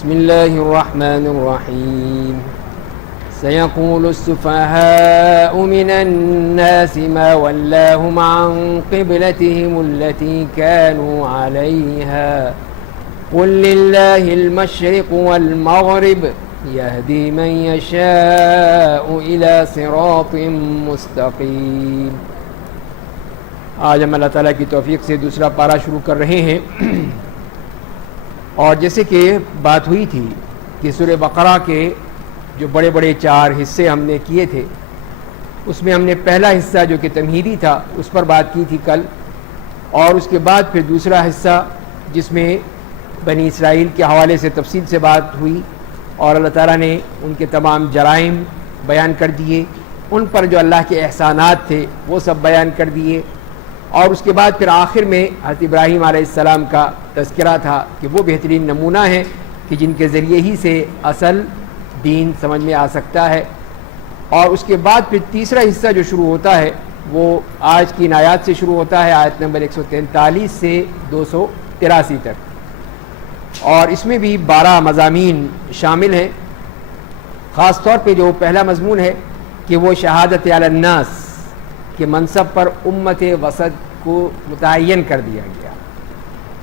بسم الله الرحمن الرحيم سيقول السفهاء من الناس ما ولاهم عن قبلتهم التي كانوا عليها قل لله المشرق والمغرب يهدي من يشاء إلى صراط مستقيم۔ آج ہم اللہ تعالیٰ کی توفیق سے دوسرا پارہ شروع کر رہے ہیں، اور جیسے کہ بات ہوئی تھی کہ سورہ بقرہ کے جو بڑے بڑے 4 حصے ہم نے کیے تھے، اس میں ہم نے پہلا حصہ جو کہ تمہیدی تھا اس پر بات کی تھی کل، اور اس کے بعد پھر دوسرا حصہ جس میں بنی اسرائیل کے حوالے سے تفصیل سے بات ہوئی، اور اللہ تعالیٰ نے ان کے تمام جرائم بیان کر دیے، ان پر جو اللہ کے احسانات تھے وہ سب بیان کر دیے، اور اس کے بعد پھر آخر میں حضرت ابراہیم علیہ السلام کا تذکرہ تھا کہ وہ بہترین نمونہ ہیں کہ جن کے ذریعے ہی سے اصل دین سمجھ میں آ سکتا ہے۔ اور اس کے بعد پھر تیسرا حصہ جو شروع ہوتا ہے وہ آج کی ان آیات سے شروع ہوتا ہے، آیت نمبر 143 سے 283 تک، اور اس میں بھی 12 مضامین شامل ہیں۔ خاص طور پہ جو پہلا مضمون ہے کہ وہ شہادت علی الناس کے منصب پر امت وسط کو متعین کر دیا گیا،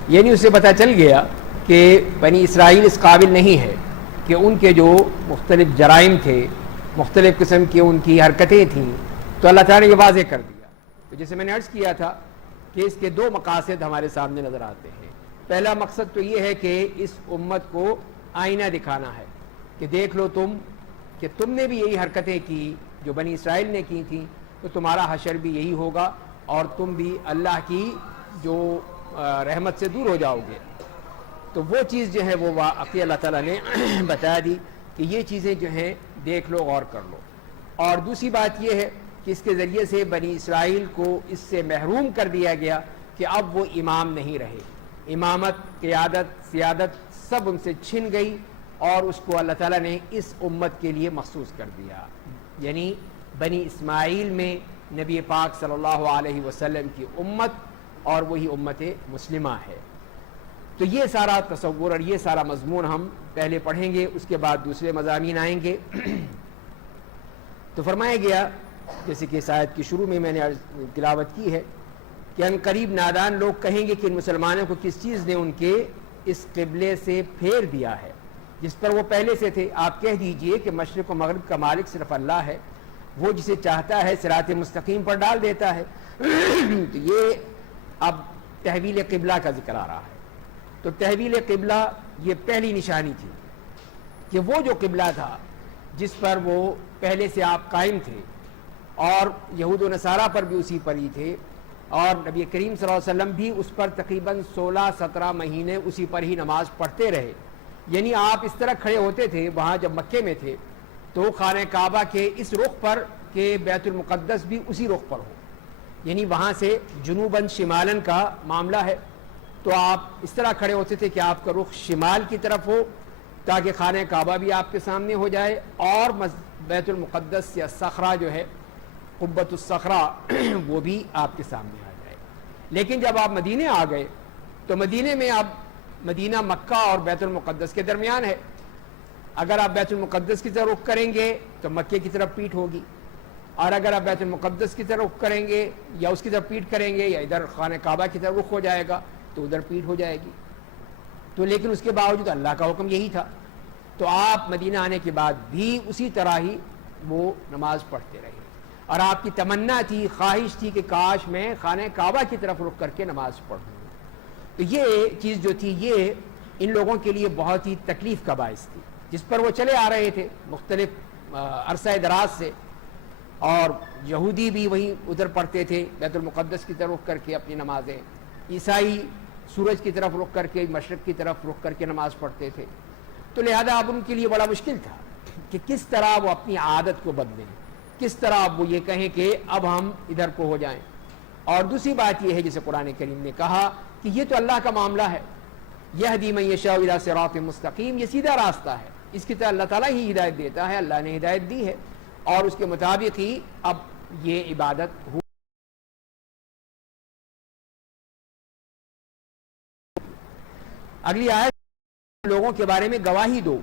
یعنی اسے پتہ چل گیا کہ بنی اسرائیل اس قابل نہیں ہے کہ ان کے جو مختلف جرائم تھے، مختلف قسم کی ان کی حرکتیں تھیں، تو اللہ تعالیٰ نے یہ واضح کر دیا۔ تو جیسے میں نے عرض کیا تھا کہ اس کے 2 مقاصد ہمارے سامنے نظر آتے ہیں۔ پہلا مقصد تو یہ ہے کہ اس امت کو آئینہ دکھانا ہے کہ دیکھ لو تم کہ تم نے بھی یہی حرکتیں کی جو بنی اسرائیل نے کی تھیں، تو تمہارا حشر بھی یہی ہوگا اور تم بھی اللہ کی جو رحمت سے دور ہو جاؤ گے۔ تو وہ چیز جو ہے وہ واقعی اللہ تعالیٰ نے بتا دی کہ یہ چیزیں جو ہیں دیکھ لو، غور کر لو۔ اور دوسری بات یہ ہے کہ اس کے ذریعے سے بنی اسرائیل کو اس سے محروم کر دیا گیا کہ اب وہ امام نہیں رہے، امامت، قیادت، سیادت سب ان سے چھن گئی، اور اس کو اللہ تعالیٰ نے اس امت کے لیے مخصوص کر دیا، یعنی بنی اسماعیل میں نبی پاک صلی اللہ علیہ وسلم کی امت، اور وہی امت مسلمہ ہے۔ تو یہ سارا تصور اور یہ سارا مضمون ہم پہلے پڑھیں گے، اس کے بعد دوسرے مضامین آئیں گے۔ تو فرمایا گیا جیسے کہ اس آیت کی شروع میں نے تلاوت کی ہے کہ ان قریب نادان لوگ کہیں گے کہ ان مسلمانوں کو کس چیز نے ان کے اس قبلے سے پھیر دیا ہے جس پر وہ پہلے سے تھے۔ آپ کہہ دیجئے کہ مشرق و مغرب کا مالک صرف اللہ ہے، وہ جسے چاہتا ہے صراط مستقیم پر ڈال دیتا ہے۔ تو یہ اب تحویل قبلہ کا ذکر آ رہا ہے۔ تو تحویل قبلہ یہ پہلی نشانی تھی کہ وہ جو قبلہ تھا جس پر وہ پہلے سے آپ قائم تھے، اور یہود و نصارہ پر بھی اسی پر ہی تھے، اور نبی کریم صلی اللہ علیہ وسلم بھی اس پر تقریباً 16-17 مہینے اسی پر ہی نماز پڑھتے رہے، یعنی آپ اس طرح کھڑے ہوتے تھے وہاں جب مکے میں تھے تو خانہ کعبہ کے اس رخ پر کہ بیت المقدس بھی اسی رخ پر ہو، یعنی وہاں سے جنوباً شمالاً کا معاملہ ہے، تو آپ اس طرح کھڑے ہوتے تھے کہ آپ کا رخ شمال کی طرف ہو تاکہ خانہ کعبہ بھی آپ کے سامنے ہو جائے، اور بیت المقدس یا صخرہ جو ہے قبۃ الصخرہ وہ بھی آپ کے سامنے آ جائے۔ لیکن جب آپ مدینے آ گئے تو مدینے میں اب مدینہ مکہ اور بیت المقدس کے درمیان ہے، اگر آپ بیت المقدس کی طرف رخ کریں گے تو مکے کی طرف پیٹھ ہوگی، اور اگر آپ بیت المقدس کی طرف رخ کریں گے یا اس کی طرف پیٹھ کریں گے یا ادھر خانہ کعبہ کی طرف رخ ہو جائے گا تو ادھر پیٹھ ہو جائے گی۔ تو لیکن اس کے باوجود اللہ کا حکم یہی تھا، تو آپ مدینہ آنے کے بعد بھی اسی طرح ہی وہ نماز پڑھتے رہے، اور آپ کی تمنا تھی، خواہش تھی کہ کاش میں خانہ کعبہ کی طرف رخ کر کے نماز پڑھوں۔ تو یہ چیز جو تھی یہ ان لوگوں کے لیے بہت ہی تکلیف کا باعث تھی، جس پر وہ چلے آ رہے تھے مختلف عرصہ دراز سے، اور یہودی بھی وہیں ادھر پڑھتے تھے بیت المقدس کی طرف رخ کر کے اپنی نمازیں، عیسائی سورج کی طرف رخ کر کے مشرق کی طرف رخ کر کے نماز پڑھتے تھے۔ تو لہذا اب ان کے لیے بڑا مشکل تھا کہ کس طرح وہ اپنی عادت کو بدلیں، کس طرح اب وہ یہ کہیں کہ اب ہم ادھر کو ہو جائیں۔ اور دوسری بات یہ ہے جسے قرآن کریم نے کہا کہ یہ تو اللہ کا معاملہ ہے، یہدی من یشاء الی صراط مستقیم، یہ سیدھا راستہ ہے، اس کی طرح اللہ تعالیٰ ہی ہدایت دیتا ہے، اللہ نے ہدایت دی ہے، اور اس کے مطابق ہی اب یہ عبادت ہو۔ اگلی آیت لوگوں کے بارے میں گواہی دو،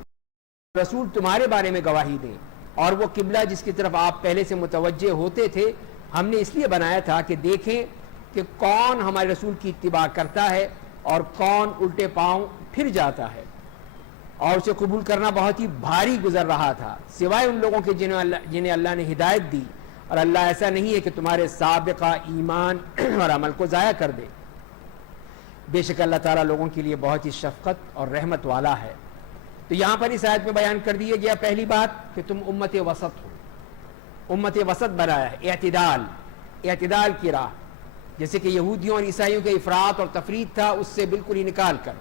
رسول تمہارے بارے میں گواہی دیں، اور وہ قبلہ جس کی طرف آپ پہلے سے متوجہ ہوتے تھے ہم نے اس لیے بنایا تھا کہ دیکھیں کہ کون ہمارے رسول کی اتباع کرتا ہے اور کون الٹے پاؤں پھر جاتا ہے، اور اسے قبول کرنا بہت ہی بھاری گزر رہا تھا سوائے ان لوگوں کے جنہیں اللہ نے ہدایت دی، اور اللہ ایسا نہیں ہے کہ تمہارے سابقہ ایمان اور عمل کو ضائع کر دے، بے شک اللہ تعالیٰ لوگوں کے لیے بہت ہی شفقت اور رحمت والا ہے۔ تو یہاں پر اس آیت میں بیان کر دیا گیا پہلی بات کہ تم امت وسط ہو، امت وسط بنایا ہے، اعتدال کی راہ، جیسے کہ یہودیوں اور عیسائیوں کے افراط اور تفریط تھا اس سے بالکل ہی نکال کر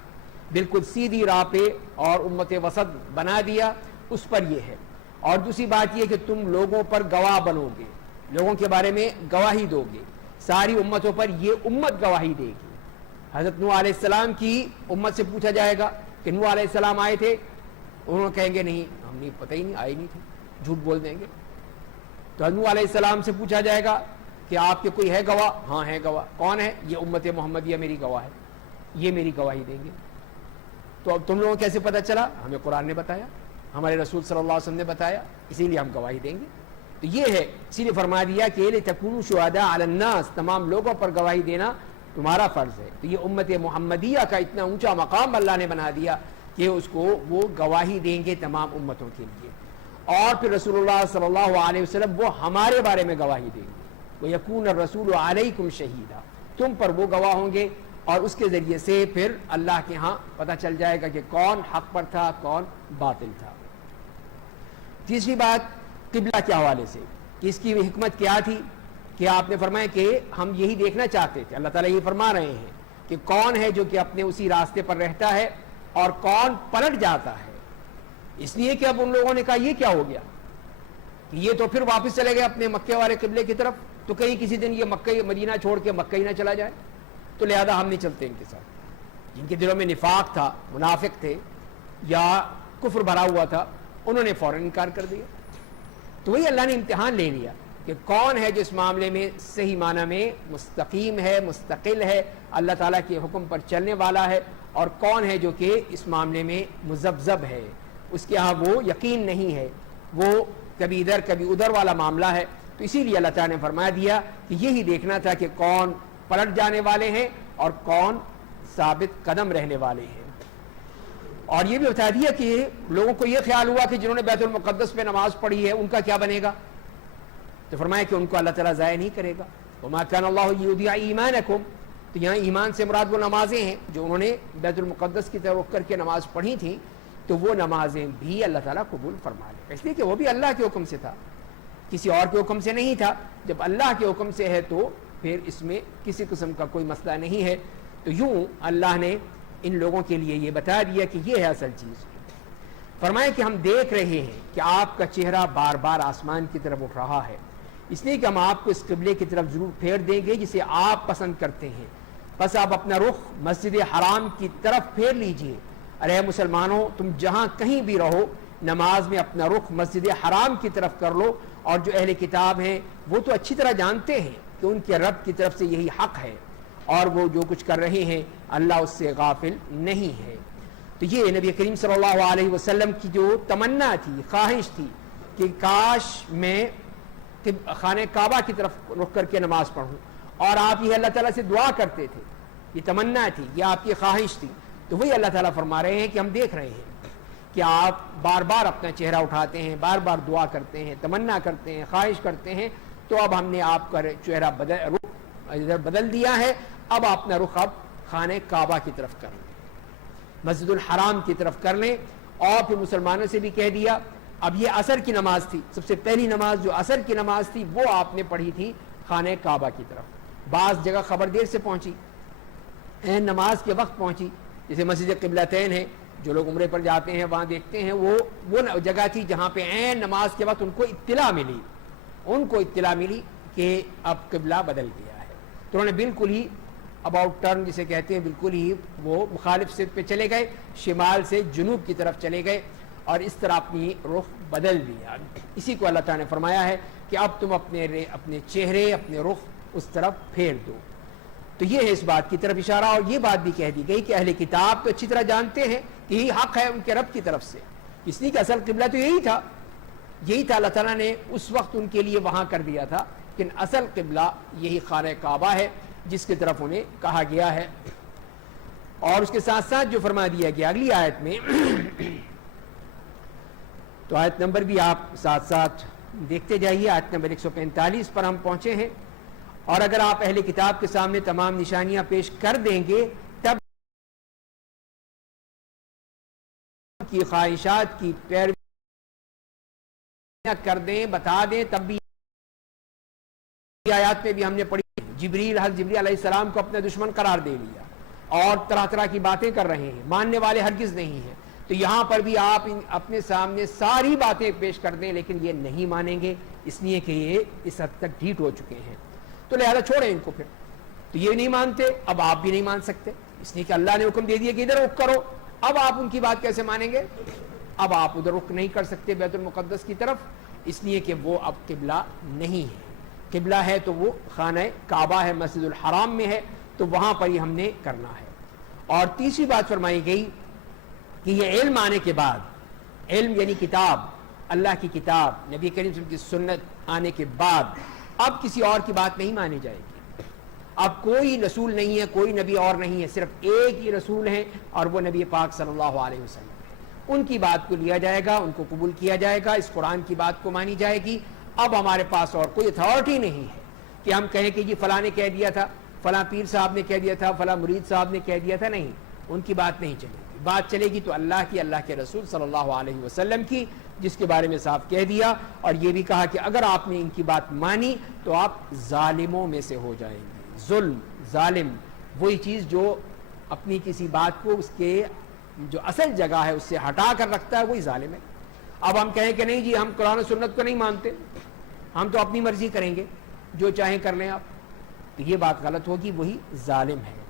بالکل سیدھی راہ پہ اور امت وسط بنا دیا، اس پر یہ ہے۔ اور دوسری بات یہ کہ تم لوگوں پر گواہ بنو گے، لوگوں کے بارے میں گواہی دو گے، ساری امتوں پر یہ امت گواہی دے گی۔ حضرت نوح علیہ السلام کی امت سے پوچھا جائے گا کہ نوح علیہ السلام آئے تھے، انہوں نے کہیں گے نہیں ہم نہیں، پتہ ہی نہیں، آئے نہیں تھے، جھوٹ بول دیں گے۔ تو نوح علیہ السلام سے پوچھا جائے گا کہ آپ کے کوئی ہے گواہ؟ ہاں ہے گواہ، کون ہے؟ یہ امت محمدیہ میری گواہ ہے، یہ میری گواہی دیں گے۔ تو اب تم لوگوں کو کیسے پتہ چلا؟ ہمیں قرآن نے بتایا، ہمارے رسول صلی اللہ علیہ وسلم نے بتایا، اسی لیے ہم گواہی دیں گے۔ تو یہ ہے، اسی لیے فرما دیا کہ لِتَكُونُوا شُهَدَاءَ عَلَى النَّاسِ، تمام لوگوں پر گواہی دینا تمہارا فرض ہے۔ تو یہ امت محمدیہ کا اتنا اونچا مقام اللہ نے بنا دیا کہ اس کو وہ گواہی دیں گے تمام امتوں کے لیے، اور پھر رسول اللہ صلی اللہ علیہ وسلم وہ ہمارے بارے میں گواہی دیں گے، وَيَكُونَ الرَّسُولُ عَلَيْكُمْ شَهِيدًا، تم پر وہ گواہ ہوں گے، اور اس کے ذریعے سے پھر اللہ کے ہاں پتہ چل جائے گا کہ کون حق پر تھا کون باطل تھا۔ تیسری بات قبلہ کے حوالے سے کہ اس کی حکمت کیا تھی، کہ آپ نے فرمایا کہ ہم یہی دیکھنا چاہتے تھے، اللہ تعالیٰ یہ فرما رہے ہیں کہ کون ہے جو کہ اپنے اسی راستے پر رہتا ہے اور کون پلٹ جاتا ہے۔ اس لیے کہ اب ان لوگوں نے کہا یہ کیا ہو گیا کہ یہ تو پھر واپس چلے گئے اپنے مکے والے قبلے کی طرف، تو کہیں کسی دن یہ مکہ مدینہ چھوڑ کے مکہ ہی نہ چلا جائے، تو لہذا ہم نہیں چلتے ان کے ساتھ۔ جن کے دلوں میں نفاق تھا، منافق تھے یا کفر بھرا ہوا تھا، انہوں نے فوراً انکار کر دیا۔ تو وہی اللہ نے امتحان لے لیا کہ کون ہے جو اس معاملے میں صحیح معنی میں مستقیم ہے، مستقل ہے، اللہ تعالیٰ کے حکم پر چلنے والا ہے، اور کون ہے جو کہ اس معاملے میں مذبذب ہے، اس کے ہاں وہ یقین نہیں ہے، وہ کبھی ادھر کبھی ادھر والا معاملہ ہے۔ تو اسی لیے اللہ تعالیٰ نے فرما دیا کہ یہی دیکھنا تھا کہ کون پلٹ جانے والے ہیں اور کون ثابت قدم رہنے والے ہیں۔ اور یہ بھی بتا دیا کہ لوگوں کو یہ خیال ہوا کہ جنہوں نے بیت المقدس پہ نماز پڑھی ہے ان کا کیا بنے گا، تو فرمایا کہ ان کو اللہ تعالیٰ ضائع نہیں کرے گا۔ وَمَا كَانَ اللَّهُ لِيُضِيعَ إِيمَانَكُمْ، تو یہاں ایمان سے مراد وہ نمازیں ہیں جو انہوں نے بیت المقدس کی طرف رخ کر کے نماز پڑھی تھیں، تو وہ نمازیں بھی اللہ تعالیٰ قبول فرما لے، اس لیے کہ وہ بھی اللہ کے حکم سے تھا، کسی اور کے حکم سے نہیں تھا۔ جب اللہ کے حکم سے ہے تو پھر اس میں کسی قسم کا کوئی مسئلہ نہیں ہے۔ تو یوں اللہ نے ان لوگوں کے لیے یہ بتا دیا کہ یہ ہے اصل چیز۔ فرمایا کہ ہم دیکھ رہے ہیں کہ آپ کا چہرہ بار بار آسمان کی طرف اٹھ رہا ہے، اس لیے کہ ہم آپ کو اس قبلے کی طرف ضرور پھیر دیں گے جسے آپ پسند کرتے ہیں، بس آپ اپنا رخ مسجد حرام کی طرف پھیر لیجئے۔ ارے مسلمانوں، تم جہاں کہیں بھی رہو نماز میں اپنا رخ مسجد حرام کی طرف کر لو، اور جو اہل کتاب ہیں وہ تو اچھی طرح جانتے ہیں کہ ان کے رب کی طرف سے یہی حق ہے، اور وہ جو کچھ کر رہے ہیں اللہ اس سے غافل نہیں ہے۔ تو یہ نبی کریم صلی اللہ علیہ وسلم کی جو تمنا تھی، خواہش تھی کہ کاش میں خانہ کعبہ کی طرف رخ کر کے نماز پڑھوں، اور آپ یہ اللہ تعالیٰ سے دعا کرتے تھے، یہ تمنا تھی، یہ آپ کی خواہش تھی۔ تو وہی اللہ تعالیٰ فرما رہے ہیں کہ ہم دیکھ رہے ہیں کہ آپ بار بار اپنا چہرہ اٹھاتے ہیں، بار بار دعا کرتے ہیں، تمنا کرتے ہیں، خواہش کرتے ہیں، تو اب ہم نے آپ کا چہرہ رخ بدل دیا ہے، اب اپنا رخ اب خانہ کعبہ کی طرف کر لیں، مسجد الحرام کی طرف کر لیں۔ اور پھر مسلمانوں سے بھی کہہ دیا، اب یہ عصر کی نماز تھی، سب سے پہلی نماز جو عصر کی نماز تھی وہ آپ نے پڑھی تھی خانہ کعبہ کی طرف۔ بعض جگہ خبر دیر سے پہنچی، عین نماز کے وقت پہنچی، جیسے مسجد قبلتین ہے، جو لوگ عمرے پر جاتے ہیں وہاں دیکھتے ہیں، وہ جگہ تھی جہاں پہ عین نماز کے وقت ان کو اطلاع ملی کہ اب قبلہ بدل گیا ہے، تو انہوں نے بالکل ہی اباؤٹ ٹرن جسے کہتے ہیں، بالکل ہی وہ مخالف سمت پہ چلے گئے، شمال سے جنوب کی طرف چلے گئے، اور اس طرح اپنی رخ بدل دیا۔ اسی کو اللہ تعالیٰ نے فرمایا ہے کہ اب تم اپنے چہرے، اپنے رخ اس طرف پھیر دو۔ تو تو یہ ہے اس بات کی طرف اشارہ، اور یہ بات بھی کہہ دی گئی کہ اہل کتاب تو اچھی طرح جانتے ہیں کہ یہ حق ہے ان کے رب کی طرف سے، اس لیے کہ اصل قبلہ تو یہی تھا اللہ تعالیٰ نے اس وقت ان کے لیے وہاں کر دیا تھا، لیکن اصل قبلہ یہی خانہ کعبہ ہے جس کی طرف انہیں کہا گیا ہے۔ اور اس کے ساتھ ساتھ جو فرما دیا گیا اگلی آیت میں، تو آیت نمبر بھی آپ ساتھ ساتھ دیکھتے جائیے، آیت نمبر 145 پر ہم پہنچے ہیں، اور اگر آپ اہل کتاب کے سامنے تمام نشانیاں پیش کر دیں گے تب کی خواہشات کی پیروی کر دیں، بتا دیں، تب بھی آیات میں بھی ہم نے پڑھی حضرت جبریل علیہ السلام کو اپنے دشمن قرار دے لیا اور طرح طرح کی باتیں کر رہے ہیں، ماننے والے ہرگز نہیں ہیں۔ تو یہاں پر بھی آپ اپنے سامنے ساری باتیں پیش کر دیں، لیکن یہ نہیں مانیں گے، اس لیے کہ یہ اس حد تک ڈھیٹ ہو چکے ہیں، تو لہذا چھوڑیں ان کو۔ پھر تو یہ نہیں مانتے، اب آپ بھی نہیں مان سکتے، اس لیے کہ اللہ نے حکم دے دیا کہ ادھر رخ کرو، اب آپ ان کی بات کیسے مانیں گے؟ اب آپ ادھر رخ نہیں کر سکتے بیت المقدس کی طرف، اس لیے کہ وہ اب قبلہ نہیں ہے۔ قبلہ ہے تو وہ خانہ کعبہ ہے، مسجد الحرام میں ہے، تو وہاں پر ہی ہم نے کرنا ہے۔ اور تیسری بات فرمائی گئی کہ یہ علم آنے کے بعد، علم یعنی کتاب، اللہ کی کتاب، نبی کریم صلی اللہ علیہ وسلم کی سنت آنے کے بعد اب کسی اور کی بات نہیں مانی جائے گی۔ اب کوئی رسول نہیں ہے، کوئی نبی اور نہیں ہے، صرف ایک ہی رسول ہے، اور وہ نبی پاک صلی اللہ علیہ وسلم ہے۔ ان کی بات کو لیا جائے گا، ان کو قبول کیا جائے گا، اس قرآن کی بات کو مانی جائے گی۔ اب ہمارے پاس اور کوئی اتھارٹی نہیں ہے کہ ہم کہیں کہ جی فلاں نے کہہ دیا تھا، فلاں پیر صاحب نے کہہ دیا تھا، فلاں مرید صاحب نے کہہ دیا تھا، نہیں، ان کی بات نہیں چلے گی۔ بات چلے گی تو اللہ کی، اللہ کے رسول صلی اللہ علیہ وسلم کی، جس کے بارے میں صاف کہہ دیا، اور یہ بھی کہا کہ اگر آپ نے ان کی بات مانی تو آپ ظالموں میں سے ہو جائیں گے۔ ظلم، ظالم، وہی چیز جو اپنی کسی بات کو اس کے جو اصل جگہ ہے اس سے ہٹا کر رکھتا ہے، وہی ظالم ہے۔ اب ہم کہیں کہ نہیں جی ہم قرآن و سنت کو نہیں مانتے، ہم تو اپنی مرضی کریں گے، جو چاہیں کر لیں آپ، تو یہ بات غلط ہوگی، وہی ظالم ہے۔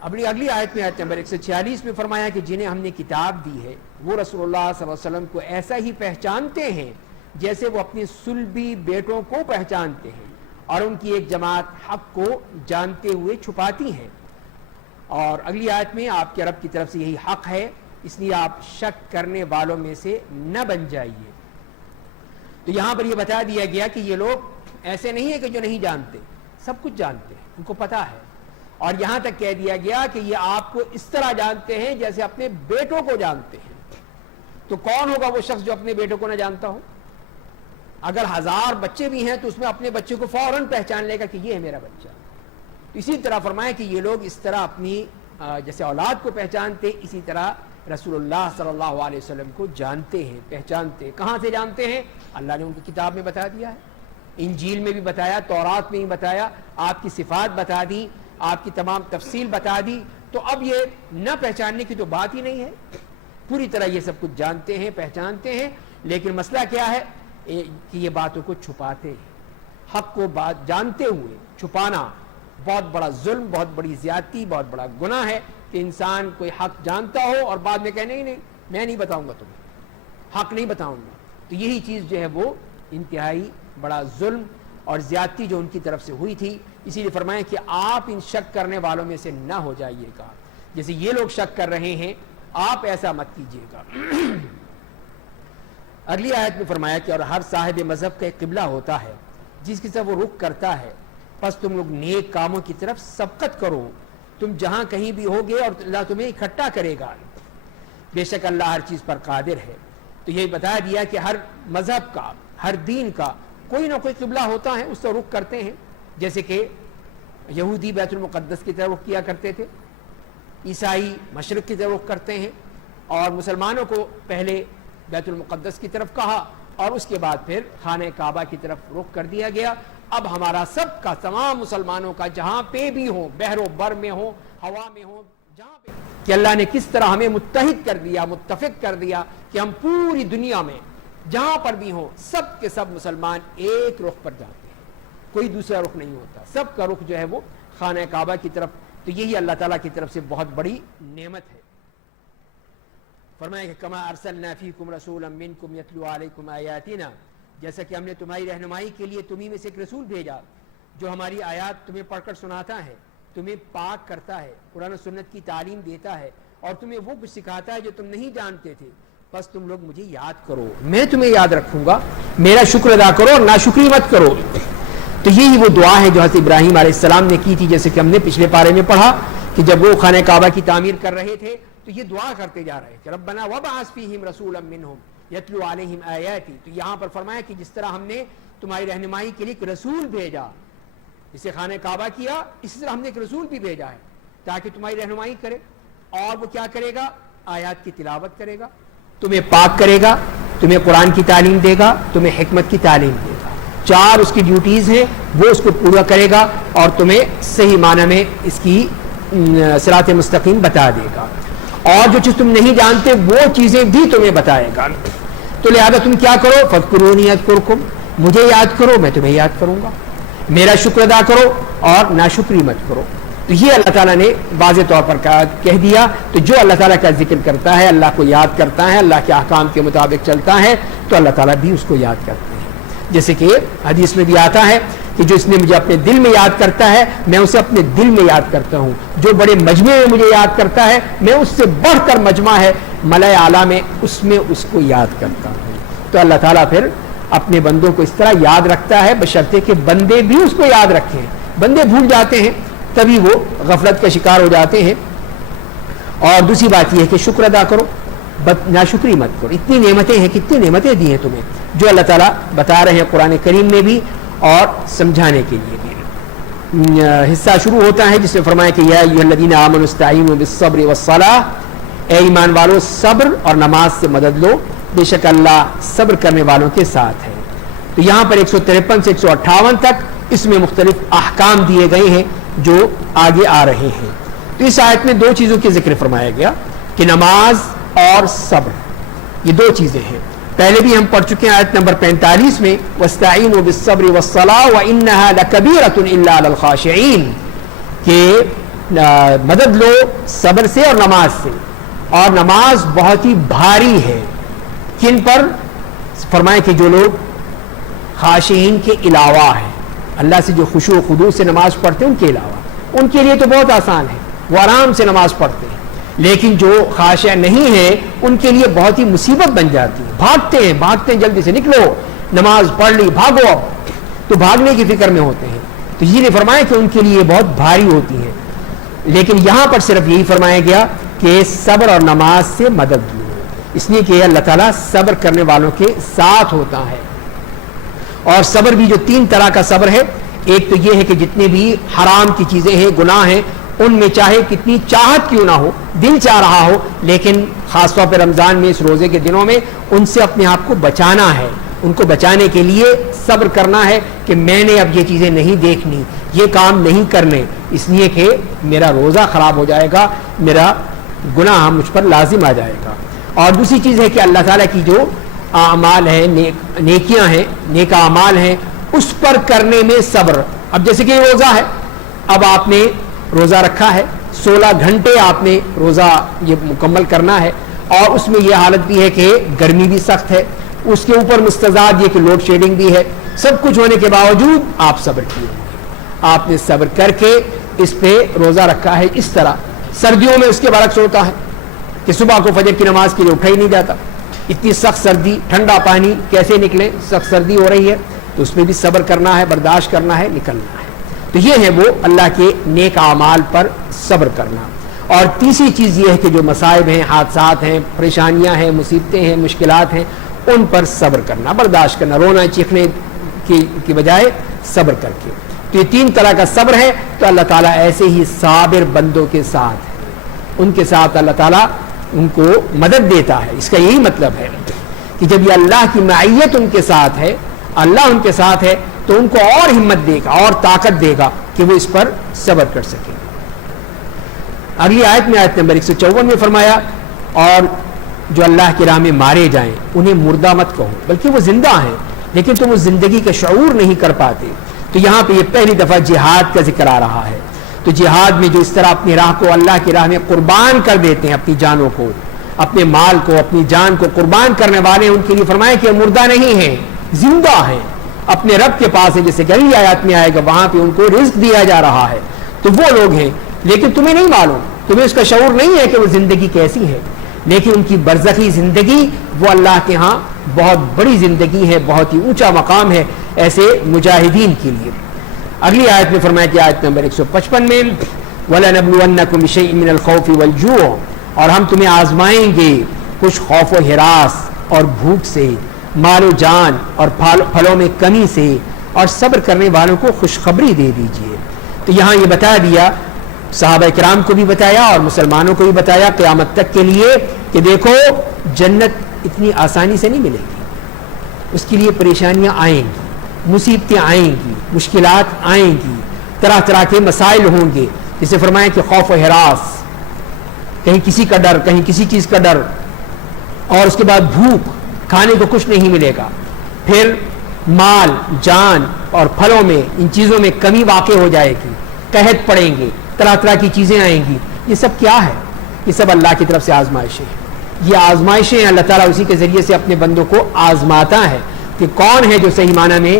اگلی آیت میں، آیت نمبر 146 میں فرمایا کہ جنہیں ہم نے کتاب دی ہے وہ رسول اللہ صلی اللہ علیہ وسلم کو ایسا ہی پہچانتے ہیں جیسے وہ اپنے صلبی بیٹوں کو پہچانتے ہیں، اور ان کی ایک جماعت حق کو جانتے ہوئے چھپاتی ہے۔ اور اگلی آیت میں آپ کے رب کی طرف سے یہی حق ہے، اس لیے آپ شک کرنے والوں میں سے نہ بن جائیے۔ تو یہاں پر یہ بتا دیا گیا کہ یہ لوگ ایسے نہیں ہیں کہ جو نہیں جانتے، سب کچھ جانتے ہیں، ان کو پتا ہے، اور یہاں تک کہہ دیا گیا کہ یہ آپ کو اس طرح جانتے ہیں جیسے اپنے بیٹوں کو جانتے ہیں۔ تو کون ہوگا وہ شخص جو اپنے بیٹوں کو نہ جانتا ہو؟ اگر 1000 بچے بھی ہیں تو اس میں اپنے بچے کو فوراً پہچان لے گا کہ یہ ہے میرا بچہ۔ اسی طرح فرمایا کہ یہ لوگ اس طرح اپنی جیسے اولاد کو پہچانتے، اسی طرح رسول اللہ صلی اللہ علیہ وسلم کو جانتے ہیں، پہچانتے ہیں۔ کہاں سے جانتے ہیں؟ اللہ نے ان کی کتاب میں بتا دیا ہے، انجیل میں بھی بتایا، تورات میں بھی بتایا، آپ کی صفات بتا دی، آپ کی تمام تفصیل بتا دی، تو اب یہ نہ پہچاننے کی تو بات ہی نہیں ہے، پوری طرح یہ سب کچھ جانتے ہیں، پہچانتے ہیں، لیکن مسئلہ کیا ہے کہ یہ باتوں کو چھپاتے ہیں۔ حق کو بات جانتے ہوئے چھپانا بہت بڑا ظلم، بہت بڑی زیادتی، بہت بڑا گناہ ہے کہ انسان کوئی حق جانتا ہو اور بعد میں کہنے ہی نہیں، میں نہیں بتاؤں گا تمہیں، حق نہیں بتاؤں گا۔ تو یہی چیز جو ہے وہ انتہائی بڑا ظلم اور زیادتی جو ان کی طرف سے ہوئی تھی، اسی لیے فرمایا کہ آپ ان شک کرنے والوں میں سے نہ ہو جائیے گا، جیسے یہ لوگ شک کر رہے ہیں، آپ ایسا مت کیجیے گا۔ اگلی آیت میں فرمایا کہ اور ہر صاحب مذہب کا ایک قبلہ ہوتا ہے جس کی طرف وہ رخ کرتا ہے، پس تم لوگ نیک کاموں کی طرف سبقت کرو، تم جہاں کہیں بھی ہوگے اور اللہ تمہیں اکٹھا کرے گا، بے شک اللہ ہر چیز پر قادر ہے۔ تو یہ بتا دیا کہ ہر مذہب کا، ہر دین کا کوئی نہ کوئی قبلہ ہوتا ہے، اس سے رخ کرتے ہیں، جیسے کہ یہودی بیت المقدس کی طرف رخ کیا کرتے تھے، عیسائی مشرق کی طرف رخ کرتے ہیں، اور مسلمانوں کو پہلے بیت المقدس کی طرف کہا اور اس کے بعد پھر خانہ کعبہ کی طرف رخ کر دیا گیا۔ اب ہمارا سب کا، تمام مسلمانوں کا، جہاں پہ بھی ہو، بحر و بر میں ہو، ہوا میں ہو، جہاں پہ، کہ اللہ نے کس طرح ہمیں متحد کر دیا، متفق کر دیا کہ ہم پوری دنیا میں جہاں پر بھی ہوں سب کے سب مسلمان ایک رخ پر جاتے ہیں، کوئی دوسرا رخ نہیں ہوتا، سب کا رخ جو ہے وہ خانہ کعبہ کی طرف۔ تو یہی اللہ تعالیٰ کی طرف سے بہت بڑی نعمت ہے۔ فرمایا کہ کما ارسلنا فیکم رسولا منکم یتلو علیکم آیاتنا، جیسا کہ ہم نے تمہاری رہنمائی کے لیے تمہیں میں سے ایک رسول بھیجا جو ہماری آیات تمہیں پڑھ کر سناتا ہے، تمہیں پاک کرتا ہے، قرآن و سنت کی تعلیم دیتا ہے اور تمہیں وہ کچھ سکھاتا ہے جو تم نہیں جانتے تھے، بس تم لوگ مجھے یاد کرو، میں تمہیں یاد رکھوں گا، میرا شکر ادا کرو اور ناشکری مت کرو۔ تو یہی وہ دعا ہے جو حضرت ابراہیم علیہ السلام نے کی تھی، جیسے کہ ہم نے پچھلے پارے میں پڑھا کہ جب وہ خانہ کعبہ کی تعمیر کر رہے تھے تو یہ دعا کرتے جا رہے کہ ربنا وابعث فیہم رسولا منہم یتلو علیہم آیاتی۔ تو یہاں پر فرمایا کہ جس طرح ہم نے تمہاری رہنمائی کے لیے ایک رسول بھیجا، جسے خانہ کعبہ کیا، اسی طرح ہم نے ایک رسول بھی بھیجا ہے تاکہ تمہاری رہنمائی کرے، اور وہ کیا کرے گا؟ آیات کی تلاوت کرے گا، تمہیں پاک کرے گا، تمہیں قرآن کی تعلیم دے گا، تمہیں حکمت کی تعلیم دے گا، 4 اس کی ڈیوٹیز ہیں، وہ اس کو پورا کرے گا اور تمہیں صحیح معنی میں اس کی صراط مستقیم بتا دے گا، اور جو چیز تم نہیں جانتے وہ چیزیں بھی تمہیں بتائے گا۔ تو لہذا تم کیا کرو؟ فاذکرونی اذکرکم، مجھے یاد کرو میں تمہیں یاد کروں گا، میرا شکر ادا کرو اور ناشکری مت کرو۔ تو یہ اللہ تعالیٰ نے واضح طور پر کہہ دیا۔ تو جو اللہ تعالیٰ کا ذکر کرتا ہے، اللہ کو یاد کرتا ہے، اللہ کے احکام کے مطابق چلتا ہے، تو اللہ تعالیٰ بھی اس کو یاد کرتے ہیں۔ جیسے کہ حدیث میں بھی آتا ہے کہ جو اس نے مجھے اپنے دل میں یاد کرتا ہے میں اسے اپنے دل میں یاد کرتا ہوں، جو بڑے مجمع میں مجھے یاد کرتا ہے میں اس سے بڑھ کر مجمع ہے ملائے اعلیٰ میں، اس میں اس کو یاد کرتا ہوں۔ تو اللہ تعالیٰ پھر اپنے بندوں کو اس طرح یاد رکھتا ہے، بشرطے کہ بندے بھی اس کو یاد رکھیں۔ بندے بھول جاتے ہیں تبھی وہ غفلت کا شکار ہو جاتے ہیں۔ اور دوسری بات یہ ہے کہ شکر ادا کرو، ناشکری مت کرو۔ اتنی نعمتیں ہیں، کتنی نعمتیں دی ہیں تمہیں، جو اللہ تعالیٰ بتا رہے ہیں قرآن کریم میں بھی اور سمجھانے کے لیے بھی۔ حصہ شروع ہوتا ہے جس میں فرمایا کہ یا ایھا الذین آمنوا استعینوا بالصبر والصلاۃ، اے ایمان والو صبر اور نماز سے مدد لو، بے شک اللہ صبر کرنے والوں کے ساتھ ہے۔ تو یہاں پر 153 سے 158 تک اس میں مختلف احکام دیے گئے ہیں جو آگے آ رہے ہیں۔ تو اس آیت میں 2 چیزوں کے ذکر فرمایا گیا کہ نماز اور صبر، یہ 2 چیزیں ہیں۔ پہلے بھی ہم پڑھ چکے ہیں آیت نمبر 45 میں وَاسْتَعِينُوا بِالصَّبْرِ وَالصَّلَاةِ وَإِنَّهَا لَكَبِيرَةٌ إِلَّا عَلَى الْخَاشِعِينَ، کہ مدد لو صبر سے اور نماز سے، اور نماز بہت ہی بھاری ہے کن پر؟ فرمائے کہ جو لوگ خاشعین کے علاوہ ہیں، اللہ سے جو خشوع و خضوع سے نماز پڑھتے ہیں ان کے علاوہ، ان کے لیے تو بہت آسان ہے، وہ آرام سے نماز پڑھتے ہیں، لیکن جو خاشع نہیں ہے ان کے لیے بہت ہی مصیبت بن جاتی ہے، بھاگتے ہیں جلدی سے نکلو نماز پڑھ لی بھاگو، اب تو بھاگنے کی فکر میں ہوتے ہیں۔ تو یہ نے فرمایا کہ ان کے لیے بہت بھاری ہوتی ہے، لیکن یہاں پر صرف یہی فرمایا گیا کہ صبر اور نماز سے مدد لو، اس لیے کہ اللہ تعالیٰ صبر کرنے والوں کے ساتھ ہوتا ہے۔ اور صبر بھی جو 3 طرح کا صبر ہے، ایک تو یہ ہے کہ جتنے بھی حرام کی چیزیں ہیں، گناہ ہیں، ان میں چاہے کتنی چاہت کیوں نہ ہو، دل چاہ رہا ہو، لیکن خاص طور پہ رمضان میں اس روزے کے دنوں میں ان سے اپنے آپ کو بچانا ہے، ان کو بچانے کے لیے صبر کرنا ہے کہ میں نے اب یہ چیزیں نہیں دیکھنی، یہ کام نہیں کرنے، اس لیے کہ میرا روزہ خراب ہو جائے گا، میرا گناہ مجھ پر لازم آ جائے گا۔ اور دوسری چیز ہے کہ اللہ تعالیٰ کی جو اعمال ہیں، نیکیاں ہیں، نیک اعمال ہیں، اس پر کرنے میں صبر۔ اب جیسے کہ روزہ ہے، اب آپ نے روزہ رکھا ہے، 16 گھنٹے آپ نے روزہ یہ مکمل کرنا ہے، اور اس میں یہ حالت بھی ہے کہ گرمی بھی سخت ہے، اس کے اوپر مستضاد یہ کہ لوڈ شیڈنگ بھی ہے، سب کچھ ہونے کے باوجود آپ صبر کیے، آپ نے صبر کر کے اس پہ روزہ رکھا ہے۔ اس طرح سردیوں میں اس کے برعکس ہوتا ہے کہ صبح کو فجر کی نماز کے لیے اٹھا ہی نہیں جاتا، اتنی سخت سردی، ٹھنڈا پانی کیسے نکلے، سخت سردی ہو رہی ہے، تو اس میں بھی صبر کرنا ہے، برداشت کرنا ہے، نکلنا ہے۔ تو یہ ہے وہ اللہ کے نیک اعمال پر صبر کرنا۔ اور تیسری چیز یہ ہے کہ جو مصائب ہیں، حادثات ہیں، پریشانیاں ہیں، مصیبتیں ہیں، مشکلات ہیں، ان پر صبر کرنا، برداشت کرنا، رونا چیخنے کی بجائے صبر کر کے۔ تو یہ 3 طرح کا صبر ہے۔ تو اللہ تعالیٰ ایسے ہی صابر بندوں کے ساتھ ہے، ان کے ساتھ اللہ تعالیٰ ان کو مدد دیتا ہے۔ اس کا یہی مطلب ہے کہ جب یہ اللہ کی معیت ان کے ساتھ ہے، اللہ ان کے ساتھ ہے، تو ان کو اور ہمت دے گا اور طاقت دے گا کہ وہ اس پر صبر کر سکیں۔ اگلی آیت میں، آیت نمبر 154 میں فرمایا اور جو اللہ کی راہ میں مارے جائیں انہیں مردہ مت کہو، بلکہ وہ زندہ ہیں لیکن تم اس زندگی کا شعور نہیں کر پاتے۔ تو یہاں پہ یہ پہلی دفعہ جہاد کا ذکر آ رہا ہے۔ تو جہاد میں جو اس طرح اپنی راہ کو اللہ کی راہ میں قربان کر دیتے ہیں، اپنی جانوں کو، اپنے مال کو، اپنی جان کو قربان کرنے والے، ان کے لیے فرمایا کہ مردہ نہیں ہیں، زندہ ہیں، اپنے رب کے پاس ہے، جیسے کہ اگلی آیات میں آئے گا، وہاں پہ ان کو رزق دیا جا رہا ہے. تو وہ لوگ ہیں، لیکن تمہیں نہیں معلوم، تمہیں اس کا شعور نہیں ہے کہ وہ زندگی کیسی ہے، لیکن ان کی برزخی زندگی وہ اللہ کے ہاں بہت بڑی زندگی ہے، بہت ہی اونچا مقام ہے ایسے مجاہدین کے لیے. اگلی آیت میں فرمایا کہ آیت نمبر 155 میں وَلَنَبْلُوَنَّكُمْ بِشَيْءٍ مِّنَ الْخَوْفِ وَالْجُوعِ، اور ہم تمہیں آزمائیں گے کچھ خوف و ہراس اور بھوک سے، مال و جان اور پھلوں میں کمی سے، اور صبر کرنے والوں کو خوشخبری دے دیجئے. تو یہاں یہ بتا دیا، صحابہ کرام کو بھی بتایا اور مسلمانوں کو بھی بتایا قیامت تک کے لیے کہ دیکھو جنت اتنی آسانی سے نہیں ملے گی، اس کے لیے پریشانیاں آئیں گی، مصیبتیں آئیں گی، مشکلات آئیں گی، طرح طرح کے مسائل ہوں گے. جسے فرمائیں کہ خوف و ہراس، کہیں کسی کا ڈر، کہیں کسی چیز کا ڈر، اور اس کے بعد بھوک، کھانے کو کچھ نہیں ملے گا، پھر مال جان اور پھلوں میں ان چیزوں میں کمی واقع ہو جائے گی، قحط پڑیں گے، طرح طرح کی چیزیں آئیں گی. یہ سب کیا ہے؟ یہ سب اللہ کی طرف سے آزمائشیں ہیں. یہ آزمائشیں اللہ تعالیٰ اسی کے ذریعے سے اپنے بندوں کو آزماتا ہے کہ کون ہے جو صحیح معنی میں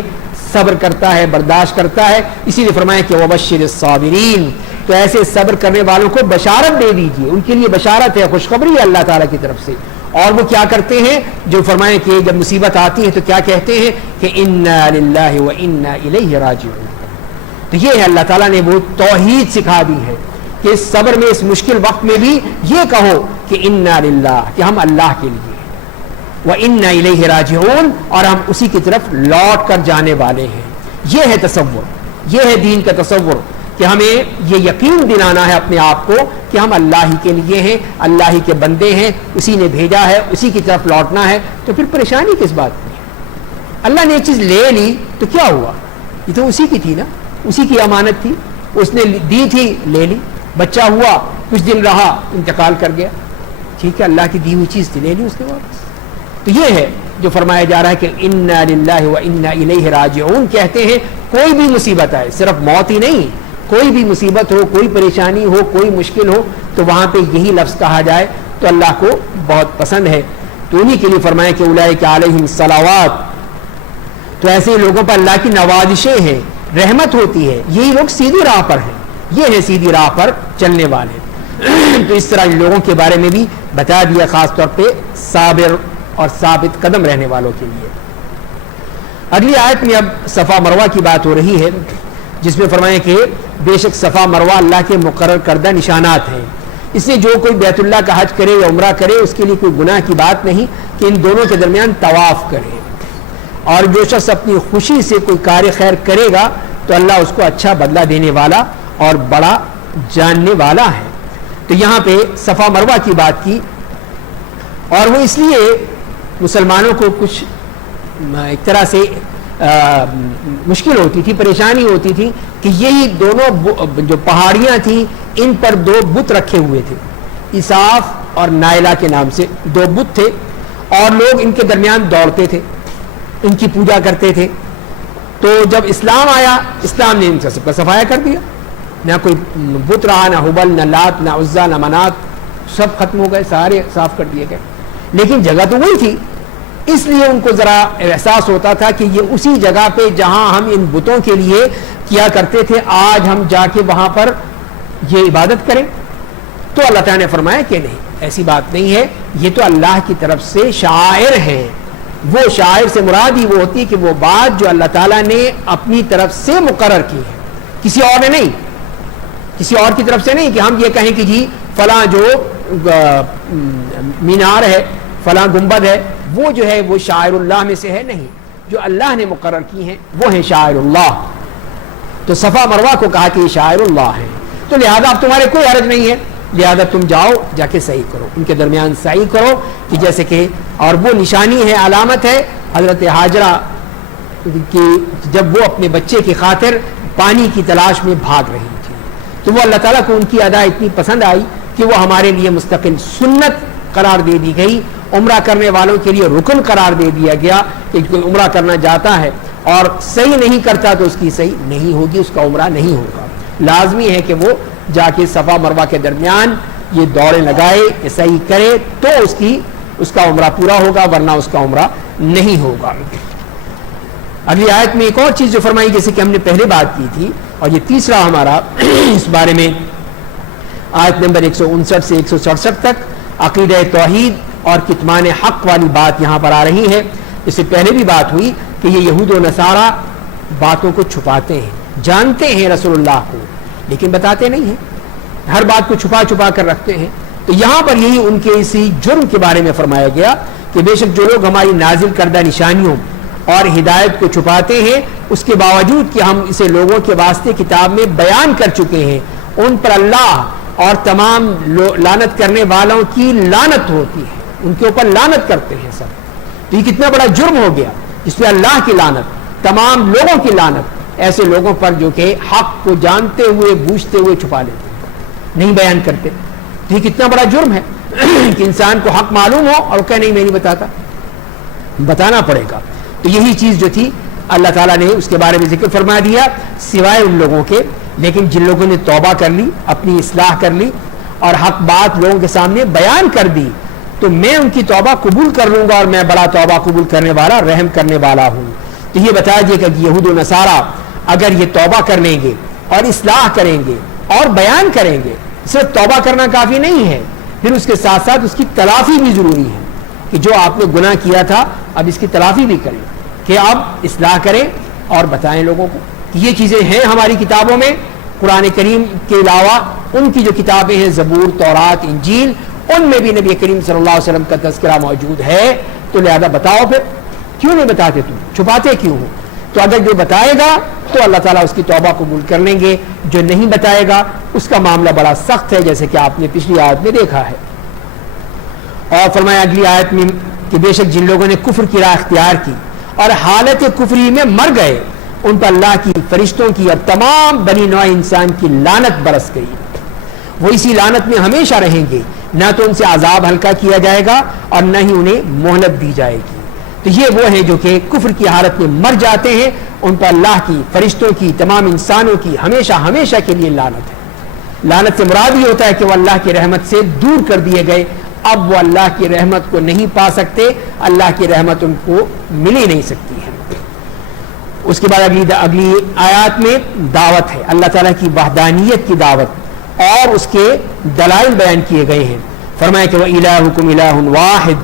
صبر کرتا ہے، برداشت کرتا ہے. اسی لیے فرمایا کہ وَبَشِّرِ الصَّابِرِينَ، تو ایسے صبر کرنے والوں کو بشارت دے دیجیے، ان کے لیے بشارت ہے، خوشخبری ہے اللہ تعالیٰ کی طرف سے. اور وہ کیا کرتے ہیں؟ جو فرمائیں کہ جب مصیبت آتی ہے تو کیا کہتے ہیں کہ اِنَّا لِلَّهِ وَإِنَّا إِلَيْهِ راجعون. تو یہ ہے اللہ تعالیٰ نے وہ توحید سکھا دی ہے کہ اس صبر میں، اس مشکل وقت میں بھی یہ کہو کہ اِنَّا لِلَّهِ، کہ ہم اللہ کے لیے ہیں، وَإِنَّا إِلَيْهِ راجعون، اور ہم اسی کی طرف لوٹ کر جانے والے ہیں. یہ ہے تصور، یہ ہے دین کا تصور کہ ہمیں یہ یقین دلانا ہے اپنے آپ کو کہ ہم اللہ ہی کے لیے ہیں، اللہ ہی کے بندے ہیں، اسی نے بھیجا ہے، اسی کی طرف لوٹنا ہے. تو پھر پریشانی کس بات کی ہے؟ اللہ نے ایک چیز لے لی تو کیا ہوا؟ یہ تو اسی کی تھی نا، اسی کی امانت تھی، اس نے دی تھی، لے لی. بچہ ہوا، کچھ دن رہا، انتقال کر گیا، ٹھیک ہے، اللہ کی دی ہوئی چیز تھی، لے لی اس نے واپس. تو یہ ہے جو فرمایا جا رہا ہے کہ اِنَّا لِلَّهِ وَإِنَّا إِلَيْهِ راجعون. کہتے ہیں کوئی بھی مصیبت آئے، صرف موت ہی نہیں، کوئی بھی مصیبت ہو، کوئی پریشانی ہو، کوئی مشکل ہو، تو وہاں پہ یہی لفظ کہا جائے تو اللہ کو بہت پسند ہے. تو انہی کے لیے فرمایا کہ اولئک علیہم الصلوات، تو ایسے لوگوں پر اللہ کی نوازشیں ہیں، رحمت ہوتی ہے، یہی لوگ سیدھی راہ پر ہیں، یہ ہے سیدھی راہ پر چلنے والے. تو اس طرح ان لوگوں کے بارے میں بھی بتا دیا، خاص طور پہ صابر اور ثابت قدم رہنے والوں کے لیے. اگلی آیت میں اب صفا مروہ کی بات ہو رہی ہے، جس میں فرمایا کہ بے شک صفا مروہ اللہ کے مقرر کردہ نشانات ہیں، اس لیے جو کوئی بیت اللہ کا حج کرے یا عمرہ کرے اس کے لیے کوئی گناہ کی بات نہیں کہ ان دونوں کے درمیان طواف کرے. اور جو شخص اپنی خوشی سے کوئی کار خیر کرے گا تو اللہ اس کو اچھا بدلہ دینے والا اور بڑا جاننے والا ہے. تو یہاں پہ صفا مروہ کی بات کی، اور وہ اس لیے مسلمانوں کو کچھ ایک طرح سے مشکل ہوتی تھی، پریشانی ہوتی تھی کہ یہی دونوں جو پہاڑیاں تھیں ان پر دو بت رکھے ہوئے تھے، اساف اور نائلہ کے نام سے دو بت تھے، اور لوگ ان کے درمیان دوڑتے تھے، ان کی پوجا کرتے تھے. تو جب اسلام آیا، اسلام نے ان سے سب کا صفایا کر دیا، نہ کوئی بت رہا، نہ حبل، نہ لات، نہ عزا، نہ منات، سب ختم ہو گئے، سارے صاف کر دیے گئے. لیکن جگہ تو وہی تھی، اس لیے ان کو ذرا احساس ہوتا تھا کہ یہ اسی جگہ پہ جہاں ہم ان بتوں کے لیے کیا کرتے تھے، آج ہم جا کے وہاں پر یہ عبادت کریں. تو اللہ تعالیٰ نے فرمایا کہ نہیں، ایسی بات نہیں ہے، یہ تو اللہ کی طرف سے شاعر ہے. وہ شاعر سے مراد ہی وہ ہوتی ہے کہ وہ بات جو اللہ تعالیٰ نے اپنی طرف سے مقرر کی ہے، کسی اور نے نہیں، کسی اور کی طرف سے نہیں کہ ہم یہ کہیں کہ جی فلاں جو مینار ہے، فلاں گنبد ہے، وہ جو ہے وہ شاعر اللہ میں سے ہے. نہیں، جو اللہ نے مقرر کی ہیں وہ ہیں شاعر اللہ. تو صفا مروہ کو کہا کہ یہ شاعر اللہ ہے، تو لہذا اب تمہارے کوئی حرج نہیں ہے، لہذا تم جاؤ، جا کے صحیح کرو، ان کے درمیان صحیح کرو. کہ جیسے کہ اور وہ نشانی ہے، علامت ہے حضرت ہاجرہ کی، جب وہ اپنے بچے کی خاطر پانی کی تلاش میں بھاگ رہی تھی، تو وہ اللہ تعالیٰ کو ان کی ادا اتنی پسند آئی کہ وہ ہمارے لیے مستقل سنت قرار دے دی گئی، عمرہ کرنے والوں کے لیے رکن قرار دے دیا گیا کہ کوئی عمرہ کرنا جاتا ہے اور صحیح نہیں کرتا تو اس کی صحیح نہیں ہوگی، اس کا عمرہ نہیں ہوگا. لازمی ہے کہ وہ جا کے صفا مروہ کے درمیان یہ دوڑیں لگائے، کہ صحیح کرے تو اس کا عمرہ پورا ہوگا، ورنہ اس کا عمرہ نہیں ہوگا. اگلی آیت میں ایک اور چیز جو فرمائی، جیسے کہ ہم نے پہلے بات کی تھی، اور یہ تیسرا ہمارا اس بارے میں آیت نمبر 159 سے 167 تک عقیدہ توحید اور کتمان حق والی بات یہاں پر آ رہی ہے۔ اس سے پہلے بھی بات ہوئی کہ یہ یہود و نصارہ باتوں کو چھپاتے ہیں، جانتے ہیں رسول اللہ کو لیکن بتاتے نہیں ہیں، ہر بات کو چھپا چھپا کر رکھتے ہیں۔ تو یہاں پر یہی ان کے اسی جرم کے بارے میں فرمایا گیا کہ بے شک جو لوگ ہماری نازل کردہ نشانیوں اور ہدایت کو چھپاتے ہیں، اس کے باوجود کہ ہم اسے لوگوں کے واسطے کتاب میں بیان کر چکے ہیں، ان پر اللہ اور تمام لعنت کرنے والوں کی لعنت ہوتی ہے، ان کے اوپر لعنت کرتے ہیں سب۔ تو یہ کتنا بڑا جرم ہو گیا جس پہ اللہ کی لعنت، تمام لوگوں کی لعنت ایسے لوگوں پر جو کہ حق کو جانتے ہوئے بوجھتے ہوئے چھپا لیتے ہیں، نہیں بیان کرتے۔ تو یہ کتنا بڑا جرم ہے کہ انسان کو حق معلوم ہو اور کہ نہیں میں نہیں بتاتا، بتانا پڑے گا۔ تو یہی چیز جو تھی اللہ تعالیٰ نے اس کے بارے میں ذکر فرما دیا، سوائے ان لوگوں کے، لیکن جن لوگوں نے توبہ کر لی، اپنی اصلاح کر لی اور حق بات لوگوں کے سامنے بیان کر دی، تو میں ان کی توبہ قبول کر لوں گا، اور میں بڑا توبہ قبول کرنے والا، رحم کرنے والا ہوں۔ تو یہ بتایا دیا کہ یہود و نصارہ اگر یہ توبہ کر لیں گے اور اصلاح کریں گے اور بیان کریں گے، صرف توبہ کرنا کافی نہیں ہے، پھر اس کے ساتھ ساتھ اس کی تلافی بھی ضروری ہے کہ جو آپ نے گناہ کیا تھا اب اس کی تلافی بھی کریں، کہ اب اصلاح کریں اور بتائیں لوگوں کو کہ یہ چیزیں ہیں ہماری کتابوں میں، قرآن کریم کے علاوہ ان کی جو کتابیں ہیں زبور، تورات، انجیل، ان میں بھی نبی کریم صلی اللہ علیہ وسلم کا تذکرہ موجود ہے، تو لہذا بتاؤ۔ پھر کیوں نہیں بتاتے، تم چھپاتے کیوں ہو؟ تو اگر جو بتائے گا تو اللہ تعالیٰ اس کی توبہ قبول کر لیں گے، جو نہیں بتائے گا اس کا معاملہ بڑا سخت ہے، جیسے کہ آپ نے پچھلی آیت میں دیکھا ہے۔ اور فرمایا اگلی آیت میں کہ بے شک جن لوگوں نے کفر کی راہ اختیار کی اور حالت کفری میں مر گئے، ان پر اللہ کی، فرشتوں کی اور تمام بنی نوع انسان کی لعنت برس گئی، وہ اسی لعنت میں ہمیشہ رہیں گے، نہ تو ان سے عذاب ہلکا کیا جائے گا اور نہ ہی انہیں مہلت دی جائے گی۔ تو یہ وہ ہیں جو کہ کفر کی حالت میں مر جاتے ہیں، ان پر اللہ کی، فرشتوں کی، تمام انسانوں کی ہمیشہ ہمیشہ کے لیے لعنت ہے۔ لعنت سے مراد یہ ہوتا ہے کہ وہ اللہ کی رحمت سے دور کر دیے گئے، اب وہ اللہ کی رحمت کو نہیں پا سکتے، اللہ کی رحمت ان کو مل ہی نہیں سکتی ہے۔ اس کے بعد اگلی آیات میں دعوت ہے، اللہ تعالیٰ کی وحدانیت کی دعوت اور اس کے دلائل بیان کیے گئے ہیں۔ فرمایا کہ وَإِلَٰهُكُمْ إِلَٰهٌ وَاحِدٌ،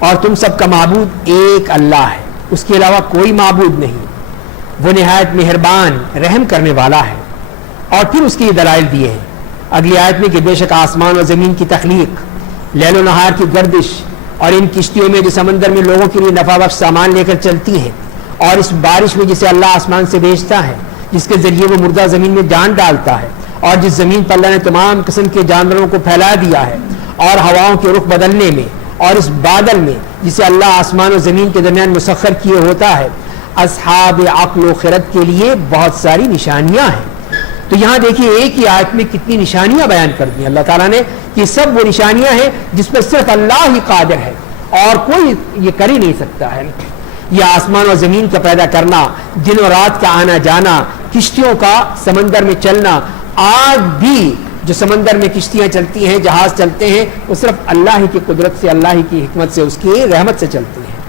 اور تم سب کا معبود ایک اللہ ہے، اس کے علاوہ کوئی معبود نہیں، وہ نہایت مہربان رحم کرنے والا ہے۔ اور پھر اس کے یہ دلائل دیے ہیں اگلی آیت میں کہ بے شک آسمان و زمین کی تخلیق، لیل و نہار کی گردش، اور ان کشتیوں میں جو سمندر میں لوگوں کے لیے نفع بخش سامان لے کر چلتی ہیں، اور اس بارش میں جسے اللہ آسمان سے بھیجتا ہے، جس کے ذریعے وہ مردہ زمین میں جان ڈالتا ہے، اور جس زمین پر اللہ نے تمام قسم کے جانوروں کو پھیلا دیا ہے، اور ہواؤں کے رخ بدلنے میں، اور اس بادل میں جسے اللہ آسمان و زمین کے درمیان مسخر کیے ہوتا ہے، اصحاب عقل و خرد کے لیے بہت ساری نشانیاں ہیں۔ تو یہاں دیکھیے ایک ہی آیت میں کتنی نشانیاں بیان کر دی اللہ تعالیٰ نے، کہ سب وہ نشانیاں ہیں جس پر صرف اللہ ہی قادر ہے اور کوئی یہ کر ہی نہیں سکتا ہے۔ یہ آسمان و زمین کا پیدا کرنا، دن و رات کا آنا جانا، کشتیوں کا سمندر میں چلنا، آج بھی جو سمندر میں کشتیاں چلتی ہیں، جہاز چلتے ہیں، وہ صرف اللہ ہی کی قدرت سے، اللہ ہی کی حکمت سے، اس کی رحمت سے چلتے ہیں،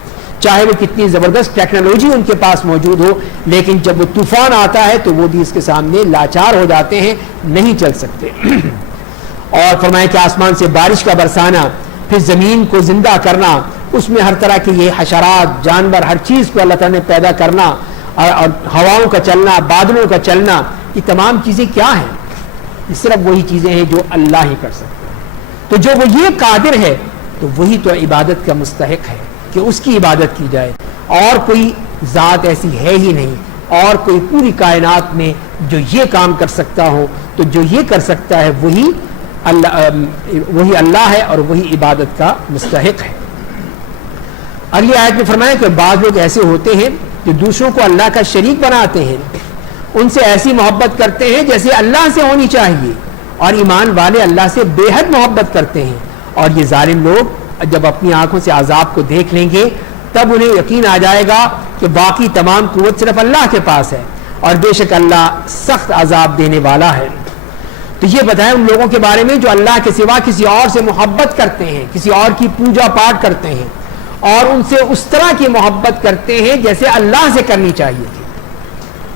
چاہے وہ کتنی زبردست ٹیکنالوجی ان کے پاس موجود ہو، لیکن جب وہ طوفان آتا ہے تو وہ بھی اس کے سامنے لاچار ہو جاتے ہیں، نہیں چل سکتے۔ اور فرمایا کہ آسمان سے بارش کا برسانا، پھر زمین کو زندہ کرنا، اس میں ہر طرح کے یہ حشرات، جانور، ہر چیز کو اللہ تعالیٰ نے پیدا کرنا، اور ہواؤں کا چلنا، بادلوں کا چلنا، یہ تمام چیزیں کیا ہیں؟ یہ صرف وہی چیزیں ہیں جو اللہ ہی کر سکتے ہیں۔ تو جو وہ یہ قادر ہے تو وہی تو عبادت کا مستحق ہے کہ اس کی عبادت کی جائے، اور کوئی ذات ایسی ہے ہی نہیں، اور کوئی پوری کائنات میں جو یہ کام کر سکتا ہو، تو جو یہ کر سکتا ہے وہی اللہ ہے اور وہی عبادت کا مستحق ہے۔ اگلی آیت میں فرمایا کہ بعض لوگ ایسے ہوتے ہیں جو دوسروں کو اللہ کا شریک بناتے ہیں، ان سے ایسی محبت کرتے ہیں جیسے اللہ سے ہونی چاہیے، اور ایمان والے اللہ سے بے حد محبت کرتے ہیں، اور یہ ظالم لوگ جب اپنی آنکھوں سے عذاب کو دیکھ لیں گے تب انہیں یقین آ جائے گا کہ باقی تمام قوت صرف اللہ کے پاس ہے، اور بے شک اللہ سخت عذاب دینے والا ہے۔ تو یہ بتائیں ان لوگوں کے بارے میں جو اللہ کے سوا کسی اور سے محبت کرتے ہیں، کسی اور کی پوجا پاٹ کرتے ہیں، اور ان سے اس طرح کی محبت کرتے ہیں جیسے اللہ سے کرنی چاہیے تھی.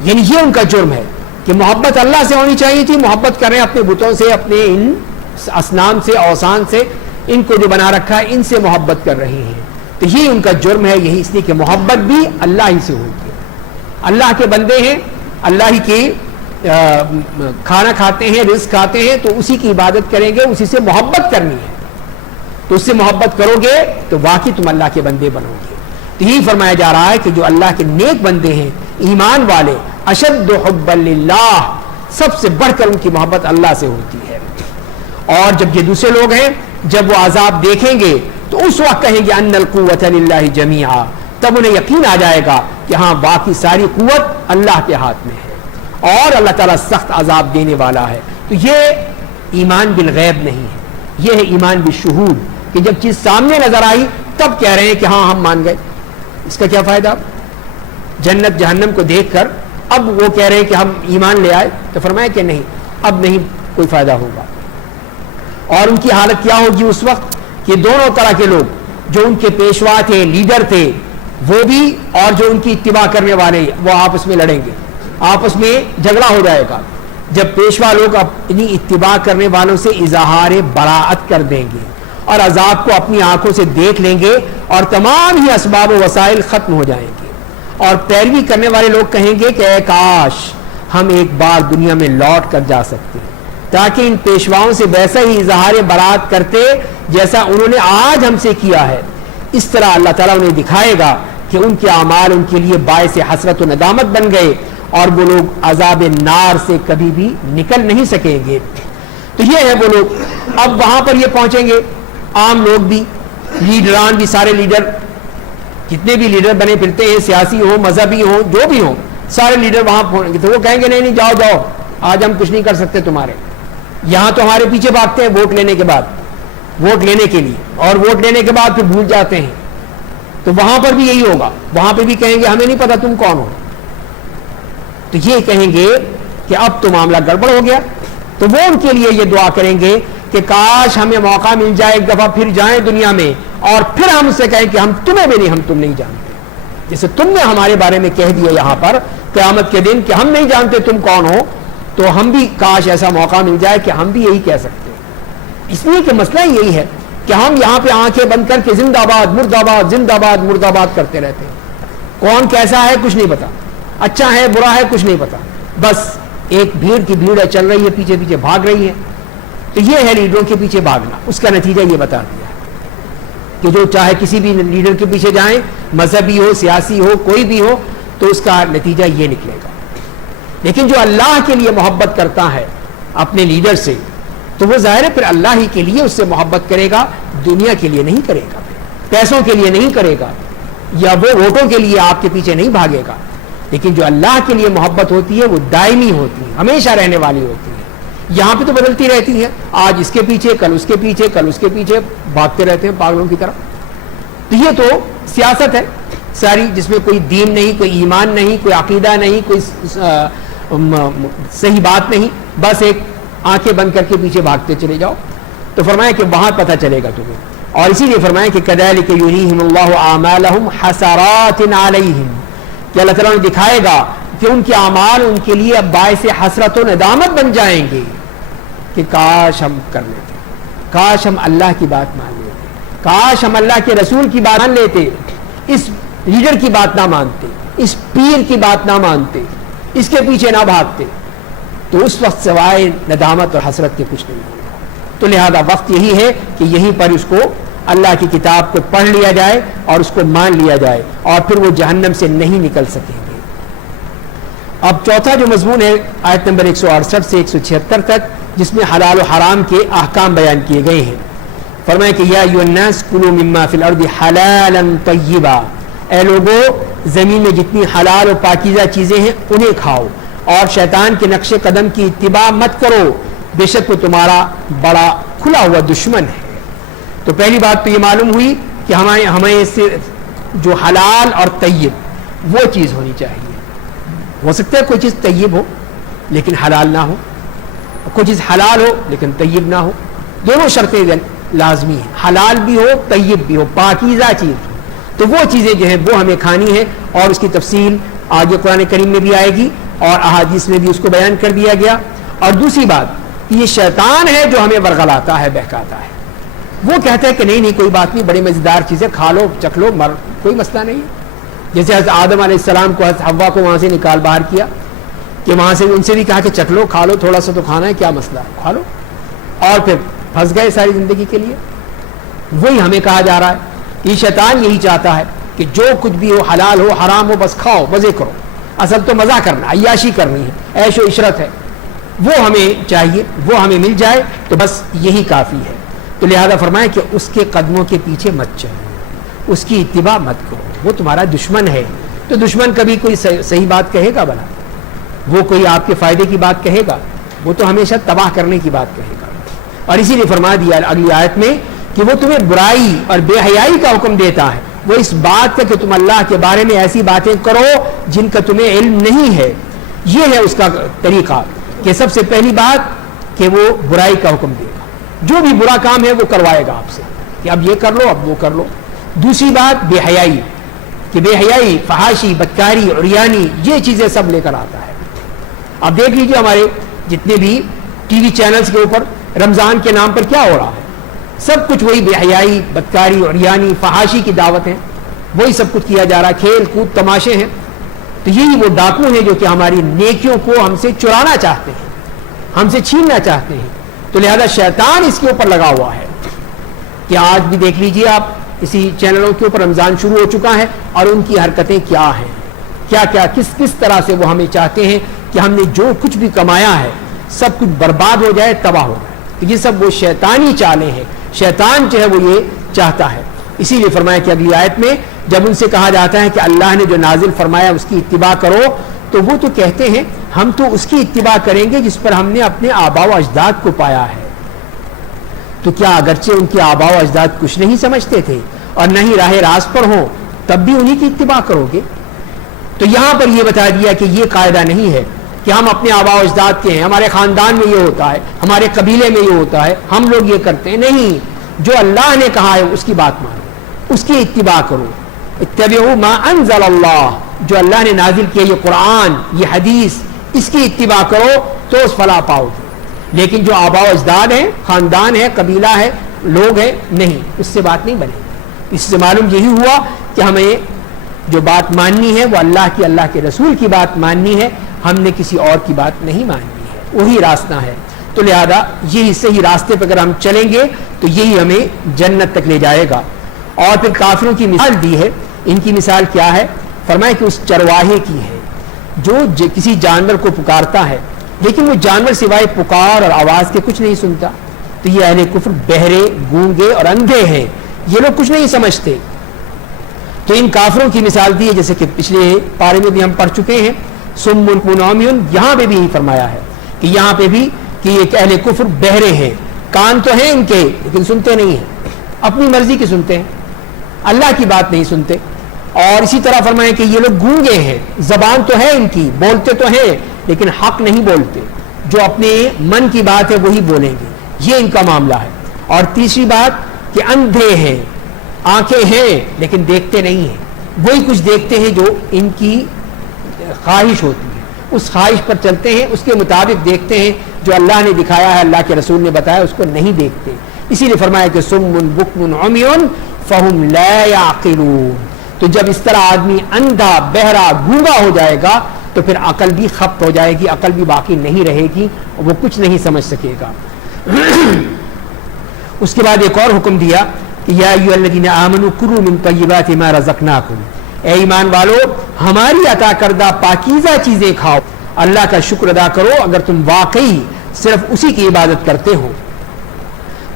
یعنی یہ ان کا جرم ہے کہ محبت اللہ سے ہونی چاہیے تھی، محبت کر رہے ہیں اپنے بتوں سے، اپنے ان اصنام سے، اوثان سے، ان کو جو بنا رکھا ہے ان سے محبت کر رہے ہیں. تو یہ ان کا جرم ہے. یہی اس لیے کہ محبت بھی اللہ ہی سے ہوتی ہے. اللہ کے بندے ہیں، اللہ ہی کی کھانا کھاتے ہیں، رزق کھاتے ہیں، تو اسی کی عبادت کریں گے، اسی سے محبت کرنی ہے. تو اس سے محبت کرو گے تو واقعی تم اللہ کے بندے بنو گے. تو یہی فرمایا جا رہا ہے کہ جو اللہ کے نیک بندے ہیں، ایمان والے، اشد حبا للہ، سب سے بڑھ کر ان کی محبت اللہ سے ہوتی ہے. اور جب یہ دوسرے لوگ ہیں، جب وہ عذاب دیکھیں گے تو اس وقت کہیں گے ان القوۃ للہ جمیعا، تب انہیں یقین آ جائے گا کہ ہاں باقی ساری قوت اللہ کے ہاتھ میں ہے اور اللہ تعالیٰ سخت عذاب دینے والا ہے. تو یہ ایمان بالغیب نہیں ہے، یہ ہے ایمان بالشہود، کہ جب چیز سامنے نظر آئی تب کہہ رہے ہیں کہ ہاں ہم مان گئے. اس کا کیا فائدہ؟ جنت جہنم کو دیکھ کر اب وہ کہہ رہے ہیں کہ ہم ایمان لے آئے، تو فرمایا کہ نہیں، اب نہیں کوئی فائدہ ہوگا. اور ان کی حالت کیا ہوگی اس وقت کہ دونوں طرح کے لوگ، جو ان کے پیشوا تھے، لیڈر تھے، وہ بھی، اور جو ان کی اتباع کرنے والے، وہ آپس میں لڑیں گے، آپس میں جھگڑا ہو جائے گا. جب پیشوا لوگ اپنی اتباع کرنے والوں سے اظہار براءت کر دیں گے اور عذاب کو اپنی آنکھوں سے دیکھ لیں گے اور تمام ہی اسباب و وسائل ختم ہو جائیں گے، اور پیروی کرنے والے لوگ کہیں گے کہ اے کاش ہم ایک بار دنیا میں لوٹ کر جا سکتے ہیں تاکہ ان پیشواؤں سے ویسا ہی اظہار براءت کرتے جیسا انہوں نے آج ہم سے کیا ہے. اس طرح اللہ تعالیٰ انہیں دکھائے گا کہ ان کے اعمال ان کے لیے باعث حسرت و ندامت بن گئے اور وہ لوگ عذاب نار سے کبھی بھی نکل نہیں سکیں گے. تو یہ ہے وہ لوگ. اب وہاں پر یہ پہنچیں گے عام لوگ بھی، لیڈران بھی، سارے لیڈر، جتنے بھی لیڈر بنے پھرتے ہیں، سیاسی ہو، مذہبی ہو، جو بھی ہو، سارے لیڈر وہاں پہنچیں گے. تو وہ کہیں گے نہیں نہیں، جاؤ جاؤ، آج ہم کچھ نہیں کر سکتے تمہارے. یہاں تو ہمارے پیچھے بھاگتے ہیں ووٹ لینے کے بعد، ووٹ لینے کے لیے، اور ووٹ لینے کے بعد پھر بھول جاتے ہیں. تو وہاں پر بھی یہی ہوگا، وہاں پہ بھی کہیں گے ہمیں نہیں پتا تم کون ہو. تو یہ کہیں گے کہ اب تو معاملہ گڑبڑ ہو گیا. تو وہ ان کے لیے یہ دعا کریں گے کہ کاش ہمیں موقع مل جائے ایک دفعہ پھر جائیں دنیا میں اور پھر ہم سے کہیں کہ ہم تمہیں بھی نہیں، ہم تم نہیں جانتے، جیسے تم نے ہمارے بارے میں کہہ دیا یہاں پر قیامت کے دن کہ ہم نہیں جانتے تم کون ہو. تو ہم بھی کاش ایسا موقع مل جائے کہ ہم بھی یہی کہہ سکتے ہیں. اس لیے کہ مسئلہ یہی ہے کہ ہم یہاں پہ آنکھیں بند کر کے زندہ باد مرد آباد، زندہ باد مرد آباد کرتے رہتے ہیں. کون کیسا ہے کچھ نہیں پتا، اچھا ہے برا ہے کچھ نہیں پتا، بس ایک بھیڑ کی بھیڑ ہے، چل رہی ہے، پیچھے پیچھے بھاگ رہی ہے. تو یہ ہے لیڈروں کے پیچھے بھاگنا. اس کا نتیجہ یہ بتا دیا کہ جو چاہے کسی بھی لیڈر کے پیچھے جائیں، مذہبی ہو، سیاسی ہو، کوئی بھی ہو، تو اس کا نتیجہ یہ نکلے گا. لیکن جو اللہ کے لیے محبت کرتا ہے اپنے لیڈر سے، تو وہ ظاہر ہے پھر اللہ ہی کے لیے اس سے محبت کرے گا، دنیا کے لیے نہیں کرے گا، پیسوں کے لیے نہیں کرے گا، یا وہ ووٹوں کے لیے آپ کے پیچھے نہیں بھاگے گا. لیکن جو اللہ کے لیے محبت ہوتی ہے وہ دائمی ہوتی ہے، ہمیشہ رہنے والی ہوتی ہے. یہاں پہ تو بدلتی رہتی ہے، آج اس کے پیچھے، کل اس کے پیچھے، کل اس کے پیچھے بھاگتے رہتے ہیں پاگلوں کی طرح. تو یہ تو سیاست ہے ساری، جس میں کوئی دین نہیں، کوئی ایمان نہیں، کوئی عقیدہ نہیں، کوئی صحیح بات نہیں، بس ایک آنکھیں بند کر کے پیچھے بھاگتے چلے جاؤ. تو فرمایا کہ وہاں پتہ چلے گا تمہیں. اور اسی لیے فرمایا کہ کذالک یریہم اللہ اعمالہم حسرات علیہم، کہ اللہ تعالیٰ نے دکھائے گا کہ ان کے اعمال ان کے لیے اب باعث حسرت و ندامت بن جائیں گے کہ کاش ہم کر لیتے، کاش ہم اللہ کی بات مان لیتے، کاش ہم اللہ کے رسول کی بات مان لیتے، اس لیڈر کی بات نہ مانتے، اس پیر کی بات نہ مانتے، اس کے پیچھے نہ بھاگتے. تو اس وقت سوائے ندامت اور حسرت کے کچھ نہیں ہوگا. تو لہذا وقت یہی ہے کہ یہیں پر اس کو اللہ کی کتاب کو پڑھ لیا جائے اور اس کو مان لیا جائے، اور پھر وہ جہنم سے نہیں نکل سکیں گے. اب چوتھا جو مضمون ہے آیت نمبر 168 سے 176 تک، جس میں حلال و حرام کے احکام بیان کیے گئے ہیں. فرمایا کہ یا ایھا الناس کلوا مما فی الارض حلالا طیبا، اے لوگو زمین میں جتنی حلال و پاکیزہ چیزیں ہیں انہیں کھاؤ، اور شیطان کے نقش قدم کی اتباع مت کرو، بے شک وہ تمہارا بڑا کھلا ہوا دشمن ہے. تو پہلی بات تو یہ معلوم ہوئی کہ ہمیں سے جو حلال اور طیب وہ چیز ہونی چاہیے. ہو سکتا ہے کوئی چیز طیب ہو لیکن حلال نہ ہو، کوئی چیز حلال ہو لیکن طیب نہ ہو. دونوں شرطیں لازمی ہیں، حلال بھی ہو طیب بھی ہو، پاکیزہ چیز ہو. تو وہ چیزیں جو ہیں وہ ہمیں کھانی ہے، اور اس کی تفصیل آگے قرآن کریم میں بھی آئے گی اور احادیث میں بھی اس کو بیان کر دیا گیا۔ اور دوسری بات، یہ شیطان ہے جو ہمیں ورغلاتا ہے، بہکاتا ہے۔ وہ کہتا ہے کہ نہیں کوئی بات نہیں، بڑی مزیدار چیزیں کھا لو، چکھ لو، کوئی مسئلہ نہیں۔ جیسے حضرت آدم علیہ السلام کو حضرت حوا کو وہاں سے نکال باہر کیا کہ وہاں سے ان سے بھی کہا کہ چکھ لو، کھا لو، تھوڑا سا تو کھانا ہے، کیا مسئلہ ہے، کھا لو، اور پھر پھنس گئے ساری زندگی کے لیے۔ وہی ہمیں کہا جا رہا ہے کہ شیطان یہی چاہتا ہے کہ جو کچھ بھی ہو، حلال ہو حرام ہو، بس کھاؤ، مزے کرو، اصل تو مزہ کرنا، عیاشی کرنی ہے، عیش و عشرت ہے، وہ ہمیں چاہیے، وہ ہمیں مل جائے تو بس یہی کافی ہے۔ تو لہذا فرمائے کہ اس کے قدموں کے پیچھے مت چلو، اس کی اتباع مت کرو، وہ تمہارا دشمن ہے۔ تو دشمن کبھی کوئی صحیح بات کہے گا بھلا؟ وہ کوئی آپ کے فائدے کی بات کہے گا؟ وہ تو ہمیشہ تباہ کرنے کی بات کہے گا۔ اور اسی لیے فرما دیا اگلی آیت میں کہ وہ تمہیں برائی اور بے حیائی کا حکم دیتا ہے، وہ اس بات کا کہ تم اللہ کے بارے میں ایسی باتیں کرو جن کا تمہیں علم نہیں ہے۔ یہ ہے اس کا طریقہ کہ سب سے پہلی بات کہ وہ برائی کا حکم دے گا، جو بھی برا کام ہے وہ کروائے گا آپ سے کہ اب یہ کر لو، اب وہ کر لو۔ دوسری بات بے حیائی، کہ بے حیائی، فحاشی، بدکاری، عریانی، یہ چیزیں سب لے کر آتا ہے۔ اب دیکھ لیجیے ہمارے جتنے بھی ٹی وی چینلز کے اوپر رمضان کے نام پر کیا ہو رہا ہے، سب کچھ وہی بے حیائی، بدکاری، عریانی، فحاشی کی دعوت ہے، وہی سب کچھ کیا جا رہا ہے، کھیل کود تماشے ہیں۔ تو یہی وہ ڈاکو ہیں جو کہ ہماری نیکیوں کو ہم سے چرانا چاہتے ہیں، ہم سے چھیننا چاہتے ہیں۔ تو لہذا شیطان اس کے اوپر لگا ہوا ہے کہ آج بھی دیکھ لیجیے آپ، اسی چینلوں کے اوپر رمضان شروع ہو چکا ہے اور ان کی حرکتیں کیا ہیں، کیا کیا کس طرح سے وہ ہمیں چاہتے ہیں کہ ہم نے جو کچھ بھی کمایا ہے سب کچھ برباد ہو جائے، تباہ ہو جائے۔ تو یہ سب وہ شیطانی چالیں ہیں، شیطان جو ہے وہ یہ چاہتا ہے۔ اسی لیے فرمایا کہ اگلی آیت میں جب ان سے کہا جاتا ہے کہ اللہ نے جو نازل فرمایا اس کی اتباع کرو، تو وہ تو کہتے ہیں ہم تو اس کی اتباع کریں گے جس پر ہم نے اپنے آباء و اجداد کو پایا ہے۔ تو کیا اگرچہ ان کے آباء و اجداد کچھ نہیں سمجھتے تھے اور نہ ہی راہ راست پر ہوں، تب بھی انہی کی اتباع کرو گے؟ تو یہاں پر یہ بتا دیا کہ یہ قاعدہ نہیں ہے کہ ہم اپنے آباء و اجداد کے ہیں، ہمارے خاندان میں یہ ہوتا ہے، ہمارے قبیلے میں یہ ہوتا ہے، ہم لوگ یہ کرتے ہیں۔ نہیں، جو اللہ نے کہا ہے اس کی بات مانو، اس کی اتباع کرو۔ اتبعوا ما انزل اللہ، جو اللہ نے نازل کیا یہ قرآن، یہ حدیث، اس کی اتباع کرو تو اس فلاح پاؤ گے۔ لیکن جو آباء و اجداد ہیں، خاندان ہے، قبیلہ ہے، لوگ ہیں، نہیں، اس سے بات نہیں بنے۔ اس سے معلوم یہی ہوا کہ ہمیں جو بات ماننی ہے وہ اللہ کی، اللہ کے رسول کی بات ماننی ہے، ہم نے کسی اور کی بات نہیں ماننی ہے، وہی راستہ ہے۔ تو لہذا یہی صحیح راستے پہ اگر ہم چلیں گے تو یہی ہمیں جنت تک لے جائے گا۔ اور پھر کافروں کی مثال دی ہے، ان کی مثال کیا ہے؟ فرمایا کہ اس چرواہے کی ہے جو کسی جانور کو پکارتا ہے لیکن وہ جانور سوائے پکار اور آواز کے کچھ نہیں سنتا۔ تو یہ اہل کفر بہرے، گونگے اور اندھے ہیں، یہ لوگ کچھ نہیں سمجھتے۔ تو ان کافروں کی مثال دی ہے جیسے کہ پچھلے پارے میں بھی ہم پڑھ چکے ہیں، سم بکم عمی، یہاں پہ بھی یہی فرمایا ہے کہ یہاں پہ بھی کہ یہ اہل کفر بہرے ہیں، کان تو ہیں ان کے لیکن سنتے نہیں ہیں، اپنی مرضی کی سنتے ہیں، اللہ کی بات نہیں سنتے۔ اور اسی طرح فرمائے کہ یہ لوگ گونگے ہیں، زبان تو ہے ان کی، بولتے تو ہیں لیکن حق نہیں بولتے، جو اپنے من کی بات ہے وہی بولیں گے، یہ ان کا معاملہ ہے۔ اور تیسری بات کہ اندھے ہیں، آنکھیں ہیں لیکن دیکھتے نہیں ہیں، وہی کچھ دیکھتے ہیں جو ان کی خواہش ہوتی ہے، اس خواہش پر چلتے ہیں، اس کے مطابق دیکھتے ہیں، جو اللہ نے دکھایا ہے، اللہ کے رسول نے بتایا اس کو نہیں دیکھتے۔ اسی لیے فرمایا کہ سم بکم عمی فہم لا یعقلون۔ تو جب اس طرح آدمی اندھا، بہرا، گونگا ہو جائے گا تو پھر عقل بھی ختم ہو جائے گی، عقل بھی باقی نہیں رہے گی، وہ کچھ نہیں سمجھ سکے گا۔ اس کے بعد ایک اور حکم دیا کہ یا ایھا الذین آمنوا کلوا من طیبات ما رزقناکم، اے ایمان والو ہماری عطا کردہ پاکیزہ چیزیں کھاؤ، اللہ کا شکر ادا کرو اگر تم واقعی صرف اسی کی عبادت کرتے ہو۔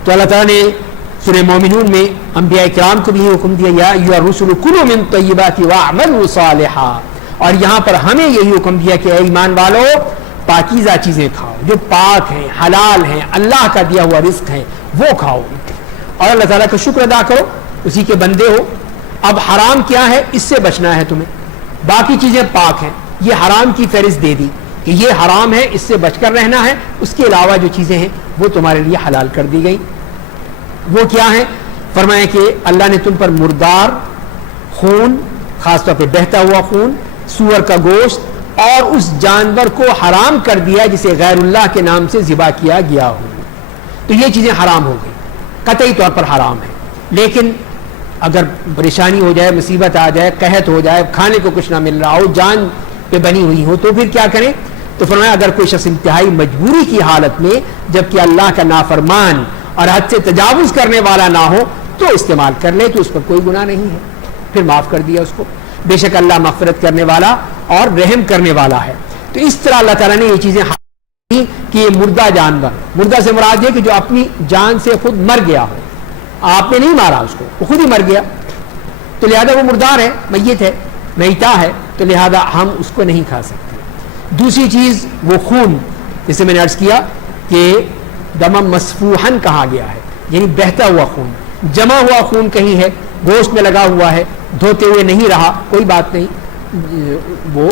تو اللہ تعالیٰ نے سورہ مومنون میں انبیاء کرام کو بھی یہ حکم دیا یا ایھا الرسل کلوا من طیبات واعملوا صالحا، اور یہاں پر ہمیں یہی حکم دیا کہ اے ایمان والو پاکیزہ چیزیں کھاؤ، جو پاک ہیں، حلال ہیں، اللہ کا دیا ہوا رزق ہے وہ کھاؤ، اور اللہ تعالیٰ کا شکر ادا کرو، اسی کے بندے ہو۔ اب حرام کیا ہے، اس سے بچنا ہے تمہیں، باقی چیزیں پاک ہیں، یہ حرام کی فہرست دے دی کہ یہ حرام ہے، اس سے بچ کر رہنا ہے، اس کے علاوہ جو چیزیں ہیں وہ تمہارے لیے حلال کر دی گئی۔ وہ کیا ہیں؟ فرمایا کہ اللہ نے تم پر مردار خون، خاص طور پہ بہتا ہوا خون، سور کا گوشت اور اس جانور کو حرام کر دیا جسے غیر اللہ کے نام سے ذبح کیا گیا ہو. تو یہ چیزیں حرام ہو گئی، قطعی طور پر حرام ہے. لیکن اگر پریشانی ہو جائے، مصیبت آ جائے، قحط ہو جائے، کھانے کو کچھ نہ مل رہا ہو، جان پہ بنی ہوئی ہو، تو پھر کیا کریں؟ تو فرمایا اگر کوئی شخص انتہائی مجبوری کی حالت میں جبکہ اللہ کا نافرمان اور حد سے تجاوز کرنے والا نہ ہو تو استعمال کر لے، تو اس پر کوئی گناہ نہیں ہے، پھر معاف کر دیا اس کو. بے شک اللہ مغفرت کرنے والا اور رحم کرنے والا ہے. تو اس طرح اللہ تعالیٰ نے یہ چیزیں کہ یہ مردہ جانور، مردہ سے مراد یہ کہ جو اپنی جان سے خود مر گیا ہو، آپ نے نہیں مارا اس کو، وہ خود ہی مر گیا، تو لہذا وہ مردار ہے، میت ہے، میتہ ہے، تو لہذا ہم اس کو نہیں کھا سکتے. دوسری چیز وہ خون، جسے میں نے عرض کیا کہ دم مسفوحن کہا گیا ہے، یعنی بہتا ہوا خون، جمع ہوا خون کہیں ہے، گوشت میں لگا ہوا ہے، دھوتے ہوئے نہیں رہا، کوئی بات نہیں، وہ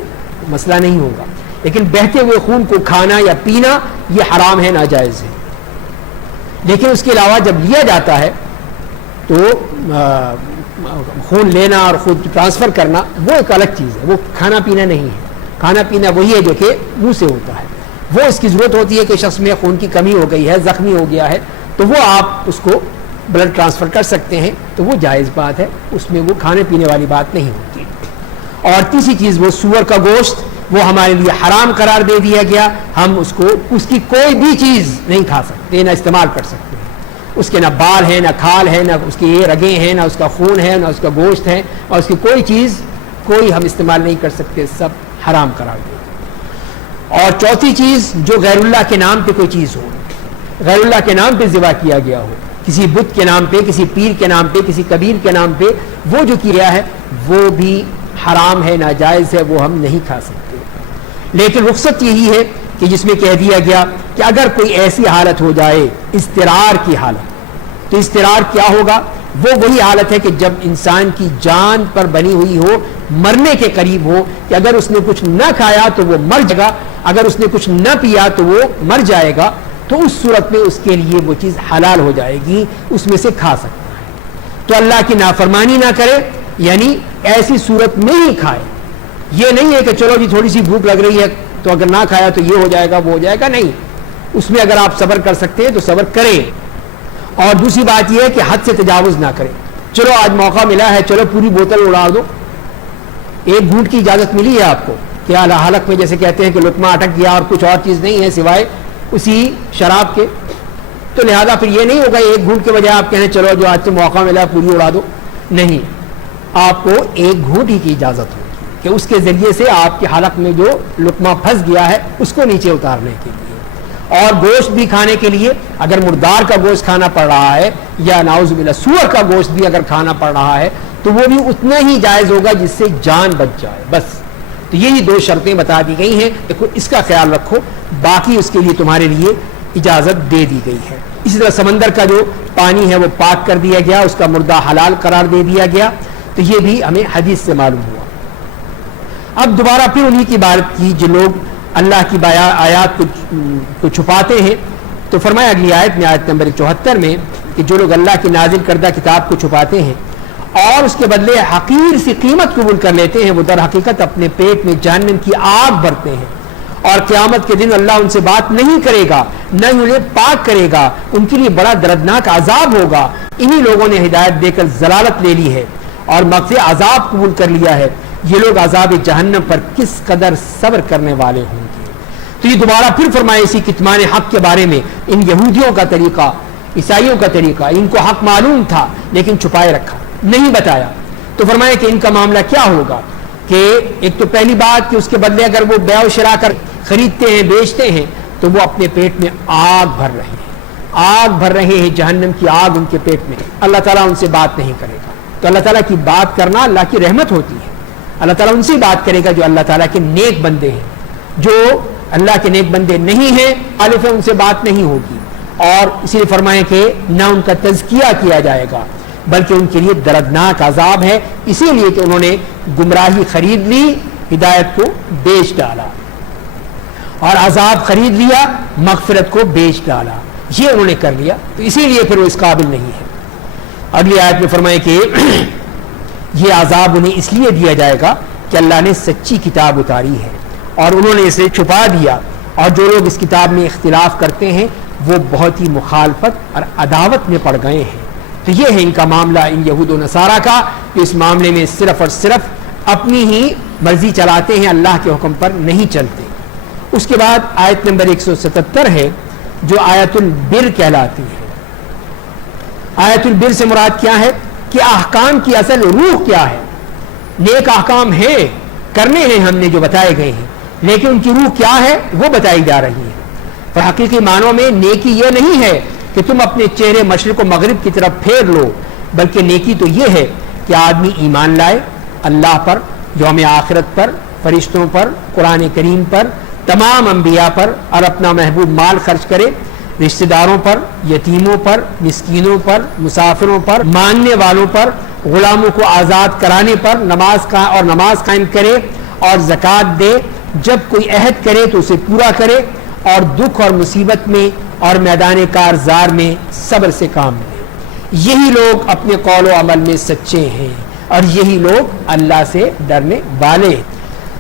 مسئلہ نہیں ہوگا. لیکن بہتے ہوئے خون کو کھانا یا پینا یہ حرام ہے، ناجائز ہے. لیکن اس کے علاوہ جب لیا جاتا ہے تو خون لینا اور خود ٹرانسفر کرنا وہ ایک الگ چیز ہے، وہ کھانا پینا نہیں ہے. کھانا پینا وہی ہے جو کہ منہ سے ہوتا ہے، وہ اس کی ضرورت ہوتی ہے کہ شخص میں خون کی کمی ہو گئی ہے، زخمی ہو گیا ہے، تو وہ آپ اس کو بلڈ ٹرانسفر کر سکتے ہیں، تو وہ جائز بات ہے، اس میں وہ کھانے پینے والی بات نہیں ہوتی. اور تیسری چیز وہ سور کا گوشت، وہ ہمارے لیے حرام قرار دے دیا گیا، ہم اس کو اس کی کوئی بھی چیز نہیں کھا سکتے، نہ استعمال کر سکتے ہیں. اس کے نہ بال ہیں، نہ کھال ہے، نہ اس کی رگیں ہیں، نہ اس کا خون ہے، نہ اس کا گوشت ہے، اور اس کی کوئی چیز کوئی ہم استعمال نہیں کر سکتے، سب حرام قرار دے. اور چوتھی چیز جو غیر اللہ کے نام پہ کوئی چیز ہو، غیر اللہ کے نام پہ ذبح کیا گیا ہو، کسی بت کے نام پہ، کسی پیر کے نام پہ، کسی کبیر کے نام پہ وہ جو کیا ہے وہ بھی حرام ہے، ناجائز ہے، وہ ہم نہیں کھا سکتے. لیکن رخصت یہی ہے کہ جس میں کہہ دیا گیا کہ اگر کوئی ایسی حالت ہو جائے اضطرار کی حالت، تو اضطرار کیا ہوگا؟ وہ وہی حالت ہے کہ جب انسان کی جان پر بنی ہوئی ہو، مرنے کے قریب ہو، کہ اگر اس نے کچھ نہ کھایا تو وہ مر جائے گا، اگر اس نے کچھ نہ پیا تو وہ مر جائے گا، تو اس صورت میں اس کے لیے وہ چیز حلال ہو جائے گی، اس میں سے کھا سکتا ہے. تو اللہ کی نافرمانی نہ کرے، یعنی ایسی صورت میں ہی کھائے. یہ نہیں ہے کہ چلو جی تھوڑی سی بھوک لگ رہی ہے تو اگر نہ کھایا تو یہ ہو جائے گا، وہ ہو جائے گا، نہیں. اس میں اگر آپ صبر کر سکتے ہیں تو صبر کریں. اور دوسری بات یہ ہے کہ حد سے تجاوز نہ کریں. چلو آج موقع ملا ہے، چلو پوری بوتل اڑا دو، ایک گھونٹ کی اجازت ملی ہے آپ کو کہ اعلیٰ حلق میں جیسے کہتے ہیں کہ لقمہ اٹک گیا اور کچھ اور چیز نہیں ہے سوائے اسی شراب کے، تو لہذا پھر یہ نہیں ہوگا ایک گھونٹ کے بجائے آپ کہیں چلو جو آج سے موقع ملا پوری اڑا دو. نہیں، آپ کو ایک گھونٹ ہی کی اجازت ہوگی کہ اس کے ذریعے سے آپ کے حلق میں جو لقمہ پھنس گیا ہے اس کو نیچے اتارنے کے لیے. اور گوشت بھی کھانے کے لیے اگر مردار کا گوشت کھانا پڑ رہا ہے یا نعوذ باللہ سور کا گوشت بھی اگر کھانا پڑ رہا ہے تو وہ بھی اتنا ہی جائز ہوگا جس سے جان بچ جائے بس. تو یہی دو شرطیں بتا دی گئی ہیں، دیکھو اس کا خیال رکھو، باقی اس کے لیے تمہارے لیے اجازت دے دی گئی ہے. اسی طرح سمندر کا جو پانی ہے وہ پاک کر دیا گیا، اس کا مردہ حلال قرار دے دیا گیا، تو یہ بھی ہمیں حدیث سے معلوم ہوا. اب دوبارہ پھر انہی کی بات کی جو لوگ اللہ کی آیات کو چھپاتے ہیں، تو فرمایا اگلی آیت میں، آیت نمبر 74 میں، کہ جو لوگ اللہ کی نازل کردہ کتاب کو چھپاتے ہیں اور اس کے بدلے حقیر سی قیمت قبول کر لیتے ہیں، وہ در حقیقت اپنے پیٹ میں جہنم کی آگ بھرتے ہیں، اور قیامت کے دن اللہ ان سے بات نہیں کرے گا، نہ انہیں پاک کرے گا، ان کے لیے بڑا دردناک عذاب ہوگا. انہی لوگوں نے ہدایت دے کر ضلالت لے لی ہے اور مغفر عذاب قبول کر لیا ہے. یہ لوگ عذاب جہنم پر کس قدر صبر کرنے والے ہوں گے. تو یہ دوبارہ پھر فرمائے اسی کتمان حق کے بارے میں، ان یہودیوں کا طریقہ، عیسائیوں کا طریقہ، ان کو حق معلوم تھا لیکن چھپائے رکھا، نہیں بتایا. تو فرمایا کہ ان کا معاملہ کیا ہوگا، کہ ایک تو پہلی بات کہ اس کے بدلے اگر وہ بیع و شراء کر خریدتے ہیں، بیچتے ہیں، تو وہ اپنے پیٹ میں آگ بھر رہے ہیں، آگ بھر رہے ہیں، جہنم کی آگ ان کے پیٹ میں. اللہ تعالیٰ ان سے بات نہیں کرے گا. تو اللہ تعالیٰ کی بات کرنا اللہ کی رحمت ہوتی ہے. اللہ تعالیٰ ان سے بات کرے گا جو اللہ تعالیٰ کے نیک بندے ہیں. جو اللہ کے نیک بندے نہیں ہیں، الف ان سے بات نہیں ہوگی. اور اسی لیے فرمائے کہ نہ ان کا تزکیہ کیا جائے گا بلکہ ان کے لیے دردناک عذاب ہے، اسی لیے کہ انہوں نے گمراہی خرید لی، ہدایت کو بیچ ڈالا، اور عذاب خرید لیا، مغفرت کو بیچ ڈالا. یہ انہوں نے کر لیا، تو اسی لیے پھر وہ اس قابل نہیں ہے. اگلی آیت میں فرمائے کہ یہ عذاب انہیں اس لیے دیا جائے گا کہ اللہ نے سچی کتاب اتاری ہے اور انہوں نے اسے چھپا دیا، اور جو لوگ اس کتاب میں اختلاف کرتے ہیں وہ بہت ہی مخالفت اور عداوت میں پڑ گئے ہیں۔ تو یہ ہے ان کا معاملہ، ان یہود و نصارہ کا، کہ اس معاملے میں صرف اور صرف اپنی ہی مرضی چلاتے ہیں، اللہ کے حکم پر نہیں چلتے۔ اس کے بعد آیت نمبر 177 ہے جو آیت البر کہلاتی ہے۔ آیت البر سے مراد کیا ہے کہ احکام کی اصل روح کیا ہے؟ نیک احکام ہیں، کرنے ہیں ہم نے جو بتائے گئے ہیں، لیکن ان کی روح کیا ہے وہ بتائی جا رہی ہے۔ اور حقیقی معنوں میں نیکی یہ نہیں ہے کہ تم اپنے چہرے مشرق و مغرب کی طرف پھیر لو، بلکہ نیکی تو یہ ہے کہ آدمی ایمان لائے اللہ پر، یوم آخرت پر، فرشتوں پر، قرآن کریم پر، تمام انبیاء پر، اور اپنا محبوب مال خرچ کرے رشتہ داروں پر، یتیموں پر، مسکینوں پر، مسافروں پر، ماننے والوں پر، غلاموں کو آزاد کرانے پر، نماز قائم کرے اور زکوٰۃ دے، جب کوئی عہد کرے تو اسے پورا کرے، اور دکھ اور مصیبت میں اور میدان کارزار میں صبر سے کام لے۔ یہی لوگ اپنے قول و عمل میں سچے ہیں اور یہی لوگ اللہ سے ڈرنے والے۔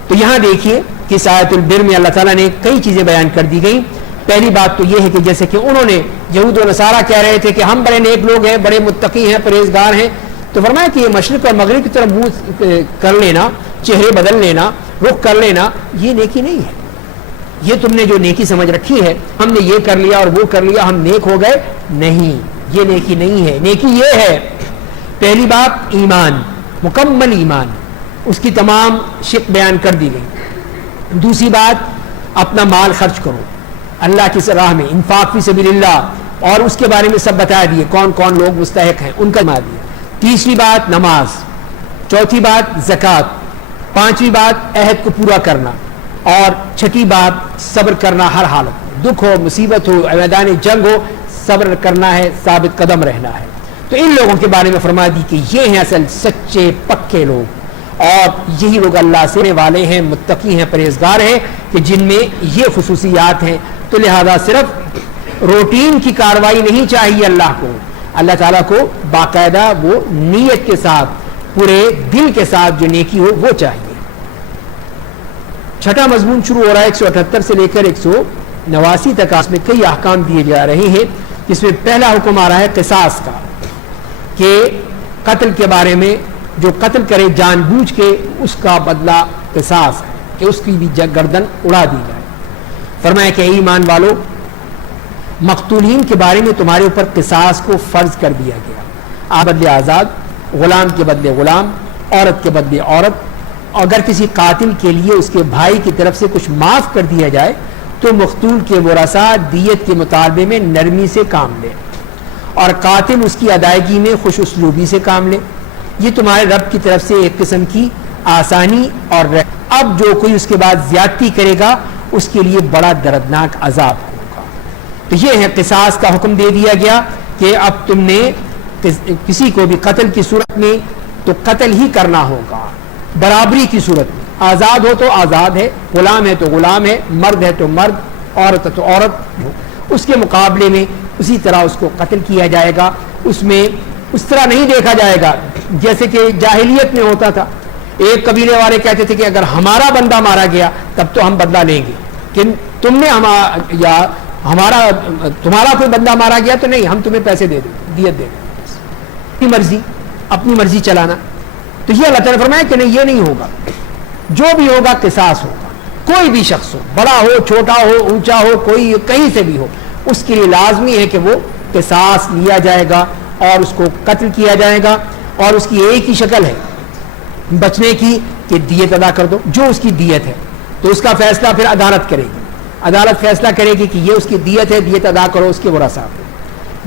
تو یہاں دیکھیے کہ اس آیت البر میں اللہ تعالیٰ نے کئی چیزیں بیان کر دی گئیں۔ پہلی بات تو یہ ہے کہ جیسے کہ انہوں نے یہود و نصارہ کہہ رہے تھے کہ ہم بڑے نیک لوگ ہیں، بڑے متقی ہیں، پرہیزگار ہیں، تو فرمایا کہ یہ مشرق اور مغرب کی طرف منہ کر لینا، چہرے بدل لینا، رخ کر لینا، یہ نیکی نہیں ہے۔ یہ تم نے جو نیکی سمجھ رکھی ہے، ہم نے یہ کر لیا اور وہ کر لیا، ہم نیک ہو گئے، نہیں، یہ نیکی نہیں ہے۔ نیکی یہ ہے، پہلی بات ایمان، مکمل ایمان، اس کی تمام شق بیان کر دی گئی۔ دوسری بات، اپنا مال خرچ کرو اللہ کی راہ میں، انفاق فی سبیل اللہ، اور اس کے بارے میں سب بتا دیے کون کون لوگ مستحق ہیں، ان کا مال دیا۔ تیسری بات نماز، چوتھی بات زکوٰۃ، پانچویں بات عہد کو پورا کرنا، اور چھٹی بات صبر کرنا ہر حالت میں، دکھ ہو، مصیبت ہو، میدان جنگ ہو، صبر کرنا ہے، ثابت قدم رہنا ہے۔ تو ان لوگوں کے بارے میں فرما دی کہ یہ ہیں اصل سچے پکے لوگ، اور یہی لوگ اللہ سے ڈرنے والے ہیں، متقی ہیں، پرہیزگار ہیں، کہ جن میں یہ خصوصیات ہیں۔ تو لہذا صرف روٹین کی کاروائی نہیں چاہیے اللہ کو، اللہ تعالیٰ کو باقاعدہ وہ نیت کے ساتھ، پورے دل کے ساتھ جو نیکی ہو وہ چاہیے۔ چھٹا مضمون شروع ہو رہا ہے 178 سے لے کر 189 تک، اس میں کئی احکام دیے جا رہے ہیں، جس میں پہلا حکم آ رہا ہے قصاص کا، کہ قتل کے بارے میں جو قتل کرے جان بوجھ کے اس کا بدلہ قصاص ہے، کہ اس کی بھی گردن اڑا دی جائے۔ فرمایا کہ ایمان والو، مقتولین کے بارے میں تمہارے اوپر قصاص کو فرض کر دیا گیا، بدلے آزاد، غلام کے بدلے غلام، عورت کے بدلے عورت۔ اگر کسی قاتل کے لیے اس کے بھائی کی طرف سے کچھ معاف کر دیا جائے تو مقتول کے ورثاء دیت کے مطالبے میں نرمی سے کام لے، اور قاتل اس کی ادائیگی میں خوش اسلوبی سے کام لے۔ یہ تمہارے رب کی طرف سے ایک قسم کی آسانی اور اب جو کوئی اس کے بعد زیادتی کرے گا اس کے لیے بڑا دردناک عذاب ہوگا۔ تو یہ ہے قصاص کا حکم دے دیا گیا کہ اب تم نے کسی کو بھی قتل کی صورت میں تو قتل ہی کرنا ہوگا، برابری کی صورت میں، آزاد ہو تو آزاد ہے، غلام ہے تو غلام ہے، مرد ہے تو مرد، عورت ہے تو عورت، اس کے مقابلے میں اسی طرح اس کو قتل کیا جائے گا۔ اس میں اس طرح نہیں دیکھا جائے گا جیسے کہ جاہلیت میں ہوتا تھا، ایک قبیلے والے کہتے تھے کہ اگر ہمارا بندہ مارا گیا تب تو ہم بدلہ لیں گے، کہ تم نے تمہارا کوئی بندہ مارا گیا تو نہیں، ہم تمہیں پیسے دے دیں، دیت دے دیں، اپنی مرضی چلانا۔ تو یہ اللہ تعالیٰ نے فرمایا کہ نہیں، یہ نہیں ہوگا، جو بھی ہوگا قصاص ہوگا، کوئی بھی شخص ہو، بڑا ہو، چھوٹا ہو، اونچا ہو، کوئی کہیں سے بھی ہو، اس کے لیے لازمی ہے کہ وہ قصاص لیا جائے گا اور اس کو قتل کیا جائے گا، اور اس کی ایک ہی شکل ہے بچنے کی کہ دیت ادا کر دو، جو اس کی دیت ہے، تو اس کا فیصلہ پھر عدالت کرے گی، عدالت فیصلہ کرے گی کہ یہ اس کی دیت ہے، دیت ادا کرو اس کے ورثاء کو۔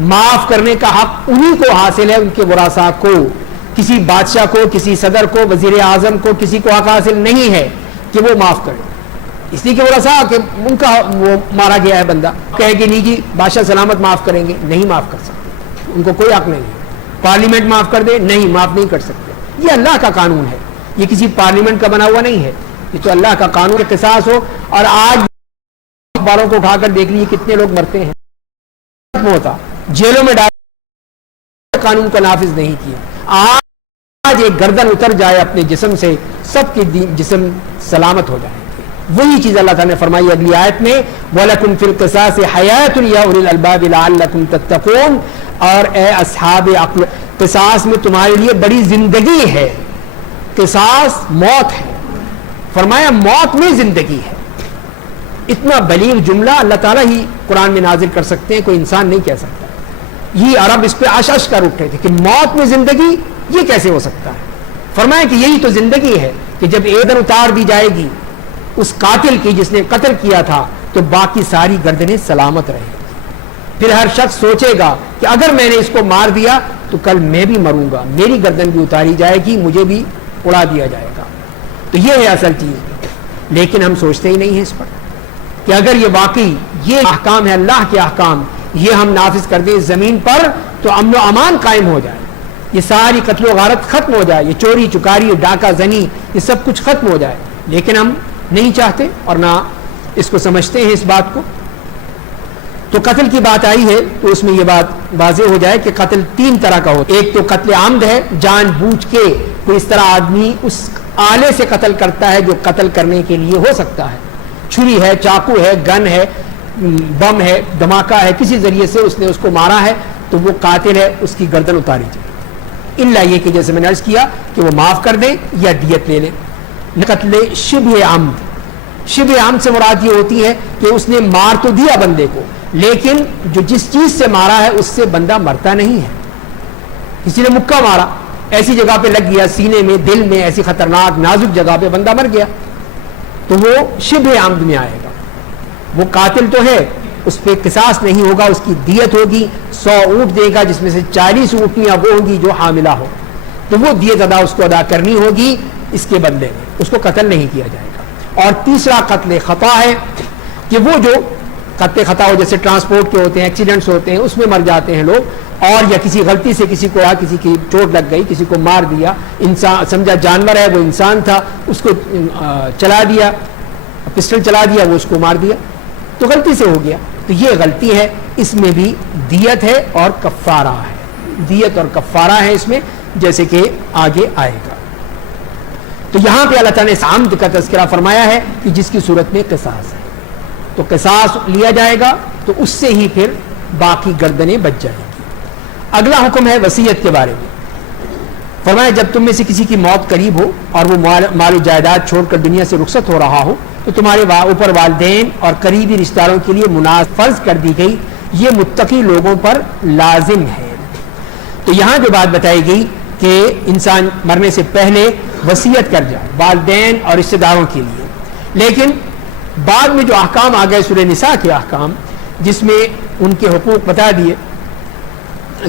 معاف کرنے کا حق انہی کو حاصل ہے، ان کے ورثاء کو، کسی بادشاہ کو، کسی صدر کو، وزیر اعظم کو، کسی کو حق حاصل نہیں ہے کہ وہ معاف کرے، اس لیے کہ ورثاء کہ ان کا وہ مارا گیا ہے بندہ، کہے کہ نہیں جی بادشاہ سلامت معاف کریں گے، نہیں معاف کر سکتے، ان کو کوئی حق نہیں ہے۔ پارلیمنٹ معاف کر دے، نہیں، معاف نہیں کر سکتے، یہ اللہ کا قانون ہے، یہ کسی پارلیمنٹ کا بنا ہوا نہیں ہے، یہ تو اللہ کا قانون ہے۔ قصاص ہو، اور آج اخباروں کو اٹھا کر دیکھ لیجیے کتنے لوگ مرتے ہیں، ہوتا جیلوں میں ڈال، قانون کو نافذ نہیں کیا، آج ایک گردن اتر جائے اپنے جسم سے، سب کے جسم سلامت ہو جائیں گے۔ وہی چیز اللہ تعالیٰ نے فرمائی اگلی آیت میں، وَلَكُمْ فِي الْقِصَاصِ حَيَاةٌ يَا أُولِي الْأَلْبَابِ لَعَلَّكُمْ تَتَّقُونَ، اور اے اصحاب عقل، قصاص میں تمہارے لیے بڑی زندگی ہے۔ قصاص موت ہے، فرمایا موت میں زندگی ہے۔ اتنا بلیغ جملہ اللہ تعالیٰ ہی قرآن میں نازل کر سکتے ہیں، کوئی انسان نہیں کہہ سکتا۔ یہ عرب اس پہ آشش کر اٹھے تھے کہ موت میں زندگی، یہ کیسے ہو سکتا ہے؟ فرمایا کہ یہی تو زندگی ہے کہ جب ایدن اتار دی جائے گی اس قاتل کی جس نے قتل کیا تھا، تو باقی ساری گردنیں سلامت رہیں گی۔ پھر ہر شخص سوچے گا کہ اگر میں نے اس کو مار دیا تو کل میں بھی مروں گا، میری گردن بھی اتاری جائے گی، مجھے بھی اڑا دیا جائے گا۔ تو یہ ہے اصل چیز، لیکن ہم سوچتے ہی نہیں ہیں اس پر کہ اگر یہ واقعی یہ احکام ہے اللہ کے احکام، یہ ہم نافذ کر دیں زمین پر تو امن و امان قائم ہو جائے، یہ ساری قتل و غارت ختم ہو جائے، یہ چوری چکاری ڈاکہ زنی یہ سب کچھ ختم ہو جائے، لیکن ہم نہیں چاہتے اور نہ اس کو سمجھتے ہیں اس بات کو۔ تو قتل کی بات آئی ہے تو اس میں یہ بات واضح ہو جائے کہ قتل تین طرح کا ہوتا ہے۔ ایک تو قتل عمد ہے، جان بوجھ کے کوئی اس طرح آدمی اس آلے سے قتل کرتا ہے جو قتل کرنے کے لیے ہو سکتا ہے، چھری ہے، چاقو ہے، گن ہے، بم ہے، دھماکہ ہے، کسی ذریعے سے اس نے اس کو مارا ہے تو وہ قاتل ہے، اس کی گردن اتاری جائے، الا یہ کہ جیسے میں نے عرض کیا کہ وہ معاف کر دیں یا دیت لے لیں۔ قتل شبہ عمد، شبہ عمد سے مراد یہ ہوتی ہے کہ اس نے مار تو دیا بندے کو، لیکن جو جس چیز سے مارا ہے اس سے بندہ مرتا نہیں ہے۔ کسی نے مکہ مارا، ایسی جگہ پہ لگ گیا، سینے میں، دل میں، ایسی خطرناک نازک جگہ پہ بندہ مر گیا، تو وہ شبہ عمد میں آئے گا۔ وہ قاتل تو ہے، اس پہ قصاص نہیں ہوگا، اس کی دیت ہوگی، 100 اونٹ دے گا جس میں سے 40 اونٹیاں وہ ہوں گی جو حاملہ ہو، تو وہ دیت اس کو ادا کرنی ہوگی اس کے بدلے میں، اس کو قتل نہیں کیا جائے گا۔ اور تیسرا قتل خطا ہے کہ وہ جو قتل خطا ہو، جیسے ٹرانسپورٹ کے ہوتے ہیں، ایکسیڈنٹس ہوتے ہیں، اس میں مر جاتے ہیں لوگ، اور یا کسی غلطی سے کسی کو کسی کی چوٹ لگ گئی، کسی کو مار دیا، انسان سمجھا جانور ہے وہ انسان تھا، اس کو چلا دیا، پسٹل چلا دیا، وہ اس کو مار دیا، تو غلطی سے ہو گیا، تو یہ غلطی ہے، اس میں بھی دیت ہے اور کفارہ ہے، دیت اور کفارہ ہے اس میں، جیسے کہ آگے آئے گا۔ تو یہاں پہ اللہ تعالیٰ نے عمد کا تذکرہ فرمایا ہے کہ جس کی صورت میں قصاص ہے، تو قصاص لیا جائے گا تو اس سے ہی پھر باقی گردنیں بچ جائیں گی۔ اگلا حکم ہے وصیت کے بارے میں، فرمایا جب تم میں سے کسی کی موت قریب ہو اور وہ مال و جائیداد چھوڑ کر دنیا سے رخصت ہو رہا ہو تو تمہارے اوپر والدین اور قریبی رشتہ داروں کے لیے مناسب فرض کر دی گئی، یہ متقی لوگوں پر لازم ہے۔ تو یہاں جو بات بتائی گئی کہ انسان مرنے سے پہلے وصیت کر جائے والدین اور رشتہ داروں کے لیے، لیکن بعد میں جو احکام آ گئے سورہ نساء کے احکام، جس میں ان کے حقوق بتا دیے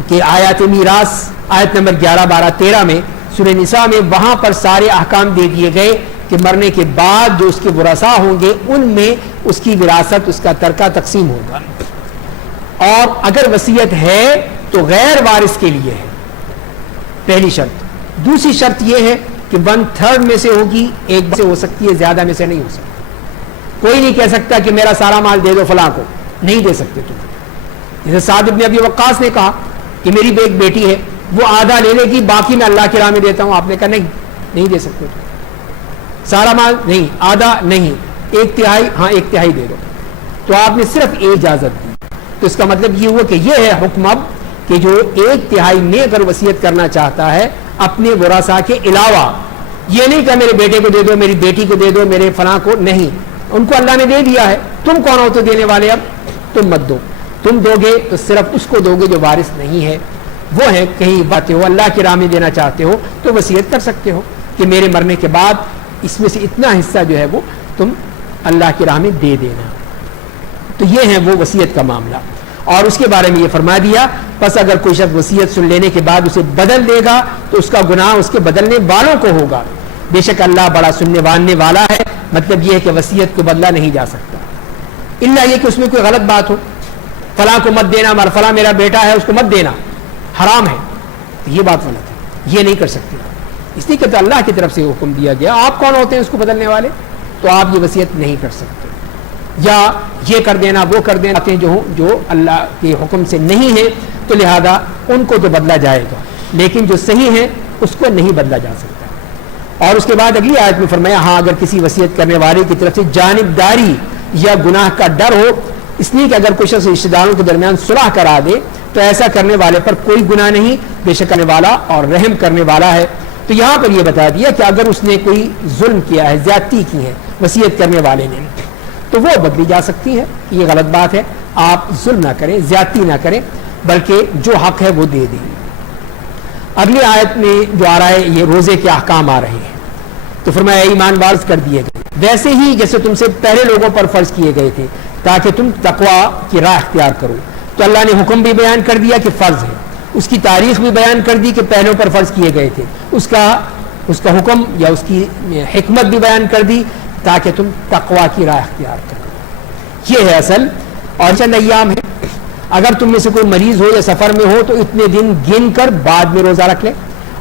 کہ آیات میراث آیت نمبر 11، 12، 13 میں سورہ نساء میں، وہاں پر سارے احکام دے دیے گئے کہ مرنے کے بعد جو اس کے ورثاء ہوں گے ان میں اس کی وراثت، اس کا ترکہ تقسیم ہوگا، اور اگر وصیت ہے تو غیر وارث کے لیے ہے، پہلی شرط۔ دوسری شرط یہ ہے کہ 1/3 میں سے ہوگی، ایک سے ہو سکتی ہے، زیادہ میں سے نہیں ہو سکتی۔ کوئی نہیں کہہ سکتا کہ میرا سارا مال دے دو فلاں کو، نہیں دے سکتے تم۔ جیسے سعد بن ابی وقاص نے کہا کہ میری ایک بیٹی ہے، وہ آدھا لے لے گی، باقی میں اللہ کی راہ میں دیتا ہوں، آپ نے کہا نہیں دے سکتے تم، سارا مال نہیں، آدھا نہیں، 1/3، ہاں 1/3 دے دو، تو آپ نے صرف اجازت دی۔ تو اس کا مطلب یہ ہوا کہ یہ ہے حکم اب کہ جو 1/3 میں اگر وصیت کرنا چاہتا ہے اپنے ورثاء کے علاوہ، یہ نہیں کہ میرے بیٹے کو دے دو، میری بیٹی کو دے دو، میرے فلاں کو، نہیں، ان کو اللہ نے دے دیا ہے، تم کون ہو تو دینے والے، اب تم مت دو، تم دو گے تو صرف اس کو دو گے جو وارث نہیں ہے، وہ ہے کہیں باتیں ہو اللہ کی راہ میں دینا چاہتے ہو تو وصیت کر سکتے ہو کہ میرے مرنے کے بعد اس میں سے اتنا حصہ جو ہے وہ تم اللہ کی راہ میں دے دینا۔ تو یہ ہے وہ وصیت کا معاملہ، اور اس کے بارے میں یہ فرما دیا پس اگر کوئی شخص وصیت سن لینے کے بعد اسے بدل دے گا تو اس کا گناہ اس کے بدلنے والوں کو ہوگا، بے شک اللہ بڑا سننے واننے والا ہے۔ مطلب یہ ہے کہ وصیت کو بدلا نہیں جا سکتا، الا یہ کہ اس میں کوئی غلط بات ہو، فلاں کو مت دینا، فلاں میرا بیٹا ہے اس کو مت دینا، حرام ہے، تو یہ بات غلط ہے، یہ نہیں کر سکتے، اس لیے کہ اللہ کی طرف سے حکم دیا گیا، آپ کون ہوتے ہیں اس کو بدلنے والے، تو آپ یہ وصیت نہیں کر سکتے، یا یہ کر دینا وہ کر دینا جو اللہ کے حکم سے نہیں ہے، تو لہذا ان کو تو بدلا جائے گا، لیکن جو صحیح ہے اس کو نہیں بدلا جا سکتا. اور اس کے بعد اگلی آیت میں فرمایا ہاں اگر کسی وصیت کرنے والے کی طرف سے جانبداری یا گناہ کا ڈر ہو، اس لیے کہ اگر کوئی شخص رشتہ داروں کے درمیان صلح کرا دے تو ایسا کرنے والے پر کوئی گناہ نہیں، بے شک کرنے والا اور رحم کرنے والا ہے. تو یہاں پر یہ بتا دیا کہ اگر اس نے کوئی ظلم کیا ہے، زیادتی کی ہے وصیت کرنے والے نے، تو وہ بدلی جا سکتی ہے. یہ غلط بات ہے، آپ ظلم نہ کریں، زیادتی نہ کریں، بلکہ جو حق ہے وہ دے دیں. اگلی آیت میں جو آ رہا ہے یہ روزے کے احکام آ رہے ہیں. تو فرمایا ایمان فرض کر دیے گئے ویسے ہی جیسے تم سے پہلے لوگوں پر فرض کیے گئے تھے تاکہ تم تقویٰ کی راہ اختیار کرو. تو اللہ نے حکم بھی بیان کر دیا کہ فرض ہے، اس کی تاریخ بھی بیان کر دی کہ پہلوں پر فرض کیے گئے تھے، اس کا حکم یا اس کی حکمت بھی بیان کر دی تاکہ تم تقویٰ کی راہ اختیار کرو. یہ ہے اصل. اور چند ایام ہے، اگر تم میں سے کوئی مریض ہو یا سفر میں ہو تو اتنے دن گن کر بعد میں روزہ رکھ لے.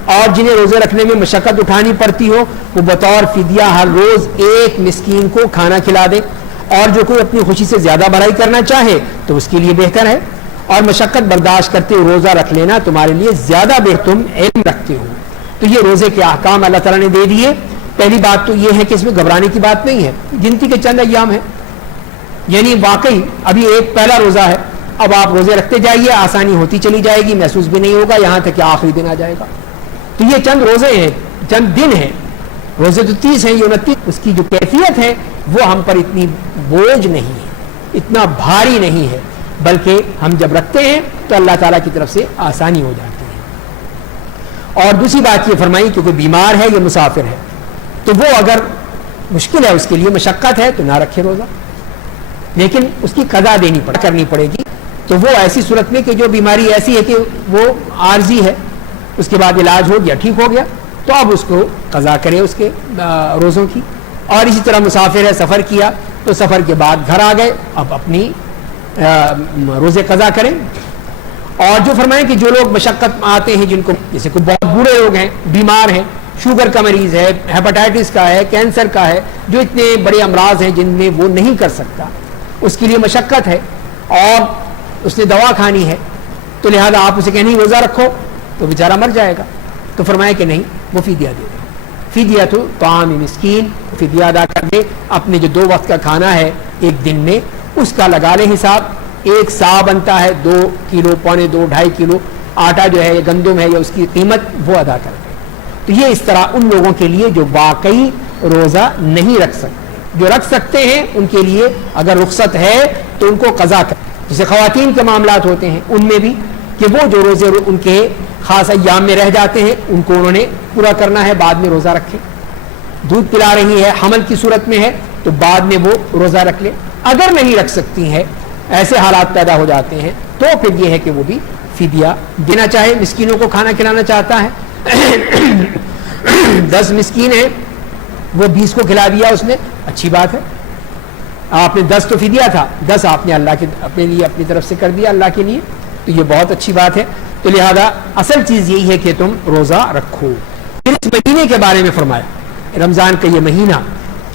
اور جنہیں روزے رکھنے میں مشقت اٹھانی پڑتی ہو وہ بطور فدیہ ہر روز ایک مسکین کو کھانا کھلا دے. اور جو کوئی اپنی خوشی سے زیادہ بڑائی کرنا چاہے تو اس کے لیے بہتر ہے. اور مشقت برداشت کرتے ہوئے روزہ رکھ لینا تمہارے لیے زیادہ بہتر، تم علم رکھتے ہو. تو یہ روزے کے احکام اللہ تعالیٰ نے دے دیے. پہلی بات تو یہ ہے کہ اس میں گھبرانے کی بات نہیں ہے، گنتی کے چند ایام ہیں، یعنی واقعی ابھی ایک پہلا روزہ ہے، اب آپ روزے رکھتے جائیے، آسانی ہوتی چلی جائے گی، محسوس بھی نہیں ہوگا یہاں تک کہ آخری دن آ جائے گا. تو یہ چند روزے ہیں، چند دن ہیں. روزے تو 30 ہیں، یہ 29. اس کی جو کیفیت ہے وہ ہم پر اتنی بوجھ نہیں ہے، اتنا بھاری نہیں ہے، بلکہ ہم جب رکھتے ہیں تو اللہ تعالیٰ کی طرف سے آسانی ہو جاتی ہے. اور دوسری بات یہ فرمائی کہ کوئی بیمار ہے یا مسافر ہے تو وہ اگر مشکل ہے، اس کے لیے مشقت ہے تو نہ رکھے روزہ، لیکن اس کی قضا کرنی پڑے گی. تو وہ ایسی صورت میں کہ جو بیماری ایسی ہے کہ وہ عارضی ہے، اس کے بعد علاج ہو گیا، ٹھیک ہو گیا، تو اب اس کو قضا کرے اس کے روزوں کی. اور اسی طرح مسافر ہے، سفر کیا تو سفر کے بعد گھر آ گئے، اب اپنی روزے قضا کریں. اور جو فرمائیں کہ جو لوگ مشقت آتے ہیں، جن کو جیسے کوئی بہت بوڑھے لوگ ہیں، بیمار ہیں، شوگر کا مریض ہے، ہیپاٹائٹس کا ہے، کینسر کا ہے، جو اتنے بڑے امراض ہیں جن میں وہ نہیں کر سکتا، اس کے لیے مشقت ہے اور اس نے دوا کھانی ہے، تو لہذا آپ اسے کہیں نہیں روزہ رکھو تو بیچارہ مر جائے گا. تو فرمائے کہ نہیں، وہ فدیہ دے دے. فدیہ تو طعام مسکین، فدیہ ادا کر دے. اپنے جو 2 وقت کا کھانا ہے ایک دن میں اس کا لگا لے حساب. ایک سا بنتا ہے 2 کلو، پونے 2، 2.5 کلو آٹا جو ہے یا گندم ہے یا اس کی قیمت وہ ادا کر دے. تو یہ اس طرح ان لوگوں کے لیے جو واقعی روزہ نہیں رکھ سکتے. جو رکھ سکتے ہیں ان کے لیے اگر رخصت ہے تو ان کو قضا کر. جیسے خواتین کے معاملات ہوتے ہیں ان میں بھی کہ وہ جو روزے ان کے خاص ایام میں رہ جاتے ہیں ان کو انہوں نے پورا کرنا ہے، بعد میں روزہ رکھیں. دودھ پلا رہی ہے، حمل کی صورت میں ہے تو بعد میں وہ روزہ رکھ لے. اگر نہیں رکھ سکتی ہیں، ایسے حالات پیدا ہو جاتے ہیں، تو پھر یہ ہے کہ وہ بھی فدیہ دینا چاہے. مسکینوں کو کھانا کھلانا چاہتا ہے 10 مسکین ہیں، وہ 20 کو کھلا دیا اس نے، اچھی بات ہے. آپ نے 10 تو فدیہ تھا، 10 آپ نے اللہ کے اپنے لیے اپنی طرف سے کر دیا اللہ کے لیے، تو یہ بہت اچھی بات ہے. تو لہذا اصل چیز یہی ہے کہ تم روزہ رکھو. پھر اس مہینے کے بارے میں فرمایا، رمضان کا یہ مہینہ،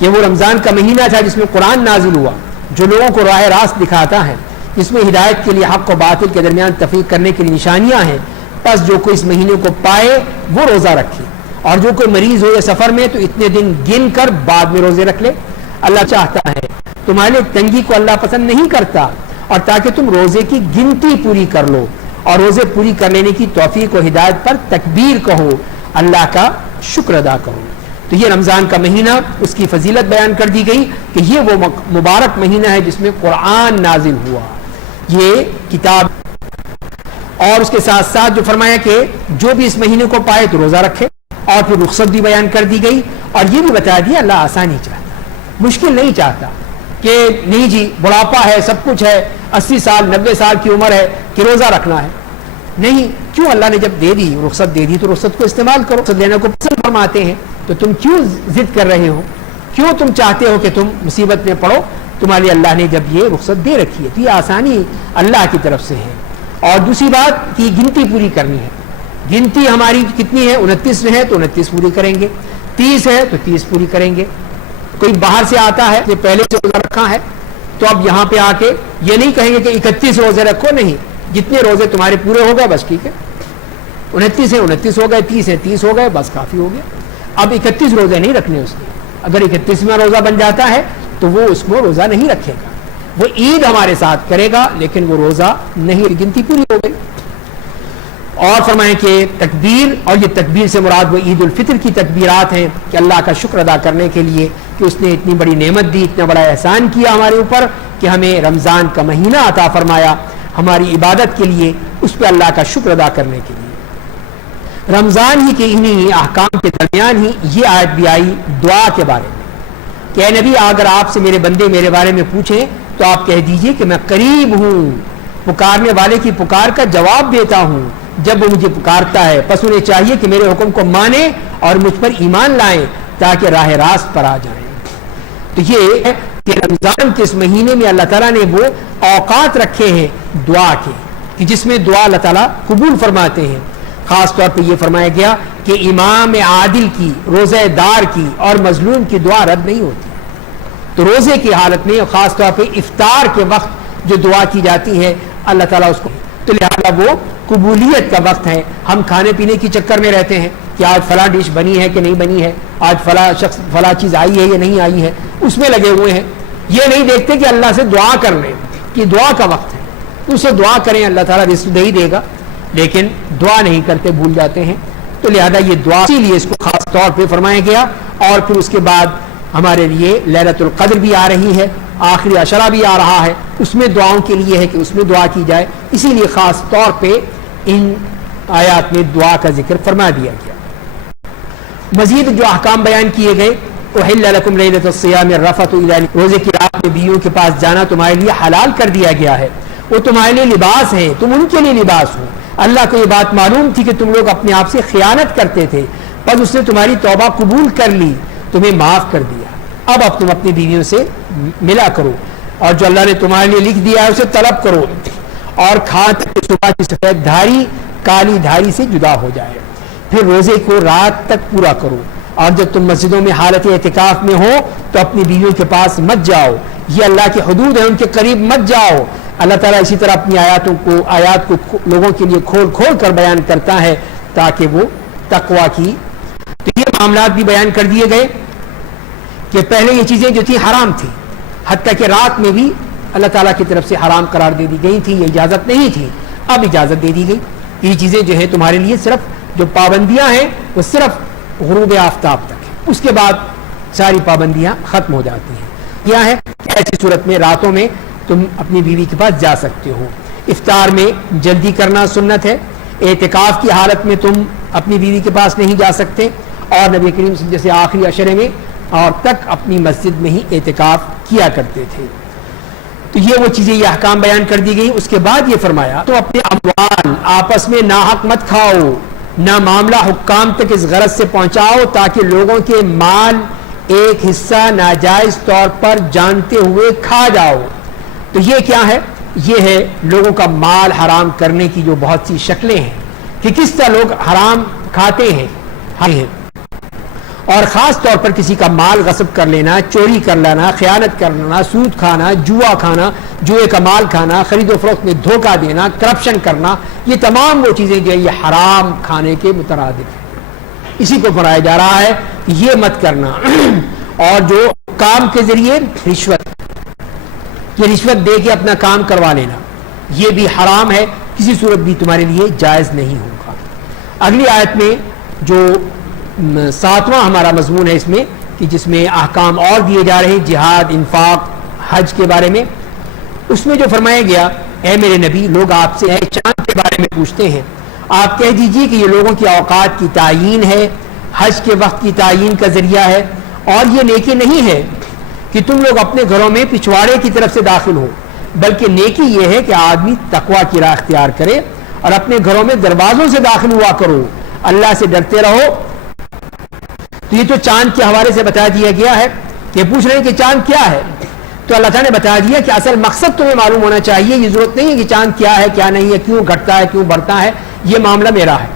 یہ وہ رمضان کا مہینہ تھا جس میں قرآن نازل ہوا، جو لوگوں کو راہ راست دکھاتا ہے، جس میں ہدایت کے لیے حق و باطل کے درمیان تفریق کرنے کی نشانیاں ہیں. پس جو کوئی اس مہینے کو پائے وہ روزہ رکھے. اور جو کوئی مریض ہو یا سفر میں تو اتنے دن گن کر بعد میں روزے رکھ لے. اللہ چاہتا ہے تمہارے لیے تنگی کو اللہ پسند نہیں کرتا، اور تاکہ تم روزے کی گنتی پوری کر لو اور روزے پوری کر لینے کی توفیق و ہدایت پر تکبیر کہو، اللہ کا شکر ادا کرو. تو یہ رمضان کا مہینہ، اس کی فضیلت بیان کر دی گئی کہ یہ وہ مبارک مہینہ ہے جس میں قرآن نازل ہوا، یہ کتاب. اور اس کے ساتھ ساتھ جو فرمایا کہ جو بھی اس مہینے کو پائے تو روزہ رکھے. اور پھر رخصت بھی بیان کر دی گئی، اور یہ بھی بتا دیا اللہ آسانی چاہتا، مشکل نہیں چاہتا کہ نہیں جی بڑھاپا ہے، سب کچھ ہے، 80 سال 90 سال کی عمر ہے کہ روزہ رکھنا ہے. نہیں، کیوں اللہ نے جب دے دی رخصت دے دی تو رخصت کو استعمال کرو. رخصت لینے کو پسند فرماتے ہیں تو تم کیوں ضد کر رہے ہو؟ کیوں تم چاہتے ہو کہ تم مصیبت میں پڑو؟ تمہارے لیے اللہ نے جب یہ رخصت دے رکھی ہے تو یہ آسانی اللہ کی طرف سے ہے. اور دوسری بات کہ گنتی پوری کرنی ہے. گنتی ہماری کتنی ہے؟ 29 میں ہے تو 29 پوری کریں گے، 30 ہے تو 30 پوری کریں گے. کوئی باہر سے آتا ہے، پہلے سے روزہ رکھا ہے تو اب یہاں پہ آ کے یہ نہیں کہیں گے کہ 31 روزے رکھو، نہیں، جتنے روزے تمہارے پورے ہو گئے بس ٹھیک ہے. 29 ہے 29 ہو گئے, 30 ہے 30 ہو گئے, بس کافی ہو گیا. اب 31 روزے نہیں رکھنے اس نے. اگر 31واں روزہ بن جاتا ہے تو وہ اس کو روزہ نہیں رکھے گا, وہ عید ہمارے ساتھ کرے گا لیکن وہ روزہ نہیں, گنتی پوری ہو گئی. اور فرمائیں کہ تکبیر, اور یہ تکبیر سے مراد وہ عید الفطر کی تکبیرات ہیں کہ اللہ کا شکر ادا کرنے کے لیے کہ اس نے اتنی بڑی نعمت دی, اتنا بڑا احسان کیا ہمارے اوپر کہ ہمیں رمضان کا مہینہ عطا فرمایا ہماری عبادت کے لیے, اس پہ اللہ کا شکر ادا کرنے کے لیے. رمضان ہی کے انہی احکام کے درمیان ہی یہ آیت بھی آئی دعا کے بارے میں کہ اے نبی اگر آپ سے میرے بندے میرے بارے میں پوچھیں تو آپ کہہ دیجئے کہ میں قریب ہوں, پکارنے والے کی پکار کا جواب دیتا ہوں جب وہ مجھے پکارتا ہے, پس انہیں چاہیے کہ میرے حکم کو مانیں اور مجھ پر ایمان لائیں تاکہ راہ راست پر آ جائیں. تو یہ ہے کہ رمضان کے اس مہینے میں اللہ تعالیٰ نے وہ اوقات رکھے ہیں دعا کے کہ جس میں دعا اللہ تعالیٰ قبول فرماتے ہیں. خاص طور پہ یہ فرمایا گیا کہ امام عادل کی, روزہ دار کی اور مظلوم کی دعا رد نہیں ہوتی. تو روزے کی حالت میں خاص طور پہ افطار کے وقت جو دعا کی جاتی ہے اللہ تعالیٰ اس کو, تو لہٰذا وہ قبولیت کا وقت ہے. ہم کھانے پینے کی چکر میں رہتے ہیں کہ آج فلاں ڈش بنی ہے کہ نہیں بنی ہے, آج فلاں شخص فلاں چیز آئی ہے یا نہیں آئی ہے, اس میں لگے ہوئے ہیں. یہ نہیں دیکھتے کہ اللہ سے دعا کر لیں کہ دعا کا وقت ہے, اس سے دعا کریں اللہ تعالیٰ رزق دے ہی دے گا, لیکن دعا نہیں کرتے, بھول جاتے ہیں. تو لہذا یہ دعا اسی لیے اس کو خاص طور پہ فرمایا گیا. اور پھر اس کے بعد ہمارے لیے لیلۃ القدر بھی آ رہی ہے, آخری عشرہ بھی آ رہا ہے, اس میں دعاؤں کے لیے ہے کہ اس میں دعا کی جائے, اسی لیے خاص طور پہ ان آیات میں دعا کا ذکر فرما دیا گیا. مزید جو احکام بیان کیے گئے, احل لکم لیلۃ الصیام الرفث الی, روزے کی رات میں بیویوں کے پاس جانا تمہارے لیے حلال کر دیا گیا ہے, وہ تمہارے لیے لباس ہیں, تم ان کے لیے لباس ہو. اللہ کو یہ بات معلوم تھی کہ تم لوگ اپنے آپ سے خیانت کرتے تھے, پر اس نے تمہاری توبہ قبول کر لی, تمہیں معاف کر دیا. اب تم اپنی بیویوں سے ملا کرو اور جو اللہ نے تمہارے لیے لکھ دیا ہے اسے طلب کرو, اور کھا تک صبح کی سفید دھاری کالی دھاری سے جدا ہو جائے. پھر روزے کو رات تک پورا کرو, اور جب تم مسجدوں میں حالت اعتکاف میں ہو تو اپنی بیویوں کے پاس مت جاؤ, یہ اللہ کی حدود ہے, ان کے قریب مت جاؤ. اللہ تعالیٰ اسی طرح اپنی آیات کو لوگوں کے لیے کھول کھول کر بیان کرتا ہے تاکہ وہ تقوی کی. تو یہ معاملات بھی بیان کر دیے گئے کہ پہلے یہ چیزیں جو تھیں حرام تھیں, حتیٰ کہ رات میں بھی اللہ تعالیٰ کی طرف سے حرام قرار دے دی گئی تھی, یہ اجازت نہیں تھی, اب اجازت دے دی گئی. یہ چیزیں جو ہے تمہارے لیے صرف جو پابندیاں ہیں وہ صرف غروب آفتاب تک ہے, اس کے بعد ساری پابندیاں ختم ہو جاتی ہیں. کیا ہے کہ ایسی صورت میں راتوں میں تم اپنی بیوی کے پاس جا سکتے ہو. افطار میں جلدی کرنا سنت ہے, اعتکاف کی حالت میں تم اپنی بیوی کے پاس نہیں جا سکتے, اور نبی کریم صلی اللہ علیہ وسلم جیسے آخری عشرے میں اور تک اپنی مسجد میں ہی اعتکاف کیا کرتے تھے. تو یہ وہ چیزیں, یہ احکام بیان کر دی گئی. اس کے بعد یہ فرمایا تو اپنے اموال آپس میں ناحق مت کھاؤ, نہ معاملہ حکام تک اس غرض سے پہنچاؤ تاکہ لوگوں کے مال ایک حصہ ناجائز طور پر جانتے ہوئے کھا جاؤ. تو یہ کیا ہے, یہ ہے لوگوں کا مال حرام کرنے کی جو بہت سی شکلیں ہیں کہ کس طرح لوگ حرام کھاتے ہیں, اور خاص طور پر کسی کا مال غصب کر لینا, چوری کر لینا, خیانت کر لینا, سود کھانا, جوا کھانا, جوئے کا مال کھانا, خرید و فروخت میں دھوکہ دینا, کرپشن کرنا, یہ تمام وہ چیزیں جو ہے یہ حرام کھانے کے مترادف ہیں. اسی کو فرمایا جا رہا ہے یہ مت کرنا. اور جو کام کے ذریعے رشوت, یہ رشوت دے کے اپنا کام کروا لینا, یہ بھی حرام ہے, کسی صورت بھی تمہارے لیے جائز نہیں ہوگا. اگلی آیت میں جو 7واں ہمارا مضمون ہے اس میں کہ جس میں احکام اور دیے جا رہے ہیں جہاد, انفاق, حج کے بارے میں, اس میں جو فرمایا گیا اے میرے نبی لوگ آپ سے چاند کے بارے میں پوچھتے ہیں, آپ کہہ دیجئے کہ یہ لوگوں کی اوقات کی تعیین ہے, حج کے وقت کی تعیین کا ذریعہ ہے, اور یہ نیکی نہیں ہے کہ تم لوگ اپنے گھروں میں پچھواڑے کی طرف سے داخل ہو, بلکہ نیکی یہ ہے کہ آدمی تقوی کی راہ اختیار کرے اور اپنے گھروں میں دروازوں سے داخل ہوا کرو, اللہ سے ڈرتے رہو. تو یہ تو چاند کے حوالے سے بتا دیا گیا ہے کہ پوچھ رہے ہیں کہ چاند کیا ہے, تو اللہ تعالیٰ نے بتا دیا کہ اصل مقصد تمہیں معلوم ہونا چاہیے, یہ ضرورت نہیں ہے کہ چاند کیا ہے کیا نہیں ہے, کیوں گھٹتا ہے کیوں بڑھتا ہے, یہ معاملہ میرا ہے.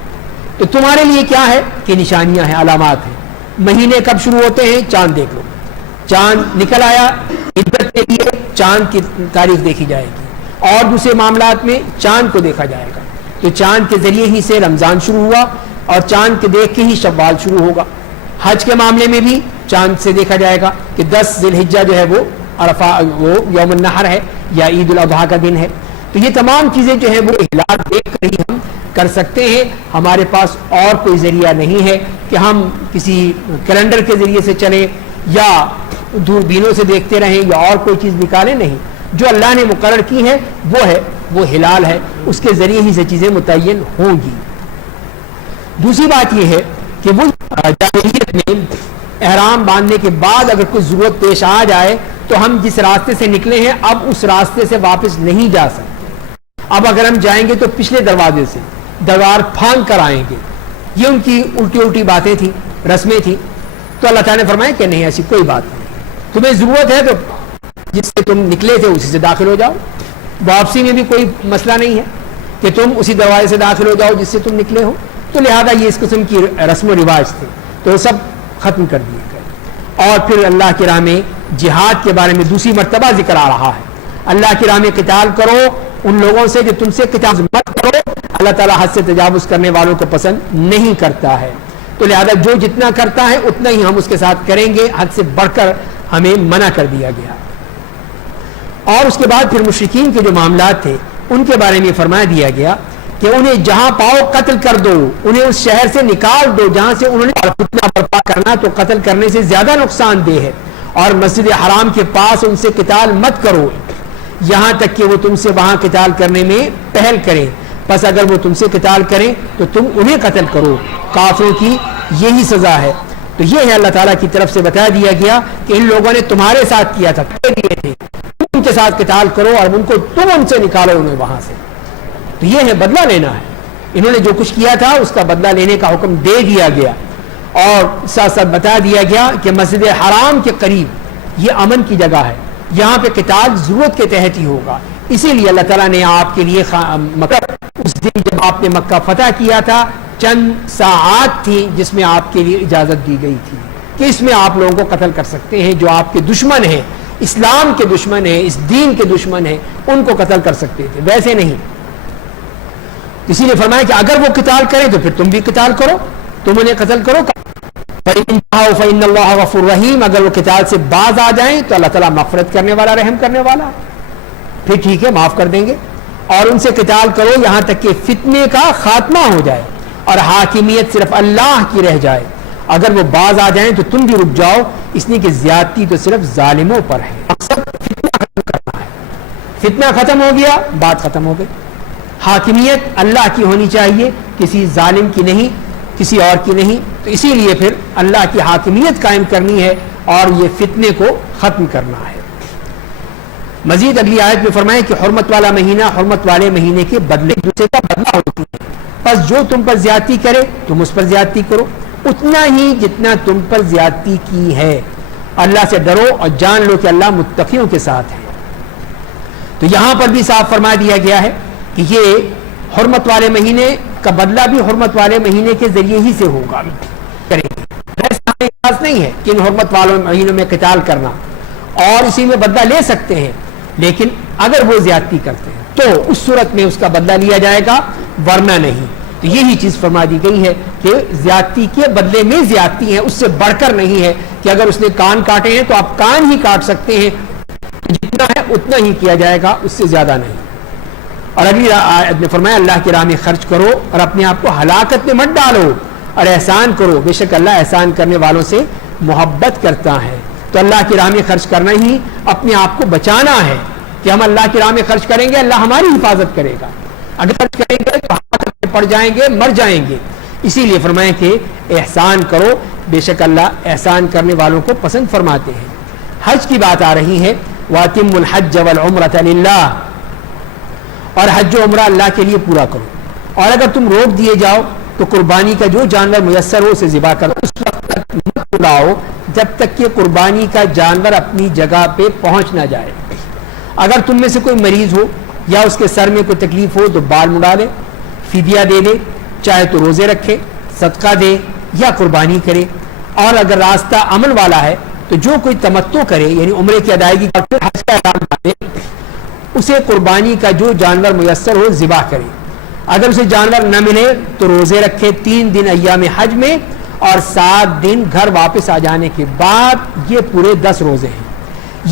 تو تمہارے لیے کیا ہے کہ نشانیاں ہیں, علامات ہیں. مہینے کب شروع ہوتے ہیں, چاند دیکھ لو, چاند نکل آیا, عدت کے لیے چاند کی تاریخ دیکھی جائے گی, اور دوسرے معاملات میں چاند کو دیکھا جائے گا. تو چاند کے ذریعے ہی سے رمضان شروع ہوا اور چاند کے دیکھ کے ہی شوال شروع ہوگا. حج کے معاملے میں بھی چاند سے دیکھا جائے گا کہ 10 ذی الحجہ جو ہے وہ وہ یوم النحر ہے یا عید الاضحیٰ کا دن ہے. تو یہ تمام چیزیں جو ہیں وہ ہلال دیکھ کر ہی ہم کر سکتے ہیں. ہمارے پاس اور کوئی ذریعہ نہیں ہے کہ ہم کسی کیلنڈر کے ذریعے سے چلیں یا دوربینوں سے دیکھتے رہیں یا اور کوئی چیز نکالیں. نہیں, جو اللہ نے مقرر کی ہے وہ ہلال ہے, اس کے ذریعے ہی سے چیزیں متعین ہوں گی. دوسری بات یہ ہے کہ وہ جاہلیت میں احرام باندھنے کے بعد اگر کوئی ضرورت پیش آ جائے تو ہم جس راستے سے نکلے ہیں اب اس راستے سے واپس نہیں جا سکتے. اب اگر ہم جائیں گے تو پچھلے دروازے سے دیوار پھانگ کر آئیں گے. یہ ان کی الٹی باتیں تھیں, رسمیں تھیں. تو اللہ تعالیٰ نے فرمایا کہ نہیں, ایسی کوئی بات نہیں, تمہیں ضرورت ہے تو جس سے تم نکلے تھے اسی سے داخل ہو جاؤ. واپسی میں بھی کوئی مسئلہ نہیں ہے کہ تم اسی دروازے سے داخل ہو جاؤ جس سے تم نکلے ہو. تو لہذا یہ اس قسم کی رسم و رواج تھے تو وہ سب ختم کر دیے گئے. اور پھر اللہ کی راہ میں جہاد کے بارے میں دوسری مرتبہ ذکر آ رہا ہے. اللہ کی راہ میں قتال کرو ان لوگوں سے جو تم سے قتال مت کرو. اللہ تعالیٰ حد سے تجاوز کرنے والوں کو پسند نہیں کرتا ہے. تو لہذا جو جتنا کرتا ہے اتنا ہی ہم اس کے ساتھ کریں گے, حد سے بڑھ کر ہمیں منع کر دیا گیا. اور اس کے بعد پھر مشرکین کے جو معاملات تھے ان کے بارے میں فرمایا دیا گیا کہ انہیں جہاں پاؤ قتل کر دو, انہیں اس شہر سے نکال دو جہاں سے انہوں نے فتنہ برپا کرنا تو قتل کرنے سے زیادہ نقصان دہ ہے. اور مسجد حرام کے پاس ان سے قتال مت کرو یہاں تک کہ وہ تم سے وہاں قتال کرنے میں پہل کریں. پس اگر وہ تم سے قتال کریں تو تم انہیں قتل کرو. کافروں کی یہی سزا ہے. تو یہ ہے اللہ تعالیٰ کی طرف سے بتا دیا گیا کہ ان لوگوں نے تمہارے ساتھ کیا تھا, دیے تھے, ان کے ساتھ قتال کرو اور ان کو تم ان سے نکالو انہیں وہاں سے. تو یہ ہے بدلہ لینا ہے. انہوں نے جو کچھ کیا تھا اس کا بدلہ لینے کا حکم دے دیا گیا. اور ساتھ ساتھ بتا دیا گیا کہ مسجد حرام کے قریب یہ امن کی جگہ ہے, یہاں پہ قتال ضرورت کے تحت ہی ہوگا. اسی لیے اللہ تعالیٰ نے آپ کے لیے اس دن جب آپ نے مکہ فتح کیا تھا چند ساعات تھی جس میں آپ کے لیے اجازت دی گئی تھی کہ اس میں آپ لوگوں کو قتل کر سکتے ہیں. جو آپ کے دشمن ہیں, اسلام کے دشمن ہیں, اس دین کے دشمن ہیں, ان کو قتل کر سکتے تھے, ویسے نہیں. اسی لیے فرمایا کہ اگر وہ قتال کریں تو پھر تم بھی قتال کرو, تم انہیں قتل کرو. فَإِنَّ اللَّهَ غَفُورٌ رَحِيمٌ, اگر وہ قتال سے باز آ جائیں تو اللہ تعالیٰ مغفرت کرنے والا, رحم کرنے والا, پھر ٹھیک ہے معاف کر دیں گے. اور ان سے قتال کرو یہاں تک کہ فتنے کا خاتمہ ہو جائے اور حاکمیت صرف اللہ کی رہ جائے. اگر وہ باز آ جائیں تو تم بھی رک جاؤ, اس لیے کہ زیادتی تو صرف ظالموں پر ہے. مقصد فتنہ ختم کرنا ہے. فتنہ ختم ہو گیا, بات ختم ہو گئی. حاکمیت اللہ کی ہونی چاہیے, کسی ظالم کی نہیں, کسی اور کی نہیں. تو اسی لیے پھر اللہ کی حاکمیت قائم کرنی ہے اور یہ فتنے کو ختم کرنا ہے. مزید اگلی آیت میں فرمائے کہ حرمت والا مہینہ حرمت والے مہینے کے بدلے دوسرے کا بدلہ ہوتی ہے. بس جو تم پر زیادتی کرے تم اس پر زیادتی کرو, اتنا ہی جتنا تم پر زیادتی کی ہے. اللہ سے ڈرو اور جان لو کہ اللہ متقیوں کے ساتھ ہے. تو یہاں پر بھی صاف فرما دیا گیا ہے کہ یہ حرمت والے مہینے کا بدلہ بھی حرمت والے مہینے کے ذریعے ہی سے ہوگا, کریں گے. ایسا احساس نہیں ہے کہ ان حرمت والوں مہینوں میں قتال کرنا اور اسی میں بدلہ لے سکتے ہیں, لیکن اگر وہ زیادتی کرتے ہیں تو اس صورت میں اس کا بدلہ لیا جائے گا, ورنہ نہیں. تو یہی چیز فرما دی گئی ہے کہ زیادتی کے بدلے میں زیادتی ہے, اس سے بڑھ کر نہیں ہے کہ اگر اس نے کان کاٹے ہیں تو آپ کان ہی کاٹ سکتے ہیں, جتنا ہے اتنا ہی کیا جائے گا, اس سے زیادہ نہیں. اور اگلی آیت میں فرمایا اللہ کی راہ میں خرچ کرو اور اپنے آپ کو ہلاکت میں مت ڈالو اور احسان کرو, بے شک اللہ احسان کرنے والوں سے محبت کرتا ہے. تو اللہ کی راہ میں خرچ کرنا ہی اپنے آپ کو بچانا ہے کہ ہم اللہ کی راہ میں خرچ کریں گے, اللہ ہماری حفاظت کرے گا. اگر خرچ کریں گے تو ہلاکت میں پڑ جائیں گے, مر جائیں گے. اسی لیے فرمائیں کہ احسان کرو, بے شک اللہ احسان کرنے والوں کو پسند فرماتے ہیں. حج کی بات آ رہی ہے, وَأَتِمُّ الْحَجَّ وَالْعُمْرَةَ لِلَّهِ, اور حج و عمرہ اللہ کے لیے پورا کرو. اور اگر تم روک دیے جاؤ تو قربانی کا جو جانور میسر ہو اسے ذبح کرو. اس وقت تک مت بلاؤ جب تک کہ قربانی کا جانور اپنی جگہ پہ پہنچ نہ جائے. اگر تم میں سے کوئی مریض ہو یا اس کے سر میں کوئی تکلیف ہو تو بال مڑا لے, فدیہ دے دے, چاہے تو روزے رکھے, صدقہ دے یا قربانی کرے. اور اگر راستہ امن والا ہے تو جو کوئی تمتع کرے یعنی عمرے کی ادائیگی کا حج کا احرام باندھے, اسے قربانی کا جو جانور میسر ہو ذبح کرے. اگر اسے جانور نہ ملے تو روزے رکھے 3 دن ایام حج میں اور 7 دن گھر واپس آ جانے کے بعد، یہ پورے 10 روزے ہیں۔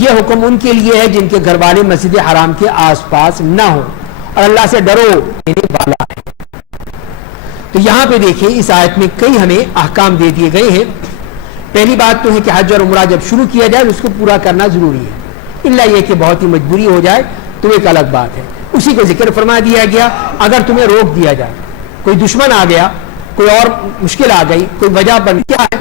یہ حکم ان کے لیے ہے جن کے گھر والے مسجد حرام کے آس پاس نہ ہو، اور اللہ سے ڈرو دینے والا ہے۔ تو یہاں پہ دیکھیں اس آیت میں کئی ہمیں احکام دے دیے گئے ہیں۔ پہلی بات تو ہے کہ حج اور عمرہ جب شروع کیا جائے اس کو پورا کرنا ضروری ہے، الا یہ کہ بہت ہی مجبوری ہو جائے تو ایک الگ بات ہے، اسی کا ذکر فرما دیا گیا۔ اگر تمہیں روک دیا جائے، کوئی دشمن آ گیا، کوئی اور مشکل آ گئی، کوئی وجہ بن کیا ہے،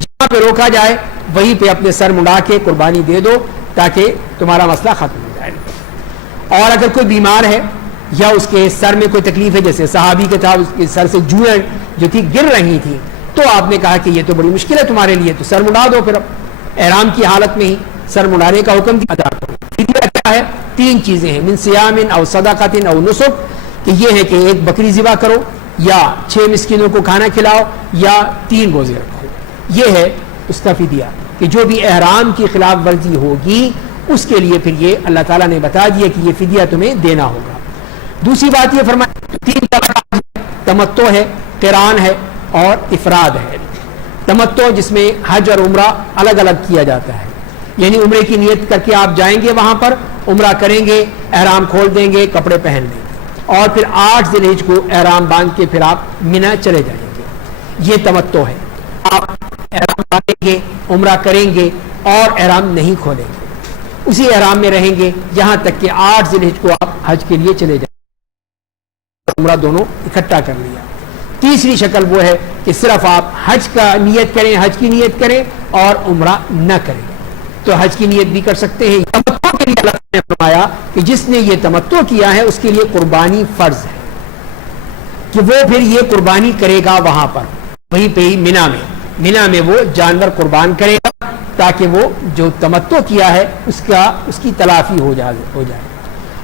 جہاں پہ روکا جائے وہیں پہ اپنے سر مڑا کے قربانی دے دو تاکہ تمہارا مسئلہ ختم ہو جائے۔ اور اگر کوئی بیمار ہے یا اس کے سر میں کوئی تکلیف ہے، جیسے صحابی کے تھا، اس کے سر سے جوئیں جو تھی گر رہی تھی، تو آپ نے کہا کہ یہ تو بڑی مشکل ہے تمہارے لیے، تو سر مڑا دو، پھر اب احرام کی حالت میں ہی سر مڑانے کا حکم ادا کرو۔ فدیہ کیا ہے؟ 3 چیزیں ہیں، من صیام او صدقۃ او نسک، کہ یہ ہے کہ ایک بکری ذبح کرو یا 6 مسکینوں کو کھانا کھلاؤ یا 3 روزے رکھو، یہ ہے اس کا فدیہ، کہ جو بھی احرام کی خلاف ورزی ہوگی اس کے لیے پھر یہ اللہ تعالیٰ نے بتا دیا کہ یہ فدیہ تمہیں دینا ہوگا۔ دوسری بات یہ فرمایا 3 طرح، تمتع ہے، قران ہے اور افراد ہے۔ تمتع جس میں حج اور عمرہ الگ الگ کیا جاتا ہے، یعنی عمرے کی نیت کر کے آپ جائیں گے وہاں پر، عمرہ کریں گے، احرام کھول دیں گے، کپڑے پہن لیں گے، اور پھر 8 ذی الحجہ کو احرام باندھ کے پھر آپ منی چلے جائیں گے، یہ تمتع ہے۔ آپ احرام باندھیں گے، عمرہ کریں گے اور احرام نہیں کھولیں گے، اسی احرام میں رہیں گے یہاں تک کہ 8 ذی الحجہ کو آپ حج کے لیے چلے جائیں، عمرہ دونوں اکٹھا کر لیا۔ تیسری شکل وہ ہے کہ صرف آپ حج کا نیت کریں، حج کی نیت کریں اور عمرہ نہ کریں، تو حج کی نیت بھی کر سکتے ہیں۔ تمتع کے لیے اللہ نے فرمایا کہ جس نے یہ تمتع کیا ہے اس کے لیے قربانی فرض ہے، کہ وہ پھر یہ قربانی کرے گا وہاں پر، وہیں پہ ہی منی میں وہ جانور قربان کرے گا تاکہ وہ جو تمتع کیا ہے اس کی تلافی ہو جائے۔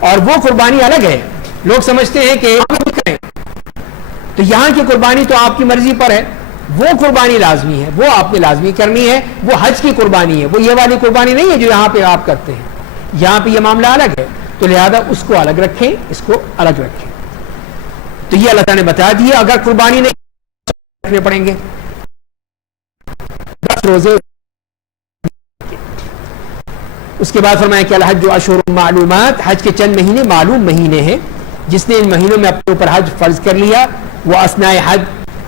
اور وہ قربانی الگ ہے، لوگ سمجھتے ہیں کہ کریں تو یہاں کی قربانی تو آپ کی مرضی پر ہے، وہ قربانی لازمی ہے، وہ آپ نے لازمی کرنی ہے، وہ حج کی قربانی ہے، وہ یہ والی قربانی نہیں ہے جو یہاں پہ آپ کرتے ہیں، یہاں پہ یہ معاملہ الگ ہے، تو لہذا اس کو الگ رکھیں، اس کو الگ رکھیں۔ تو یہ اللہ تعالیٰ نے بتا دیا، اگر قربانی نہیں رکھنے پڑیں گے 10 روزے۔ اس کے بعد فرمایا کہ الحج اشہر معلومات، حج کے چند مہینے معلوم مہینے ہیں، جس نے ان مہینوں میں اپنے اوپر حج فرض کر لیا وہ اثناء حج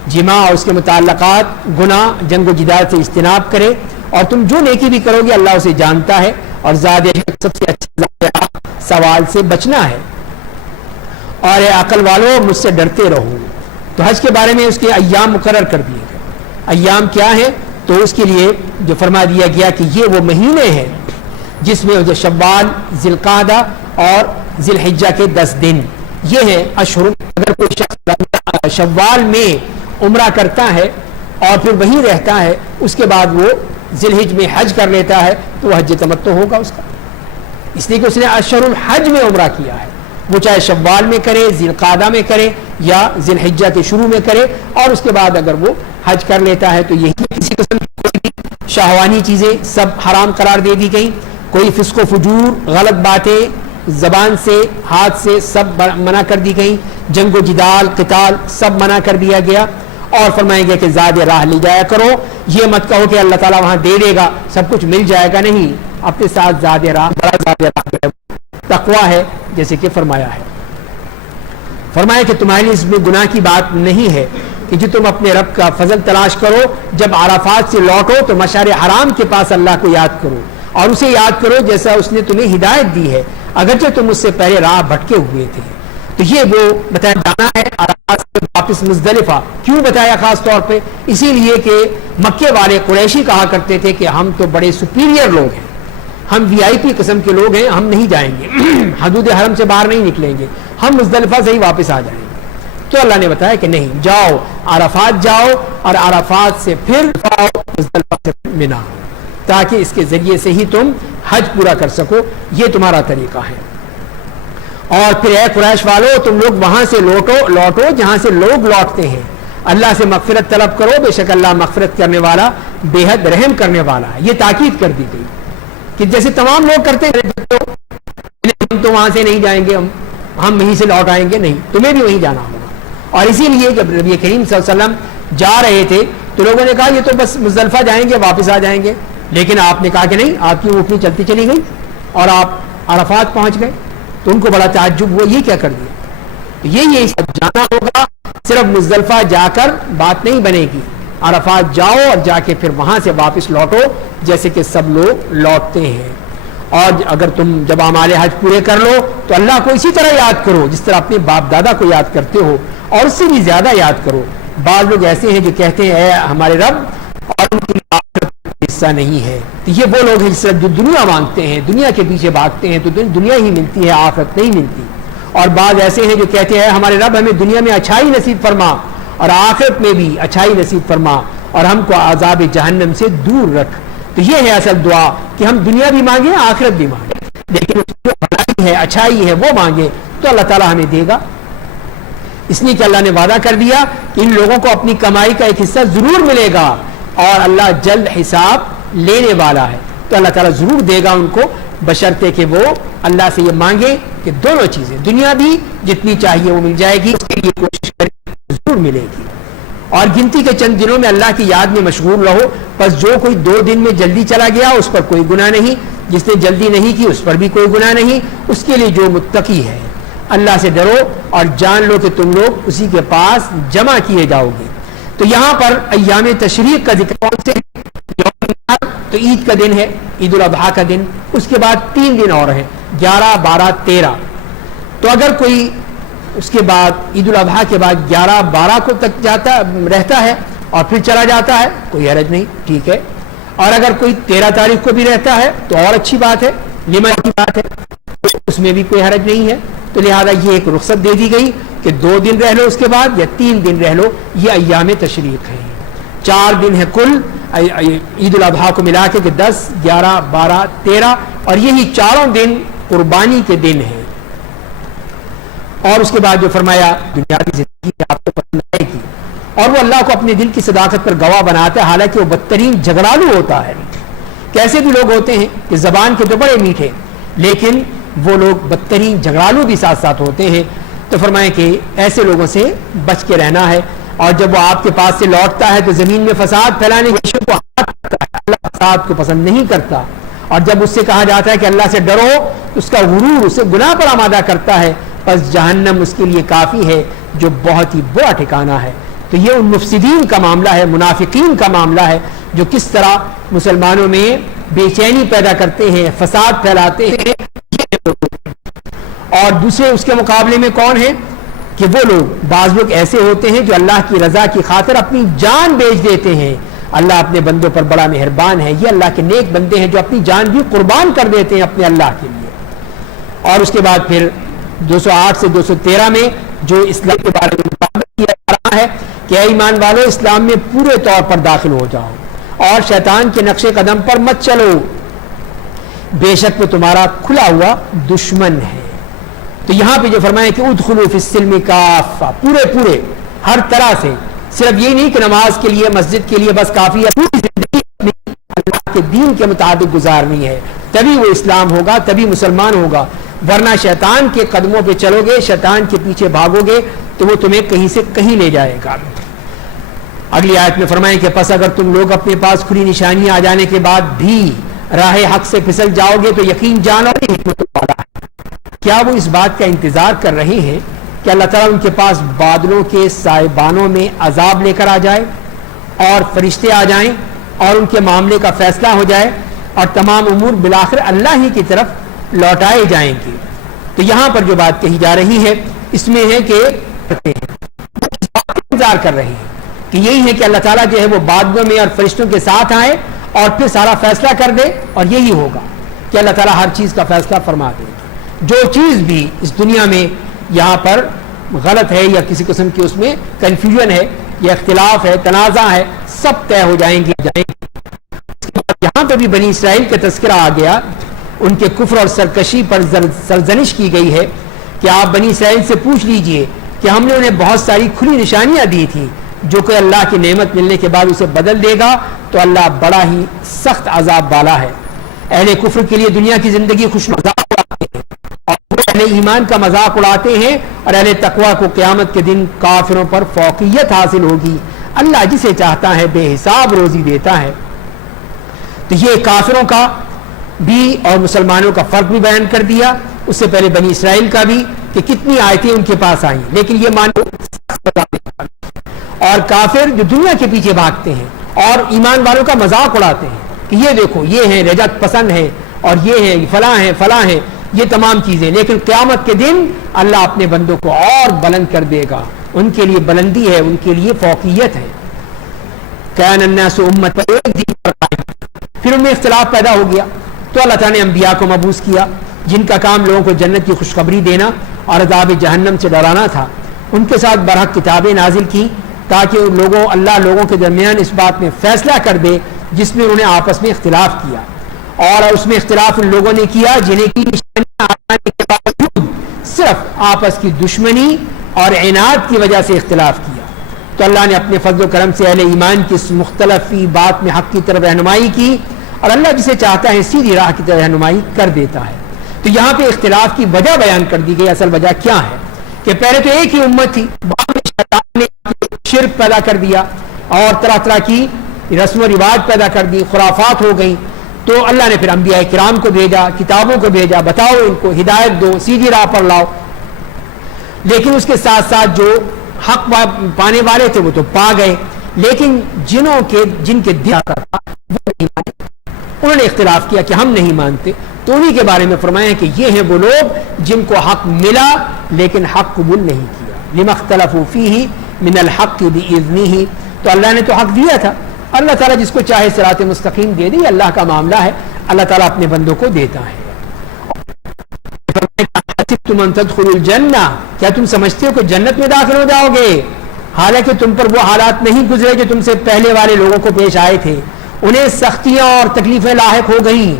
جماع اور اس کے متعلقات، گناہ، جنگ و جدال سے اجتناب کرے، اور تم جو نیکی بھی کرو گے اللہ اسے جانتا ہے، اور زاد سب سے اچھا سوال سے بچنا ہے، اور اے عقل والو مجھ سے ڈرتے رہو۔ تو حج کے بارے میں اس کے ایام مقرر کر دیے گئے، ایام کیا ہیں؟ تو اس کے لیے جو فرما دیا گیا کہ یہ وہ مہینے ہیں جس میں شوال، ذی القعدہ اور ذی الحجہ کے 10 دن، یہ ہے اشہر۔ اگر کوئی شخص شوال میں عمرہ کرتا ہے اور پھر وہیں رہتا ہے، اس کے بعد وہ ذی الحجہ میں حج کر لیتا ہے تو وہ حج تمتع ہوگا اس کا، اس لیے کہ اس نے اشہر الحج میں عمرہ کیا ہے، وہ چاہے شوال میں کرے، ذی القعدہ میں کرے یا ذی الحجہ کے شروع میں کرے، اور اس کے بعد اگر وہ حج کر لیتا ہے تو یہی کسی قسم کی کوئی بھی شہوانی چیزیں سب حرام قرار دے دی گئی، کوئی فسق و فجور، غلط باتیں زبان سے، ہاتھ سے سب منع کر دی گئی، جنگ و جدال، قتال سب منع کر دیا گیا، اور فرمائیں گے کہ زاد راہ لے جایا کرو، یہ مت کہو کہ اللہ تعالیٰ وہاں دے دے گا، سب کچھ مل جائے گا، نہیں، اپنے ساتھ زاد راہ، بڑا زاد راہ تقویٰ ہے، جیسے کہ فرمایا ہے۔ فرمایا کہ تمہارے لیے اس میں گناہ کی بات نہیں ہے کہ جو تم اپنے رب کا فضل تلاش کرو، جب عرفات سے لوٹو تو مشعر حرام کے پاس اللہ کو یاد کرو اور اسے یاد کرو جیسا اس نے تمہیں ہدایت دی ہے، اگرچہ تم اس سے پہلے راہ بھٹکے ہوئے تھے۔ تو یہ وہ بتایا جانا ہے عرفات سے واپس مزدلفہ، کیوں بتایا خاص طور پہ؟ اسی لیے کہ مکے والے قریشی کہا کرتے تھے کہ ہم تو بڑے سپیریئر لوگ ہیں، ہم وی آئی پی قسم کے لوگ ہیں، ہم نہیں جائیں گے، حدود حرم سے باہر نہیں نکلیں گے، ہم مزدلفہ سے ہی واپس آ جائیں گے۔ تو اللہ نے بتایا کہ نہیں، جاؤ عرفات جاؤ اور عرفات سے پھر آؤ مزدلفہ سے منا، تاکہ اس کے ذریعے سے ہی تم حج پورا کر سکو، یہ تمہارا طریقہ ہے۔ اور پھر اے قریش والو، تم لوگ وہاں سے لوٹو جہاں سے لوگ لوٹتے ہیں، اللہ سے مغفرت طلب کرو، بے شک اللہ مغفرت کرنے والا، بے حد رحم کرنے والا ہے۔ یہ تاکید کر دی گئی کہ جیسے تمام لوگ کرتے ہیں ہم تو وہاں سے نہیں جائیں گے، ہم وہیں سے لوٹ آئیں گے، نہیں، تمہیں بھی وہیں جانا ہوگا. اور اسی لیے جب نبی کریم صلی اللہ علیہ وسلم جا رہے تھے تو لوگوں نے کہا یہ تو بس مزدلفہ جائیں گے واپس آ جائیں گے، لیکن آپ نے کہا کہ نہیں، آپ کی اونٹنی چلتی چلی گئی اور آپ عرفات پہنچ گئے. تو ان کو بڑا تعجب ہوا، یہ کیا کر دیا. یہ جانا ہوگا، صرف مزدلفہ جا کر بات نہیں بنے گی، عرفات جاؤ اور جا کے پھر وہاں سے واپس لوٹو جیسے کہ سب لوگ لوٹتے ہیں. اور اگر تم جب اعمال حج پورے کر لو تو اللہ کو اسی طرح یاد کرو جس طرح اپنے باپ دادا کو یاد کرتے ہو، اور اس سے بھی زیادہ یاد کرو. بعض لوگ ایسے ہیں جو کہتے ہیں اے ہمارے رب، اور ان کے لیے آخرت حصہ نہیں ہے. تو یہ وہ لوگ ہیں جو دنیا مانگتے ہیں، دنیا کے پیچھے بھاگتے ہیں، تو دنیا ہی ملتی ہے، آخرت نہیں ملتی. اور بعض ایسے ہیں جو کہتے ہیں ہمارے رب ہمیں دنیا میں اچھائی نصیب فرما اور آخرت میں بھی اچھائی نصیب فرما اور ہم کو عذاب جہنم سے دور رکھ. تو یہ ہے اصل دعا کہ ہم دنیا بھی مانگیں، آخرت بھی مانگیں، لیکن اس جو بھلائی ہے، اچھائی ہے، وہ مانگیں تو اللہ تعالیٰ ہمیں دے گا. اس لیے کہ اللہ نے وعدہ کر دیا کہ ان لوگوں کو اپنی کمائی کا ایک حصہ ضرور ملے گا اور اللہ جلد حساب لینے والا ہے. تو اللہ تعالیٰ ضرور دے گا ان کو، بشرطے کہ وہ اللہ سے یہ مانگے کہ دونوں چیزیں، دنیا بھی جتنی چاہیے وہ مل جائے گی، اس کے لیے کوشش کریں ضرور ملے گی. اور گنتی کے چند دنوں میں اللہ کی یاد میں مشغول رہو. بس جو کوئی 2 دن میں جلدی چلا گیا اس پر کوئی گناہ نہیں، جس نے جلدی نہیں کی اس پر بھی کوئی گناہ نہیں. اس کے لیے جو متقی ہے، اللہ سے ڈرو اور جان لو کہ تم لوگ اسی کے پاس جمع کیے جاؤ گے. تو یہاں پر ایام تشریق کا ذکر کون سے ہے؟ تو عید کا دن ہے، عید الاضحیٰ کا دن، اس کے بعد 3 دن اور ہیں، 11 12 13. تو اگر کوئی اس کے بعد عید الاضحیٰ کے بعد 11 12 کو تک جاتا رہتا ہے اور پھر چلا جاتا ہے، کوئی حرج نہیں، ٹھیک ہے. اور اگر کوئی 13 تاریخ کو بھی رہتا ہے تو اور اچھی بات ہے، نعمت کی بات ہے، اس میں بھی کوئی حرج نہیں ہے. تو لہذا یہ ایک رخصت دے دی گئی کہ 2 دن رہ لو اس کے بعد یا 3 دن رہ لو. یہ ایام تشریق ہیں، 4 دن ہے کل عید الاضحیٰ کو ملا کے کہ 10 11 12 13، اور یہی چاروں دن قربانی کے دن ہیں. اور اس کے بعد جو فرمایا دنیاوی زندگی آپ کو پسند آئے گی، اور وہ اللہ کو اپنے دل کی صداقت پر گواہ بناتا ہے، حالانکہ وہ بدترین جھگڑالو ہوتا ہے. کیسے بھی لوگ ہوتے ہیں کہ زبان کے تو بڑے میٹھے، لیکن وہ لوگ بدترین جھگڑالو بھی ساتھ ساتھ ہوتے ہیں. تو فرمائے کہ ایسے لوگوں سے بچ کے رہنا ہے. اور جب وہ آپ کے پاس سے لوٹتا ہے تو زمین میں فساد پھیلانے کی کوشش کو ہاتھ کرتا ہے، اللہ فساد کو پسند نہیں کرتا. اور جب اس سے کہا جاتا ہے کہ اللہ سے ڈرو تو اس کا غرور اسے گناہ پر آمادہ کرتا ہے. پس جہنم اس کے لیے کافی ہے جو بہت ہی برا ٹھکانہ ہے. تو یہ ان مفسدین کا معاملہ ہے، منافقین کا معاملہ ہے، جو کس طرح مسلمانوں میں بے چینی پیدا کرتے ہیں، فساد پھیلاتے ہیں. اور دوسرے اس کے مقابلے میں کون ہیں کہ وہ لوگ، بعض لوگ ایسے ہوتے ہیں جو اللہ کی رضا کی خاطر اپنی جان بیچ دیتے ہیں. اللہ اپنے بندوں پر بڑا مہربان ہے. یہ اللہ کے نیک بندے ہیں جو اپنی جان بھی قربان کر دیتے ہیں اپنے اللہ کے لیے. اور اس کے بعد پھر 208 سے 213 میں جو اسلام کے بارے میں مطالبہ کیا جا رہا ہے کہ اے ایمان والو، اسلام میں پورے طور پر داخل ہو جاؤ اور شیطان کے نقش قدم پر مت چلو، بے شک وہ تمہارا کھلا ہوا دشمن ہے. تو یہاں پہ جو فرمایا کہ ادخلوا فی السلم کافہ، پورے ہر طرح سے، صرف یہ نہیں کہ نماز کے لیے مسجد کے لیے بس کافی ہے، پوری زندگی اپنی اللہ کے دین کے مطابق گزارنی ہے، تبھی وہ اسلام ہوگا، تبھی مسلمان ہوگا. ورنہ شیطان کے قدموں پہ چلو گے، شیطان کے پیچھے بھاگو گے تو وہ تمہیں کہیں سے کہیں لے جائے گا. اگلی آیت میں فرمائیں کہ پس اگر تم لوگ اپنے پاس کھلی نشانیاں آ جانے کے بعد بھی راہ حق سے پھسل جاؤ گے تو یقین جانو حکمت والا ہے. کیا وہ اس بات کا انتظار کر رہے ہیں کہ اللہ تعالیٰ ان کے پاس بادلوں کے سائبانوں میں عذاب لے کر آ جائے اور فرشتے آ جائیں اور ان کے معاملے کا فیصلہ ہو جائے اور تمام امور بالآخر اللہ ہی کی طرف لوٹائے جائیں گے؟ تو یہاں پر جو بات کہی جا رہی ہے اس میں ہے کہ انتظار کر رہے ہیں کہ یہی ہے کہ اللہ تعالیٰ جو ہے وہ بادلوں میں اور فرشتوں کے ساتھ آئے اور پھر سارا فیصلہ کر دے. اور یہی ہوگا کہ اللہ تعالیٰ ہر چیز کا فیصلہ فرما دے. جو چیز بھی اس دنیا میں یہاں پر غلط ہے یا کسی قسم کی اس میں کنفیوژن ہے یا اختلاف ہے، تنازع ہے، سب طے ہو جائیں گے. یہاں پہ بھی بنی اسرائیل کا تذکرہ آ گیا، ان کے کفر اور سرکشی پر سرزنش کی گئی ہے کہ آپ بنی اسرائیل سے پوچھ لیجئے کہ ہم نے انہیں بہت ساری کھلی نشانیاں دی تھی، جو کہ اللہ کی نعمت ملنے کے بعد اسے بدل دے گا تو اللہ بڑا ہی سخت عذاب والا ہے. اہل کفر کے لیے دنیا کی زندگی خوشنما ہے اور اہل ایمان کا مذاق اڑاتے ہیں اور اہل تقوی کو قیامت کے دن کافروں پر فوقیت حاصل ہوگی. اللہ جسے چاہتا ہے بے حساب روزی دیتا ہے. تو یہ کافروں کا بھی اور مسلمانوں کا فرق بھی بیان کر دیا. اس سے پہلے بنی اسرائیل کا بھی کہ کتنی آیتیں ان کے پاس آئیں, لیکن یہ مانو اور کافر جو دنیا کے پیچھے بھاگتے ہیں اور ایمان والوں کا مذاق اڑاتے ہیں کہ یہ دیکھو یہ ہیں رجعت پسند ہے اور یہ ہیں فلاں ہیں یہ تمام چیزیں, لیکن قیامت کے دن اللہ اپنے بندوں کو اور بلند کر دے گا. ان کے لیے بلندی ہے, ان کے لیے فوقیت ہے. کان الناس امت پر ایک دین پر قائم. پھر ان میں اختلاف پیدا ہو گیا تو اللہ تعالیٰ نے انبیاء کو مبعوث کیا جن کا کام لوگوں کو جنت کی خوشخبری دینا اور عذاب جہنم سے ڈرانا تھا. ان کے ساتھ برحق کتابیں نازل کی تاکہ اللہ لوگوں کے درمیان اس بات میں فیصلہ کر دے جس میں انہوں نے آپس میں اختلاف کیا, اور اس میں اختلاف ان لوگوں نے کیا جنہیں کی نشانیاں آنے کے باوجود صرف آپس کی دشمنی اور عناد کی وجہ سے اختلاف کیا. تو اللہ نے اپنے فضل و کرم سے اہل ایمان کی اس مختلف بات میں حق کی طرف رہنمائی کی, اور اللہ جسے چاہتا ہے سیدھی راہ کی طرف رہنمائی کر دیتا ہے. تو یہاں پہ اختلاف کی وجہ بیان کر دی گئی. اصل وجہ کیا ہے کہ پہلے تو ایک ہی امت تھی, بعد میں شیطان نے شرک پیدا کر دیا اور طرح طرح کی رسم و رواج پیدا کر دی, خرافات ہو گئیں. تو اللہ نے پھر انبیاء کرام کو بھیجا, کتابوں کو بھیجا, بتاؤ ان کو ہدایت دو, سیدھی راہ پر لاؤ. لیکن اس کے ساتھ ساتھ جو حق پانے والے تھے وہ تو پا گئے, لیکن جن کے دل تھا وہ نہیں مانے, انہوں نے اختلاف کیا کہ ہم نہیں مانتے. تو انہی کے بارے میں فرمایا کہ یہ ہیں وہ لوگ جن کو حق ملا لیکن حق قبول نہیں کیا. لما اختلفوا فیہ من الحق بإذنہ. تو اللہ نے تو حق دیا تھا, اللہ تعالیٰ جس کو چاہے صراط مستقیم دے دے, اللہ کا معاملہ ہے, اللہ تعالیٰ اپنے بندوں کو دیتا ہے. تم ان تدخلوا الجنہ, کیا تم سمجھتے ہو کہ جنت میں داخل ہو جاؤ گے حالانکہ تم پر وہ حالات نہیں گزرے جو تم سے پہلے والے لوگوں کو پیش آئے تھے. انہیں سختیاں اور تکلیفیں لاحق ہو گئیں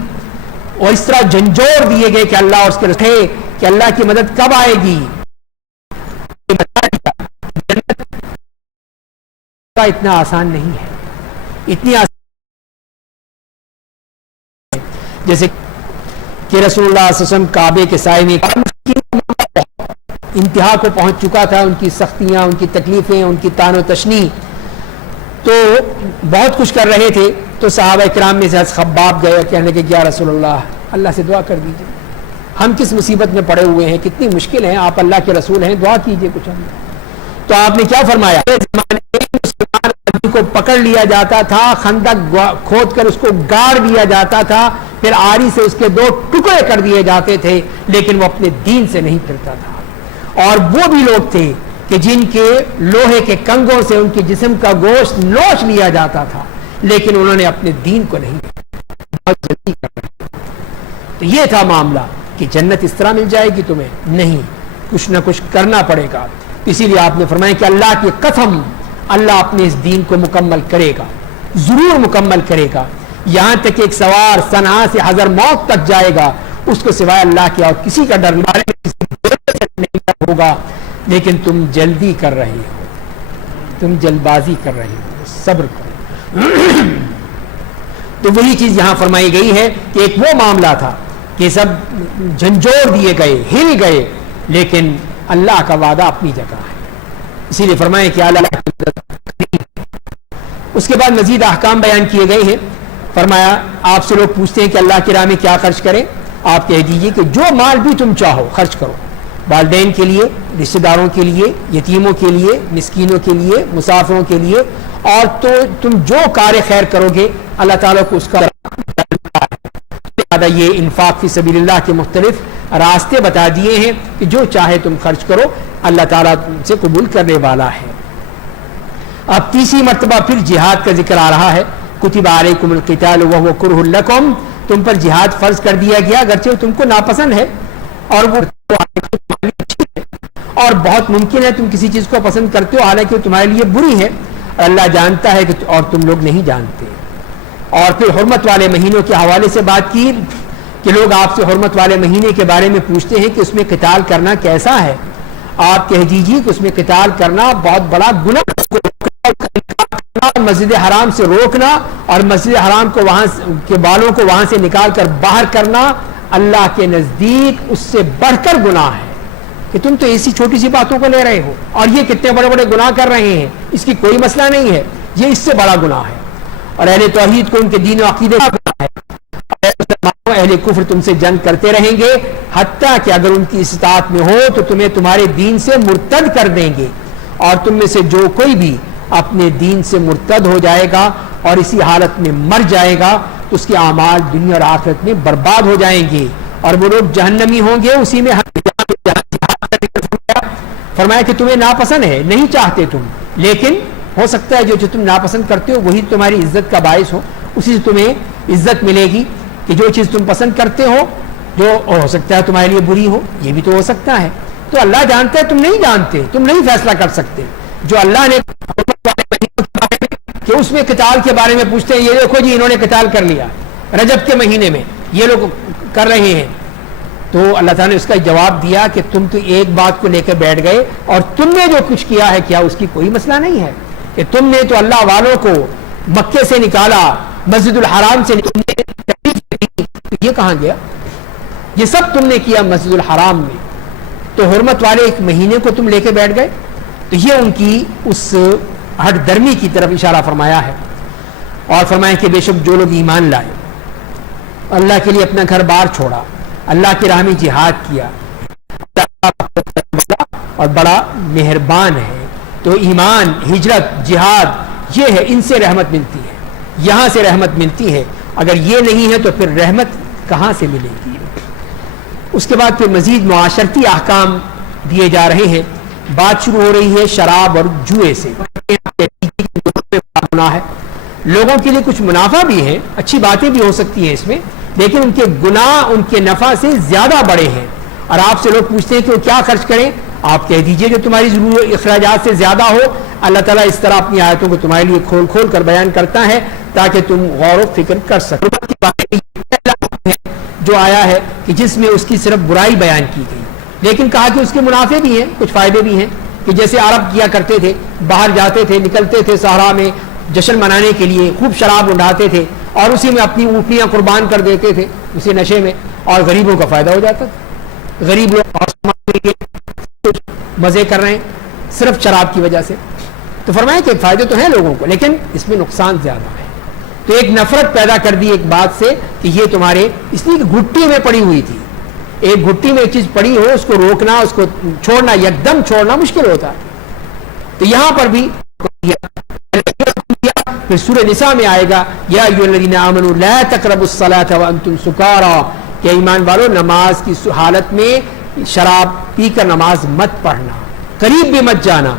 اور اس طرح جھنجھوڑ دیے گئے کہ اللہ اور اس کے رسول کہ اللہ کی مدد کب آئے گی. جنت کا اتنا آسان نہیں ہے, اتنی آسان جیسے کہ رسول اللہ صلی اللہ علیہ وسلم کعبے کے سائے میں انتہا کو پہنچ چکا تھا, ان کی سختیاں, ان کی تکلیفیں, ان کی تان و تشنی, تو بہت کچھ کر رہے تھے. تو صحابہ کرام میں سے خباب گئے اور کہنے لگے کہ یا رسول اللہ سے دعا کر دیجیے, ہم کس مصیبت میں پڑے ہوئے ہیں, کتنی مشکل ہیں, آپ اللہ کے رسول ہیں, دعا کیجیے کچھ ہم. تو آپ نے کیا فرمایا, مسلمان آدمی کو پکڑ لیا جاتا تھا, خندق کھود کر اس کو گاڑ دیا جاتا تھا, پھر آری سے اس کے 2 ٹکڑے کر دیے جاتے تھے, لیکن وہ اپنے دین سے نہیں پھرتا تھا. اور وہ بھی لوگ تھے کہ جن کے لوہے کے کنگوں سے ان کے جسم کا گوشت نوچ لیا جاتا تھا, لیکن انہوں نے اپنے دین کو نہیں, بہت جلدی کر رہے. تو یہ تھا معاملہ کہ جنت اس طرح مل جائے گی تمہیں نہیں, کچھ نہ کچھ کرنا پڑے گا. اسی لیے آپ نے فرمایا کہ اللہ کی قسم, اللہ اپنے اس دین کو مکمل کرے گا, ضرور مکمل کرے گا, یہاں تک کہ ایک سوار صنعاء سے حضر موت تک جائے گا, اس کو سوائے اللہ کے اور کسی کا ڈر نہیں ہوگا. لیکن تم جلدی کر رہے ہو, تم جلد بازی کر رہے ہو, صبر کرو. تو وہی چیز یہاں فرمائی گئی ہے کہ ایک وہ معاملہ تھا کہ سب جھنجھوڑ دیے گئے, ہل گئے, لیکن اللہ کا وعدہ اپنی جگہ ہے. اسی لیے فرمایا کہ اللہ. اس کے بعد مزید احکام بیان کیے گئے ہیں. فرمایا آپ سے لوگ پوچھتے ہیں کہ اللہ کی راہ میں کیا خرچ کریں, آپ کہہ دیجئے کہ جو مال بھی تم چاہو خرچ کرو, والدین کے لیے, رشتہ داروں کے لیے, یتیموں کے لیے, مسکینوں کے لیے, مسافروں کے لیے, اور تو تم جو کار خیر کرو گے اللہ تعالیٰ کو اس کا یہ انفاق فی سبیل اللہ کے مختلف راستے بتا دیے ہیں کہ جو چاہے تم خرچ کرو, اللہ تعالیٰ سے قبول کرنے والا ہے. اب تیسری مرتبہ پھر جہاد کا ذکر آ رہا ہے. کتب علیکم القتال وہو کرہ لکم, تم پر جہاد فرض کر دیا گیا اگرچہ تم کو ناپسند ہے, اور وہ اور بہت ممکن ہے تم کسی چیز کو پسند کرتے ہو حالانکہ وہ تمہارے لیے بری ہے, اور اللہ جانتا ہے کہ اور تم لوگ نہیں جانتے. اور پھر حرمت والے مہینوں کے حوالے سے بات کی کہ لوگ آپ سے حرمت والے مہینے کے بارے میں پوچھتے ہیں کہ اس میں قتال کرنا کیسا ہے. آپ کہہ دیجیے کہ اس میں قتال کرنا بہت بڑا گناہ, مسجد حرام سے روکنا اور مسجد حرام کو وہاں کے بالوں کو وہاں سے نکال کر باہر کرنا اللہ کے نزدیک اس سے بڑھ کر گناہ ہے کہ تم تو ایسی چھوٹی سی باتوں کو لے رہے ہو اور یہ کتنے بڑے بڑے گناہ کر رہے ہیں، اس کی کوئی مسئلہ نہیں ہے، یہ اس سے بڑا گناہ ہے۔ اور اہل توحید کو ان کے دین و عقیدے کا گناہ ہے۔ اہل کفر تم سے جنگ کرتے رہیں گے حتیٰ کہ اگر ان کی استطاعت میں ہو تو تمہیں تمہارے دین سے مرتد کر دیں گے، اور تم میں سے جو کوئی بھی اپنے دین سے مرتد ہو جائے گا اور اسی حالت میں مر جائے گا تو اس کے اعمال دنیا اور آخرت میں برباد ہو جائیں گے، اور وہ لوگ جہنمی ہوں گے۔ اسی میں فرمایا کہ تمہیں ناپسند ہے، نہیں چاہتے تم، لیکن ہو سکتا ہے جو تم ناپسند کرتے ہو وہی تمہاری عزت کا باعث ہو، اسی سے تمہیں عزت ملے گی کہ جو چیز تم پسند کرتے ہو جو ہو سکتا ہے تمہارے لیے بری ہو، یہ بھی تو ہو سکتا ہے۔ تو اللہ جانتا ہے، تم نہیں جانتے، تم نہیں فیصلہ کر سکتے۔ جو اللہ نے کہ اس میں قتال کے بارے میں پوچھتے ہیں، یہ دیکھو جی انہوں نے قتال کر لیا رجب کے مہینے میں، یہ لوگ کر رہے ہیں، تو اللہ تعالیٰ نے اس کا جواب دیا کہ تم تو ایک بات کو لے کر بیٹھ گئے اور تم نے جو کچھ کیا ہے کیا اس کی کوئی مسئلہ نہیں ہے کہ تم نے تو اللہ والوں کو مکے سے نکالا، مسجد الحرام سے یہ کہاں گیا؟ یہ سب تم نے کیا مسجد الحرام میں، تو حرمت والے ایک مہینے کو تم لے کے بیٹھ گئے۔ تو یہ ان کی اس ہٹ درمی کی طرف اشارہ فرمایا ہے، اور فرمایا کہ بے شک جو لوگ ایمان لائے، اللہ کے لیے اپنا گھر بار چھوڑا، اللہ کی راہ میں جہاد کیا، اور بڑا مہربان ہے۔ تو ایمان، ہجرت، جہاد، یہ ہے، ان سے رحمت ملتی ہے، یہاں سے رحمت ملتی ہے۔ اگر یہ نہیں ہے تو پھر رحمت کہاں سے ملے گی؟ اس کے بعد پھر مزید معاشرتی احکام دیے جا رہے ہیں۔ بات شروع ہو رہی ہے شراب اور جوئے سے۔ گناہ ہے، لوگوں کے لیے کچھ منافع بھی ہے، اچھی باتیں بھی ہو سکتی ہیں اس میں، لیکن ان کے گناہ ان کے نفع سے زیادہ بڑے ہیں۔ اور آپ سے لوگ پوچھتے ہیں کہ وہ کیا خرچ کریں، آپ کہہ دیجئے جو تمہاری ضرورت اخراجات سے زیادہ ہو۔ اللہ تعالیٰ اس طرح اپنی آیتوں کو تمہارے لیے کھول کھول کر بیان کرتا ہے تاکہ تم غور و فکر کر سکو۔ جو آیا ہے کہ جس میں اس کی صرف برائی بیان کی گئی، لیکن کہا کہ اس کے منافع بھی ہیں، کچھ فائدے بھی ہیں، کہ جیسے عرب کیا کرتے تھے، باہر جاتے تھے، نکلتے تھے صحرا میں جشن منانے کے لیے، خوب شراب اٹھاتے تھے اور اسی میں اپنی اونٹنیاں قربان کر دیتے تھے اسی نشے میں، اور غریبوں کا فائدہ ہو جاتا تھا۔ غریب لوگ مزے کر رہے ہیں صرف شراب کی وجہ سے۔ تو فرمایا کہ فائدے تو ہیں لوگوں کو، لیکن اس میں نقصان زیادہ ہے۔ تو ایک نفرت پیدا کر دی ایک بات سے کہ یہ تمہارے، اس لیے کہ گھٹی میں پڑی ہوئی تھی، ایک گھٹی میں ایک چیز پڑی ہو، اس کو روکنا، اس کو چھوڑنا، یکدم چھوڑنا مشکل ہوتا ہے۔ تو یہاں پر بھی پھر سورہ نساء میں آئے گا یا ایھا الذین آمنوا لا تقربوا الصلاۃ وانتم سکارى، کہ ایمان والو نماز کی حالت میں شراب پی کر نماز مت پڑھنا، قریب بھی مت جانا۔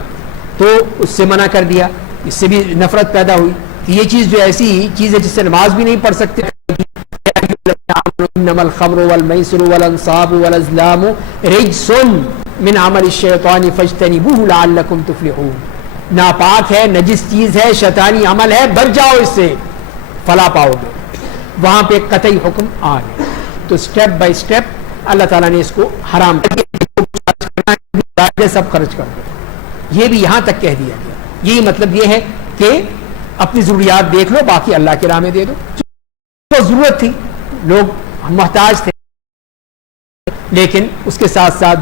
تو اس سے منع کر دیا، اس سے بھی نفرت پیدا ہوئی کہ یہ چیز جو ایسی چیز ہے جس سے نماز بھی نہیں پڑھ سکتے۔ انما الخمر والمیسر والانصاب والازلام رجس من عمل الشیطان فاجتنبوه لعلکم تفلحون، ناپاک ہے، نجس چیز ہے، شیطانی عمل ہے، بچ جاؤ اس سے، فلاح پاؤ گے۔ وہاں پہ قطعی حکم آ گیا۔ تو سٹیپ بائی سٹیپ اللہ تعالیٰ نے اس کو حرام کر دیا، سب خرچ کر دیا، یہ بھی یہاں تک کہہ دیا گیا۔ یہی مطلب یہ ہے کہ اپنی ضروریات دیکھ لو، باقی اللہ کے راہ میں دے دو۔ تو ضرورت تھی، لوگ محتاج تھے، لیکن اس کے ساتھ ساتھ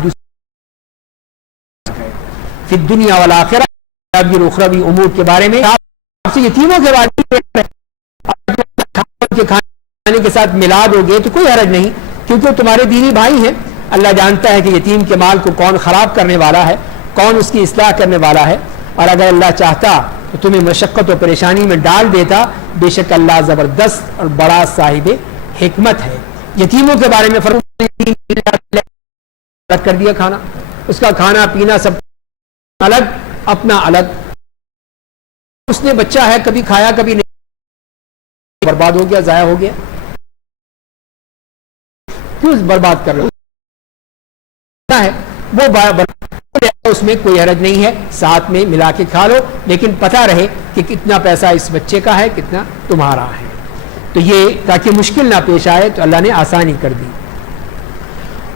فی الدنیا والآخرہ اخروی امور کے بارے میں آپ سے یتیموں کے بارے میں کھانے کے ساتھ ملاد ہو گئے تو کوئی حرج نہیں، کیونکہ وہ تمہارے دینی بھائی ہیں۔ اللہ جانتا ہے کہ یتیم کے مال کو کون خراب کرنے والا ہے، کون اس کی اصلاح کرنے والا ہے، اور اگر اللہ چاہتا تو تمہیں مشقت و پریشانی میں ڈال دیتا۔ بے شک اللہ زبردست اور بڑا صاحب حکمت ہے۔ یتیموں کے بارے میں فرق کر دیا، کھانا، اس کا کھانا پینا سب الگ، اپنا الگ۔ اس نے بچہ ہے، کبھی کھایا کبھی نہیں، برباد ہو گیا، ضائع ہو گیا، کیوں برباد کر رہے ہے وہ اس میں کوئی حرج نہیں ہے، ساتھ میں ملا کے کھا لو، لیکن پتہ رہے کہ کتنا پیسہ اس بچے کا ہے، کتنا تمہارا ہے۔ تو یہ تاکہ مشکل نہ پیش آئے تو اللہ نے آسانی کر دی۔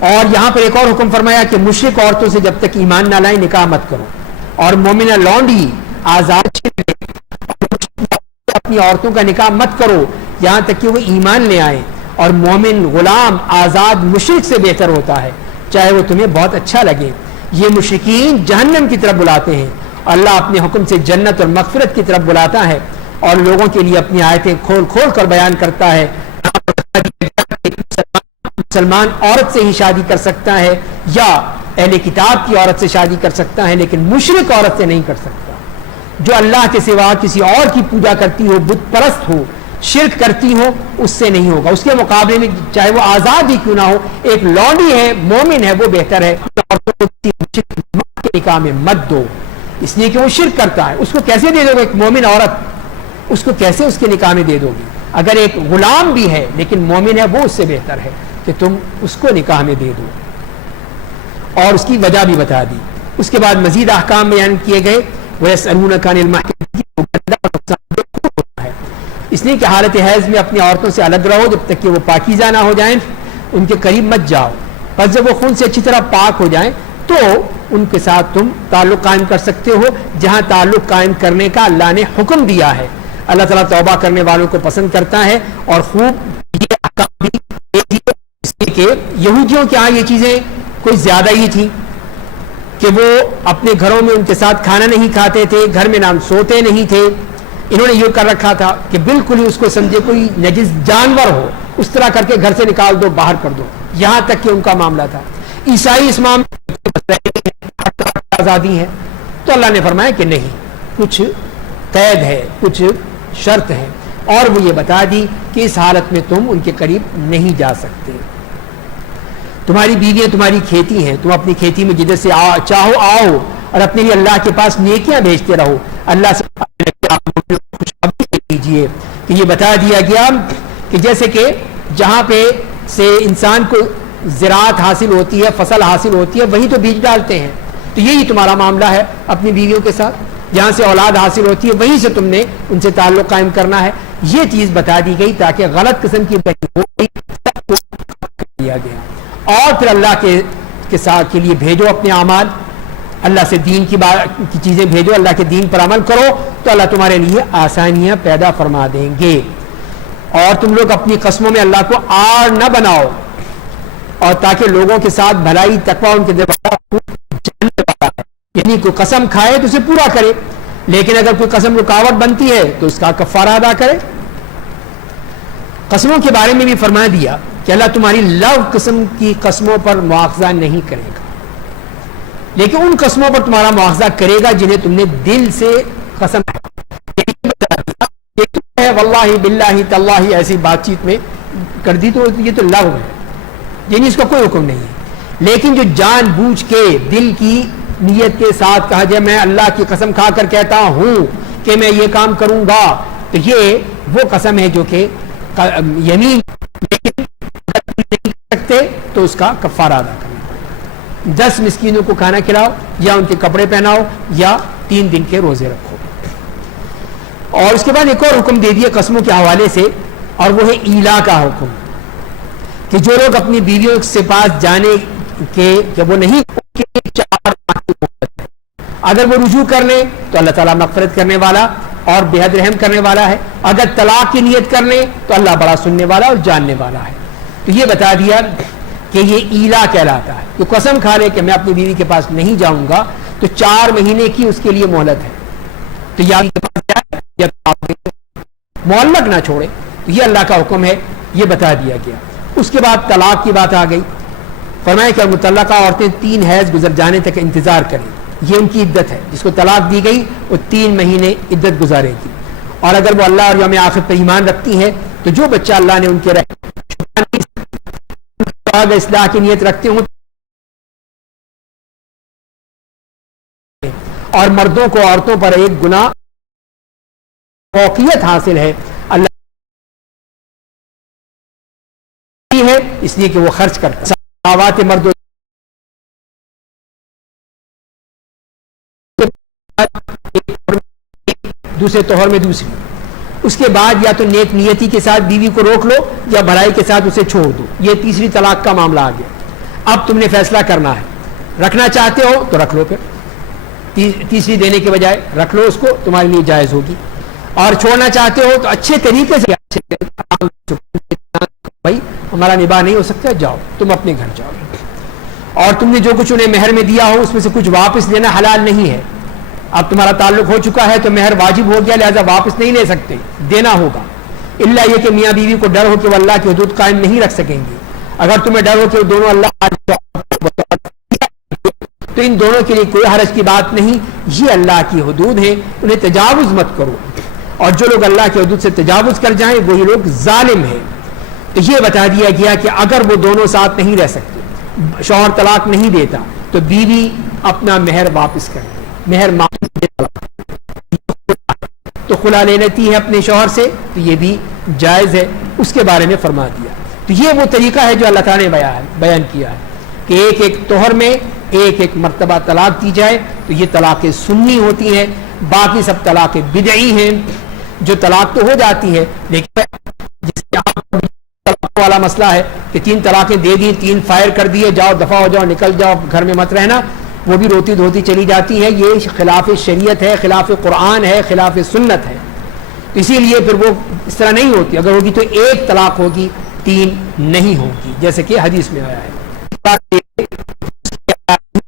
اور یہاں پر ایک اور حکم فرمایا کہ مشرک عورتوں سے جب تک ایمان نہ لائیں نکاح مت کرو، اور مومنہ لونڈی آزاد اپنی عورتوں کا نکاح مت کرو یہاں تک کہ وہ ایمان لے آئیں، اور مومن غلام آزاد مشرک سے بہتر ہوتا ہے، چاہے وہ تمہیں بہت اچھا لگے۔ یہ مشرکین جہنم کی طرف بلاتے ہیں، اللہ اپنے حکم سے جنت اور مغفرت کی طرف بلاتا ہے اور لوگوں کے لیے اپنی آیتیں کھول کھول کر بیان کرتا ہے۔ مسلمان عورت سے ہی شادی کر سکتا ہے یا اہل کتاب کی عورت سے شادی کر سکتا ہے، لیکن مشرک عورت سے نہیں کر سکتا۔ جو اللہ کے سوا کسی اور کی پوجا کرتی ہو، بت پرست ہو، شرک کرتی ہو، اس سے نہیں ہوگا۔ اس کے مقابلے میں چاہے وہ آزاد ہی کیوں نہ ہو، ایک لونڈی ہے، مومن ہے، وہ بہتر ہے۔ کے نکاح میں مت دو، اس لیے کہ وہ شرک کرتا ہے۔ اس کو کیسے دے دو گے؟ ایک مومن عورت اس کو کیسے اس کے نکاح میں دے دو گی؟ اگر ایک غلام بھی ہے لیکن مومن ہے، وہ اس سے بہتر ہے کہ تم اس کو نکاح میں دے دو، اور اس کی وجہ بھی بتا دی۔ اس کے بعد مزید احکام بیان کیے گئے۔ وَيَسْأَلُونَكَ عَنِ الْمَحِيضِ، اس لیے کہ حالت حیض میں اپنی عورتوں سے الگ رہو جب تک کہ وہ پاکیزہ نہ ہو جائیں، ان کے قریب مت جاؤ۔ پس جب وہ خون سے اچھی طرح پاک ہو جائیں تو ان کے ساتھ تم تعلق قائم کر سکتے ہو، جہاں تعلق قائم کرنے کا اللہ نے حکم دیا ہے۔ اللہ تعالیٰ توبہ کرنے والوں کو پسند کرتا ہے، اور خوب یہ احکام بھی اس لیے کہ یہودیوں کے ہاں یہ چیزیں کوئی زیادہ ہی تھی کہ وہ اپنے گھروں میں ان کے ساتھ کھانا نہیں کھاتے تھے، گھر میں نام سوتے نہیں تھے۔ انہوں نے یہ کر رکھا تھا کہ بالکل ہی اس کو سمجھے کوئی نجس جانور ہو، اس طرح کر کے گھر سے نکال دو، باہر کر دو، یہاں تک کہ ان کا معاملہ تھا۔ عیسائی اس معاملے آزادی ہے، تو اللہ نے فرمایا کہ نہیں، کچھ قید ہے، کچھ شرط ہے، اور وہ یہ بتا دی کہ اس حالت میں تم ان کے قریب نہیں جا سکتے۔ تمہاری بیویاں تمہاری کھیتی ہیں، تم اپنی کھیتی میں جدھر سے چاہو آؤ، اور اپنے لیے اللہ کے پاس نیکیاں بھیجتے رہو۔ اللہ سے خوشخبری دیجیے کہ یہ بتا دیا گیا کہ جیسے کہ جہاں پہ سے انسان کو زراعت حاصل ہوتی ہے، فصل حاصل ہوتی ہے، وہیں تو بیج ڈالتے ہیں، تو یہی تمہارا معاملہ ہے اپنی بیویوں کے ساتھ۔ جہاں سے اولاد حاصل ہوتی ہے وہیں سے تم نے ان سے تعلق قائم کرنا ہے۔ یہ چیز بتا دی گئی تاکہ غلط قسم کی دیا گیا۔ اور پھر اللہ کے ساتھ کے لیے بھیجو اپنے اعمال، اللہ سے دین کی چیزیں بھیجو، اللہ کے دین پر عمل کرو تو اللہ تمہارے لیے آسانیاں پیدا فرما دیں گے۔ اور تم لوگ اپنی قسموں میں اللہ کو آڑ نہ بناؤ، اور تاکہ لوگوں کے ساتھ بھلائی تقویٰ ان کے دل یعنی کوئی قسم کھائے تو اسے پورا کرے، لیکن اگر کوئی قسم رکاوٹ بنتی ہے تو اس کا کفارہ ادا کرے۔ قسموں کے بارے میں بھی فرما دیا کہ اللہ تمہاری لو قسم کی قسموں پر مواخذہ نہیں کرے گا، لیکن ان قسموں پر تمہارا مواخذہ کرے گا جنہیں تم نے دل سے قسم ہے، واللہ باللہ تاللہ ایسی بات چیت میں کر دی تو یہ تو لو ہے، یعنی اس کا کوئی حکم نہیں ہے۔ لیکن جو جان بوجھ کے دل کی نیت کے ساتھ کہا جائے میں اللہ کی قسم کھا کر کہتا ہوں کہ میں یہ کام کروں گا، تو یہ وہ قسم ہے جو کہ یمین، لیکن نہیں کر سکتے تو اس کا کفارہ ادا کرنا پڑے گا۔ 10 مسکینوں کو کھانا کھلاؤ، یا ان کے کپڑے پہناؤ، یا 3 دن کے روزے رکھو۔ اور اس کے بعد ایک اور حکم دے دیا قسموں کے حوالے سے، اور وہ ہے ایلا کا حکم، کہ جو لوگ اپنی بیویوں سے پاس جانے کے جب وہ نہیں، اگر وہ رجوع کر لیں تو اللہ تعالیٰ مغفرت کرنے والا اور بے حد رحم کرنے والا ہے، اگر طلاق کی نیت کر لیں تو اللہ بڑا سننے والا اور جاننے والا ہے۔ تو یہ بتا دیا کہ یہ ایلا کہلاتا ہے، جو قسم کھا لے کہ میں اپنی بیوی کے پاس نہیں جاؤں گا تو 4 مہینے کی اس کے لیے مہلت ہے، تو یا معلق نہ چھوڑے، یہ اللہ کا حکم ہے، یہ بتا دیا گیا۔ اس کے بعد طلاق کی بات آ گئی، فرمایا کہ مطلقہ عورتیں 3 حیض گزر جانے تک انتظار کریں، یہ ان کی عدت ہے۔ جس کو طلاق دی گئی وہ 3 مہینے عدت گزارے گی، اور اگر وہ اللہ اور یوم آخر پر ایمان رکھتی ہے تو جو بچہ اللہ نے ان کے اصلاح کی نیت رکھتے ہوں، اور مردوں کو عورتوں پر ایک گناہ فوقیت حاصل ہے اللہ ہے، اس لیے کہ وہ خرچ کرتا ساوات مرد دوسرے توہر میں دوسری، اس کے بعد یا تو نیک نیتی کے ساتھ بیوی کو روک لو یا بھلائی کے ساتھ اسے چھوڑ دو۔ یہ تیسری طلاق کا معاملہ آ گیا۔ اب تم نے فیصلہ کرنا ہے، رکھنا چاہتے ہو تو رکھ لو، پھر تیسری دینے کے بجائے رکھ لو، اس کو تمہارے لیے جائز ہوگی، اور چھوڑنا چاہتے ہو تو اچھے طریقے سے بھائی ہمارا نباہ نہیں ہو سکتا، جاؤ تم اپنے گھر جاؤ، اور تم نے جو کچھ انہیں مہر میں دیا ہو اس میں سے کچھ واپس لینا حلال نہیں ہے. اب تمہارا تعلق ہو چکا ہے تو مہر واجب ہو گیا، لہذا واپس نہیں لے سکتے، دینا ہوگا. الا یہ کہ میاں بیوی کو ڈر ہو کہ وہ اللہ کی حدود قائم نہیں رکھ سکیں گے. اگر تمہیں ڈر ہو کہ وہ دونوں اللہ تو ان دونوں کے لیے کوئی حرج کی بات نہیں. یہ اللہ کی حدود ہیں، انہیں تجاوز مت کرو، اور جو لوگ اللہ کی حدود سے تجاوز کر جائیں وہی لوگ ظالم ہیں. تو یہ بتا دیا گیا کہ اگر وہ دونوں ساتھ نہیں رہ سکتے، شوہر طلاق نہیں دیتا، تو بیوی اپنا مہر واپس کر دے، مہر تو خلا لے لیتی ہے اپنے شوہر سے، تو یہ بھی جائز ہے. اس کے بارے میں فرما دیا. تو یہ وہ طریقہ ہے جو اللہ تعالیٰ نے بیان کیا ہے کہ ایک ایک طہر میں ایک ایک مرتبہ طلاق دی جائے. تو یہ طلاقیں سنی ہوتی ہیں، باقی سب طلاقیں بدعی ہیں جو طلاق تو ہو جاتی ہے، لیکن جس طلاق والا مسئلہ ہے کہ 3 طلاقیں دے دی، 3 فائر کر دیے، جاؤ دفع ہو جاؤ، نکل جاؤ، گھر میں مت رہنا، وہ بھی روتی دھوتی چلی جاتی ہے. یہ خلاف شریعت ہے، خلاف قرآن ہے، خلاف سنت ہے. اسی لیے پھر وہ اس طرح نہیں ہوتی. اگر ہوگی تو 1 طلاق ہوگی، 3 نہیں ہوگی، جیسے کہ حدیث میں آیا ہے.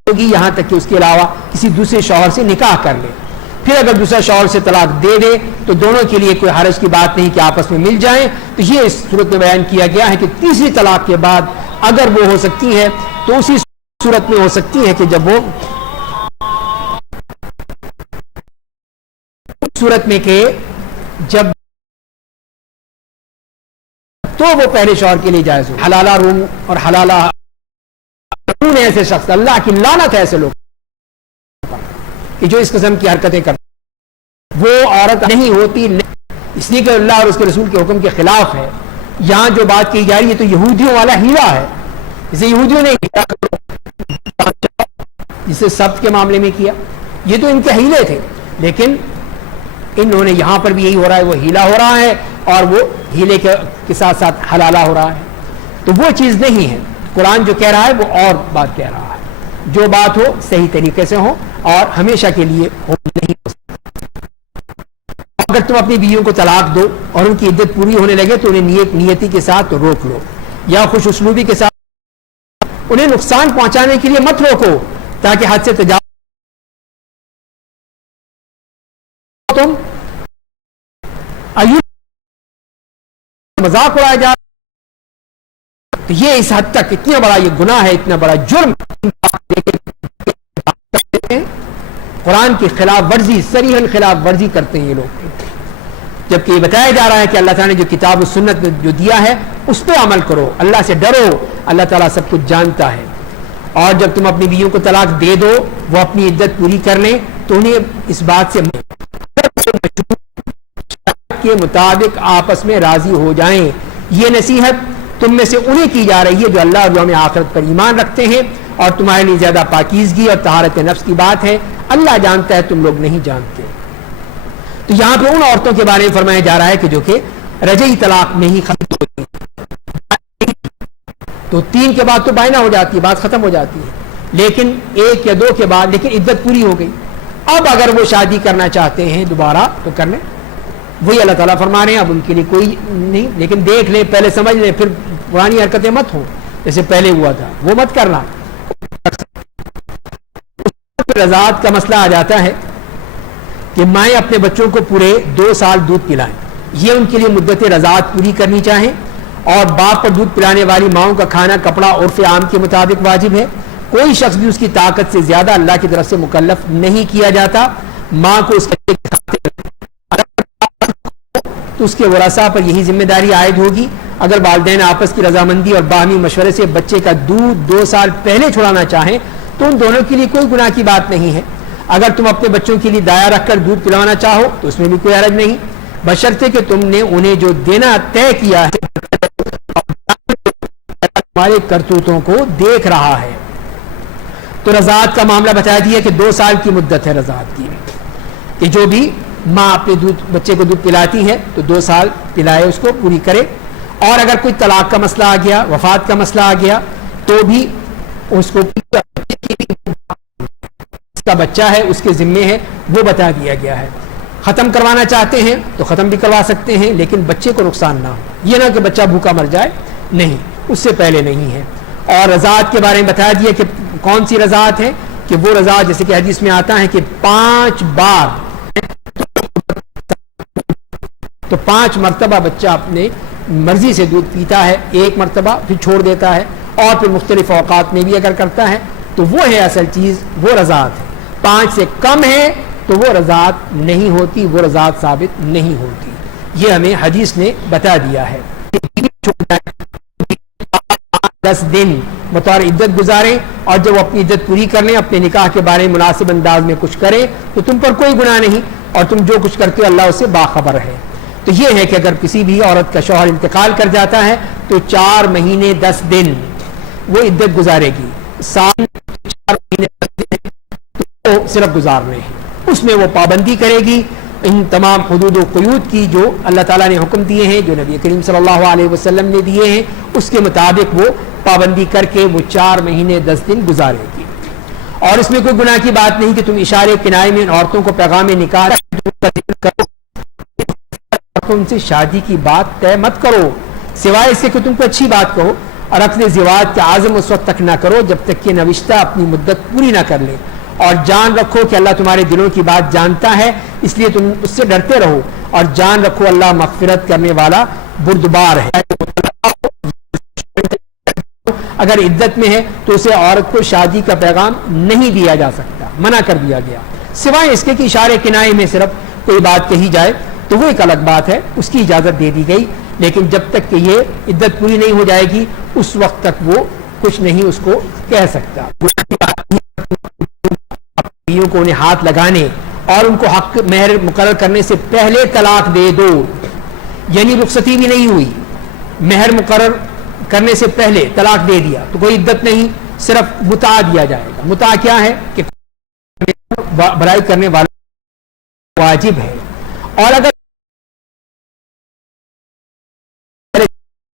ہوگی یہاں تک کہ اس کے علاوہ کسی دوسرے شوہر سے نکاح کر لے. پھر اگر دوسرا شوہر سے طلاق دے دے تو دونوں کے لیے کوئی حرج کی بات نہیں کہ آپس میں مل جائیں. تو یہ اس صورت میں بیان کیا گیا ہے کہ تیسری طلاق کے بعد اگر وہ ہو سکتی ہے تو اسی صورت میں ہو سکتی ہے کہ جب وہ صورت میں کہ جب تو وہ پہلے شوہر کے لیے جائز ہو. حلالہ روم اور حلالہ ایسے شخص، اللہ کی لعنت ہے ایسے لوگ کہ جو اس قسم کی حرکتیں کرتے، وہ عورت نہیں ہوتی، اس لیے کہ اللہ اور اس کے رسول کے حکم کے خلاف ہے. یہاں جو بات کی جا رہی ہے تو یہودیوں والا ہیلا ہے، جسے یہودیوں نے جسے سبت کے معاملے میں کیا، یہ تو ان کے ہیلے تھے، لیکن انہوں نے یہاں پر بھی یہی ہو رہا ہے، وہ ہیلا ہو رہا ہے اور وہ ہیلے کے ساتھ ساتھ حلالہ ہو رہا ہے. تو وہ چیز نہیں ہے. قرآن جو کہہ رہا ہے وہ اور بات کہہ رہا ہے. جو بات ہو صحیح طریقے سے ہو اور ہمیشہ کے لیے ہو نہیں ہو سکتا. اگر تم اپنی بیویوں کو طلاق دو اور ان کی عدت پوری ہونے لگے تو انہیں نیتی کے ساتھ روک لو، یا خوش اسلوبی کے ساتھ انہیں نقصان پہنچانے کے لیے مت روکو تاکہ حد سے تجاوز تم مذاق اڑایا جائے. تو یہ اس حد تک اتنا بڑا یہ گناہ ہے، اتنا بڑا جرم، قرآن کی خلاف ورزی، صریحاً خلاف ورزی کرتے ہیں یہ لوگ. جبکہ یہ بتایا جا رہا ہے کہ اللہ تعالیٰ نے جو کتاب و سنت میں جو دیا ہے اس پہ عمل کرو، اللہ سے ڈرو، اللہ تعالیٰ سب کچھ جانتا ہے. اور جب تم اپنی بیویوں کو طلاق دے دو، وہ اپنی عدت پوری کر لیں، تو انہیں اس بات سے کے مطابق آپس میں راضی ہو جائیں. یہ نصیحت تم میں سے انہیں کی جا رہی ہے جو اللہ اور یوم آخرت پر ایمان رکھتے ہیں، اور تمہارے لیے زیادہ پاکیزگی اور طہارت نفس کی بات ہے. اللہ جانتا ہے، تم لوگ نہیں جانتے. تو یہاں پہ ان عورتوں کے بارے میں فرمایا جا رہا ہے کہ جو کہ رجعی طلاق میں ہی ختم ہوتی ہے. تو 3 کے بعد تو بائنا ہو جاتی ہے، بات ختم ہو جاتی ہے، لیکن 1 یا 2 کے بعد لیکن عدت پوری ہو گئی. اب اگر وہ شادی کرنا چاہتے ہیں دوبارہ تو کر لیں. وہی اللہ تعالیٰ فرما رہے ہیں اب ان کے لیے کوئی نہیں، لیکن دیکھ لیں، پہلے سمجھ لیں، پھر پرانی حرکتیں مت ہوں جیسے پہلے ہوا تھا، وہ مت کرنا. رضاعت کا مسئلہ آ جاتا ہے کہ مائیں اپنے بچوں کو پورے 2 سال دودھ پلائیں. یہ ان کے لیے مدت رضاعت پوری کرنی چاہیں. اور باپ پر دودھ پلانے والی ماؤں کا کھانا کپڑا عرف عام کے مطابق واجب ہے. کوئی شخص بھی اس کی طاقت سے زیادہ اللہ کی طرف سے مکلف نہیں کیا جاتا. ماں کو اس تو اس کے ورثاء پر یہی ذمہ داری عائد ہوگی. اگر والدین آپس کی رضامندی اور باہمی مشورے سے بچے کا دودھ 2 سال پہلے چھڑانا چاہیں تو ان دونوں کے لیے کوئی گناہ کی بات نہیں ہے. اگر تم اپنے بچوں کے لیے دایا رکھ کر دودھ پلانا چاہو تو اس میں بھی کوئی حرج نہیں، بشرطے کہ تم نے انہیں جو دینا طے کیا ہے تمہارے کرتوتوں کو دیکھ رہا ہے. تو رضاعت کا معاملہ بتا دیا کہ 2 سال کی مدت ہے رضاعت کی، کہ جو بھی ماں اپنے بچے کو دودھ پلاتی ہے تو 2 سال پلائے، اس کو پوری کرے. اور اگر کوئی طلاق کا مسئلہ آ گیا، وفات کا مسئلہ آ گیا، تو بھی اس کو اس کا بچہ ہے، اس کے ذمے ہے، وہ بتا دیا گیا ہے. ختم کروانا چاہتے ہیں تو ختم بھی کروا سکتے ہیں، لیکن بچے کو نقصان نہ ہو. یہ نہ کہ بچہ بھوکا مر جائے، نہیں. اس سے پہلے نہیں ہے. اور رضاعت کے بارے میں بتا دیا کہ کون سی رضاعت ہے, کہ وہ رضاعت جیسے کہ حدیث میں آتا ہے کہ 5 بار, تو 5 مرتبہ بچہ اپنے مرضی سے دودھ پیتا ہے, ایک مرتبہ پھر چھوڑ دیتا ہے, اور پھر مختلف اوقات میں بھی اگر کرتا ہے تو وہ ہے اصل چیز, وہ رضاعت ہے. 5 سے کم ہے تو وہ رضاعت نہیں ہوتی, وہ رضاعت ثابت نہیں ہوتی. یہ ہمیں حدیث نے بتا دیا ہے. 10 دن بطور عدت گزاریں, اور جب وہ اپنی عدت پوری کر لیں, اپنے نکاح کے بارے میں مناسب انداز میں کچھ کریں, تو تم پر کوئی گناہ نہیں, اور تم جو کچھ کرتے ہو اللہ اس سے باخبر ہے. تو یہ ہے کہ اگر کسی بھی عورت کا شوہر انتقال کر جاتا ہے تو 4 مہینے 10 دن وہ عدت گزارے گی. سال 4 مہینے 10 دن تو صرف گزارنے ہیں, اس میں وہ پابندی کرے گی ان تمام حدود و قیود کی جو اللہ تعالیٰ نے حکم دیے ہیں, جو نبی کریم صلی اللہ علیہ وسلم نے دیے ہیں, اس کے مطابق وہ پابندی کر کے وہ 4 مہینے 10 دن گزارے گی. اور اس میں کوئی گناہ کی بات نہیں کہ تم اشارے کنائے میں ان عورتوں کو پیغام نکاح کرو, ان سے شادی کی بات طے مت کرو سوائے اس سے کہ تم کو اچھی بات کہو, اور اپنے زواج کا عزم اس وقت تک نہ کرو جب تک کہ نوشتہ اپنی مدت پوری نہ کر لے. اور جان رکھو کہ اللہ تمہارے دلوں کی بات جانتا ہے, اس لیے تم اس سے ڈرتے رہو, اور جان رکھو اللہ مغفرت کرنے والا بردبار ہے. اگر عدت میں ہے تو اسے عورت کو شادی کا پیغام نہیں دیا جا سکتا, منع کر دیا گیا, سوائے اس کے کہ اشارے کنائے میں صرف کوئی بات کہی جائے تو وہ ایک الگ بات ہے, اس کی اجازت دے دی گئی. لیکن جب تک کہ یہ عدت پوری نہیں ہو جائے گی اس وقت تک وہ کچھ نہیں اس کو کہہ سکتا. بیویوں کو انہیں ہاتھ لگانے اور ان کو حق مہر مقرر کرنے سے پہلے طلاق دے دو, یعنی رخصتی بھی نہیں ہوئی, مہر مقرر کرنے سے پہلے طلاق دے دیا تو کوئی عدت نہیں, صرف متاع دیا جائے گا. متاع کیا ہے کہ بھلائی کرنے والا واجب ہے, اور اگر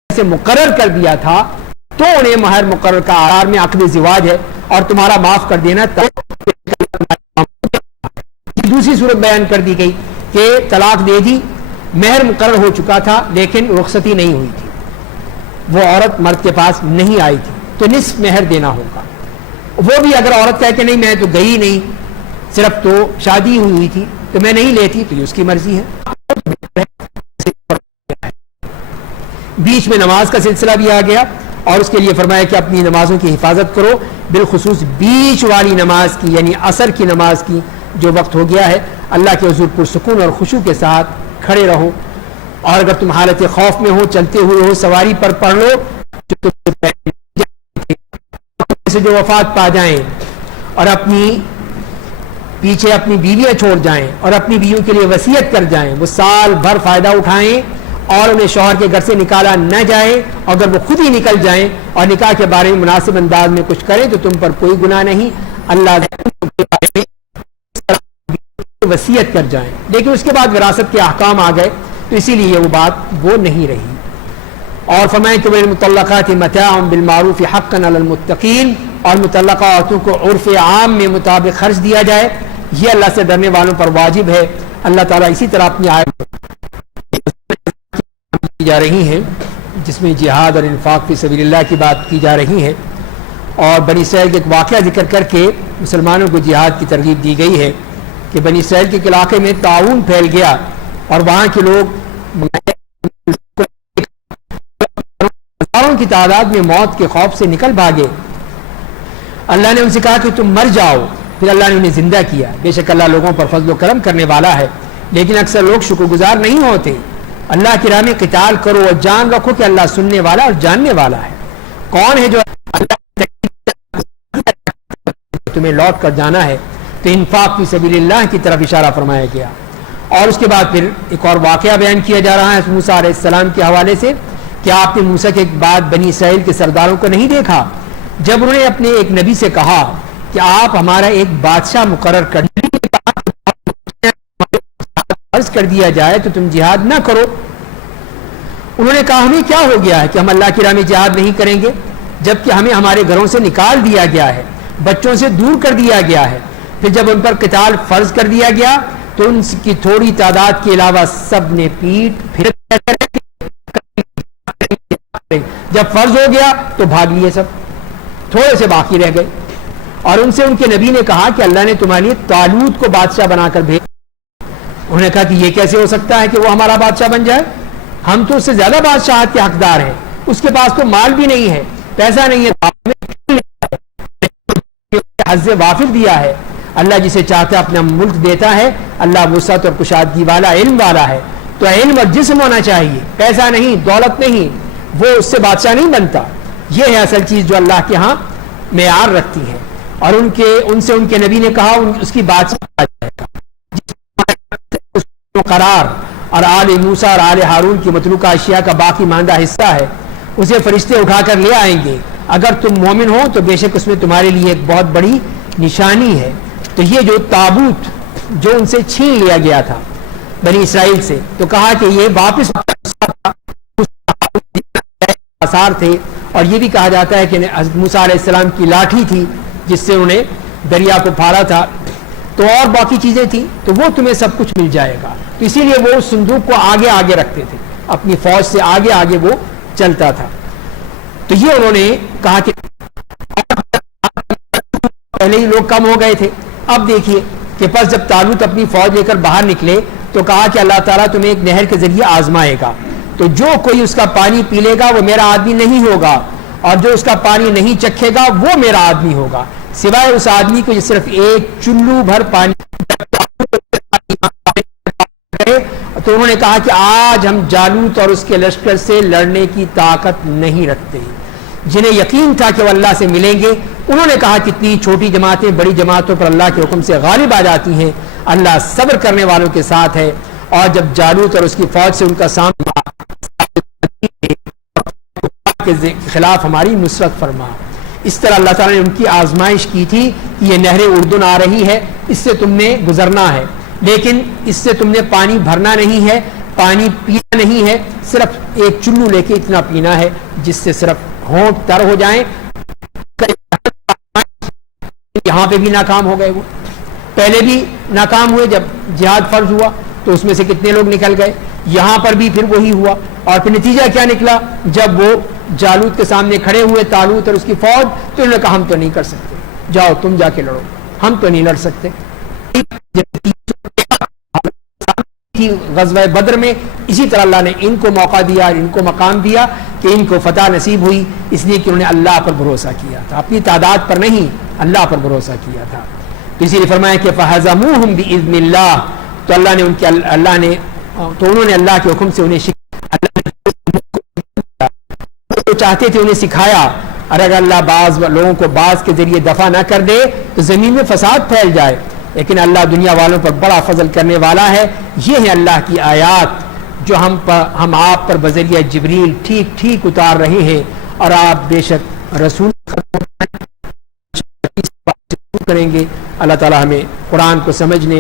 سے مقرر کر دیا تھا تو انہیں مہر مقرر کا آرار میں عقد زواج ہے, اور تمہارا معاف کر دینا. دوسری صورت بیان کر دی گئی کہ طلاق دے دی, مہر مقرر ہو چکا تھا لیکن رخصتی نہیں ہوئی تھی, وہ عورت مرد کے پاس نہیں آئی تھی, تو نصف مہر دینا ہوگا. وہ بھی اگر عورت کہے کہ نہیں میں تو گئی نہیں, صرف تو شادی ہوئی تھی تو میں نہیں لیتی, تو یہ اس کی مرضی ہے. بیچ میں نماز کا سلسلہ بھی آ گیا, اور اس کے لیے فرمایا کہ اپنی نمازوں کی حفاظت کرو, بالخصوص بیچ والی نماز کی, یعنی عصر کی نماز کی جو وقت ہو گیا ہے, اللہ کے حضور پرسکون اور خشوع کے ساتھ کھڑے رہو. اور اگر تم حالت خوف میں ہو, چلتے ہوئے ہو, سواری پر پڑھ لو, سے جو وفات پا جائیں اور اپنی پیچھے اپنی بیویاں چھوڑ جائیں اور اپنی بیویوں کے لیے وصیت کر جائیں, وہ سال بھر فائدہ اٹھائیں اور انہیں شوہر کے گھر سے نکالا نہ جائے. اگر وہ خود ہی نکل جائیں اور نکاح کے بارے میں مناسب انداز میں کچھ کریں تو تم پر کوئی گناہ نہیں. اللہ کے بارے میں وصیت کر جائیں, لیکن اس کے بعد وراثت کے احکام آ گئے تو اسی لیے وہ بات وہ نہیں رہی. اور فرمائیں کہ والمطلقات متاع بالمعروف حقا علی المتقین, اور مطلقہ عورتوں کو عرف عام میں مطابق خرچ دیا جائے, یہ اللہ سے ڈرنے والوں پر واجب ہے. اللہ تعالیٰ اسی طرح اپنی آیت کی جا رہی ہیں جس میں جہاد اور انفاق فی سبیل اللہ کی بات کی جا رہی ہے, اور بنی اسرائیل کے ایک واقعہ ذکر کر کے مسلمانوں کو جہاد کی ترغیب دی گئی ہے کہ بنی اسرائیل کے علاقے میں طاعون پھیل گیا اور وہاں کے لوگ ہزاروں کی تعداد میں موت کے خوف سے نکل بھاگے. اللہ نے ان سے کہا کہ تم مر جاؤ, پھر اللہ نے انہیں زندہ کیا. بے شک اللہ لوگوں پر فضل و کرم کرنے والا ہے, لیکن اکثر لوگ شکر گزار نہیں ہوتے. اللہ کی راہ میں قتال کرو اور جان رکھو کہ اللہ سننے والا اور جاننے والا ہے. کون ہے جو تمہیں لوٹ کر جانا ہے, تو انفاق فی سبیل اللہ کی طرف اشارہ فرمایا گیا. اور اس کے بعد پھر ایک اور واقعہ بیان کیا جا رہا ہے موسیٰ علیہ السلام کے حوالے سے. کیا آپ نے موسیٰ کے بعد بنی اسرائیل کے سرداروں کو نہیں دیکھا جب انہوں نے اپنے ایک نبی سے کہا کہ آپ ہمارا ایک بادشاہ مقرر کر فرض کر دیا جائے تو تم جہاد نہ کرو. انہوں نے کہا ہمیں کیا ہو گیا ہے کہ ہم اللہ کی راہ میں جہاد نہیں کریں گے, جبکہ ہمیں ہمارے گھروں سے نکال دیا گیا ہے, بچوں سے دور کر دیا گیا ہے. پھر جب ان پر قتال فرض کر دیا گیا تو ان کی تھوڑی تعداد کے علاوہ سب نے پیٹ پھر جب فرض ہو گیا تو بھاگ لیے سب, تھوڑے سے باقی رہ گئے. اور ان سے ان کے نبی نے کہا کہ اللہ نے تمہارے لیے طالوت کو بادشاہ بنا کر بھیجا. انہوں نے کہا کہ یہ کیسے ہو سکتا ہے کہ وہ ہمارا بادشاہ بن جائے, ہم تو اس سے زیادہ بادشاہت کے حقدار ہیں, اس کے پاس تو مال بھی نہیں ہے, پیسہ نہیں ہے, حظ وافر دیا ہے. اللہ جسے چاہتا ہے اپنا ملک دیتا ہے, اللہ وسعت اور کشادگی والا, علم والا ہے. تو علم اور جسم ہونا چاہیے, پیسہ نہیں, دولت نہیں, وہ اس سے بادشاہ نہیں بنتا. یہ ہے اصل چیز جو اللہ کے ہاں معیار رکھتی ہے. اور ان سے ان کے نبی نے کہا اس کی بادشاہ قرار اور آل موسیٰ اور آل ہارون کی متروکہ اشیاء کا باقی ماندہ حصہ ہے, اسے فرشتے اٹھا کر لے آئیں گے. اگر تم مومن ہو تو بے شک اس میں تمہارے لیے ایک بہت بڑی نشانی ہے. تو یہ جو تابوت جو ان سے چھین لیا گیا تھا بنی اسرائیل سے, تو کہا کہ یہ واپس آثار تھے. اور یہ بھی کہا جاتا ہے کہ حضرت موسیٰ علیہ السلام کی لاٹھی تھی جس سے انہیں دریا کو پھاڑا تھا, تو اور باقی چیزیں تھیں, تو وہ تمہیں سب کچھ مل جائے گا. تو اسی لیے وہ اس صندوق کو آگے آگے رکھتے تھے, اپنی فوج سے آگے آگے وہ چلتا تھا. تو یہ انہوں نے کہا کہ پہلے ہی لوگ کم ہو گئے تھے. اب دیکھیے کہ پس جب طالوت اپنی فوج لے کر باہر نکلے تو کہا کہ اللہ تعالیٰ تمہیں ایک نہر کے ذریعے آزمائے گا, تو جو کوئی اس کا پانی پی لے گا وہ میرا آدمی نہیں ہوگا, اور جو اس کا پانی نہیں چکھے گا وہ میرا آدمی ہوگا, سوائے اس آدمی کو جو صرف ایک چلو بھر پانی. تو انہوں نے کہا کہ آج ہم جالوت اور اس کے لشکر سے لڑنے کی طاقت نہیں رکھتے. جنہیں یقین تھا کہ وہ اللہ سے ملیں گے, انہوں نے کہا کتنی چھوٹی جماعتیں بڑی جماعتوں پر اللہ کے حکم سے غالب آ جاتی ہیں, اللہ صبر کرنے والوں کے ساتھ ہے. اور جب جالوت اور اس کی فوج سے ان کا سامنا کے خلاف ہماری نصرت فرما. اس طرح اللہ تعالیٰ نے ان کی آزمائش کی تھی کہ یہ نہر اردن آ رہی ہے, اس سے تم نے گزرنا ہے, لیکن اس سے تم نے پانی بھرنا نہیں ہے, پانی پینا نہیں ہے, صرف ایک چلو لے کے اتنا پینا ہے جس سے صرف ہونٹ تر ہو جائیں. یہاں پہ بھی ناکام ہو گئے, وہ پہلے بھی ناکام ہوئے جب جہاد فرض ہوا تو اس میں سے کتنے لوگ نکل گئے, یہاں پر بھی پھر وہی ہوا. اور پھر نتیجہ کیا نکلا, جب وہ جالوت کے سامنے کھڑے ہوئے طالوت اور اس کی فوج, تو انہوں نے کہا ہم تو نہیں کر سکتے, جاؤ تم جا کے لڑو, ہم تو نہیں لڑ سکتے. غزوہ بدر میں اسی طرح اللہ نے ان کو موقع دیا اور ان کو مقام دیا کہ ان کو فتح نصیب ہوئی, اس لیے کہ انہوں نے اللہ پر بھروسہ کیا تھا, اپنی تعداد پر نہیں, اللہ پر بھروسہ کیا تھا. تو اسی لیے فرمایا کہ فَهَزَمُوهُمْ بِإِذْنِ اللَّهِ, تو اللہ نے تو انہوں نے اللہ کے حکم سے انہیں تو چاہتے تھے انہیں سکھایا, اور اگر اللہ بعض لوگوں کو بعض کے ذریعے دفع نہ کر دے تو زمین میں فساد پھیل جائے, لیکن اللہ دنیا والوں پر بڑا فضل کرنے والا ہے. یہ ہے اللہ کی آیات جو ہم آپ پر بذریعہ جبریل ٹھیک ٹھیک اتار رہے ہیں, اور آپ بے شک رسول کریں گے. اللہ تعالی ہمیں قرآن کو سمجھنے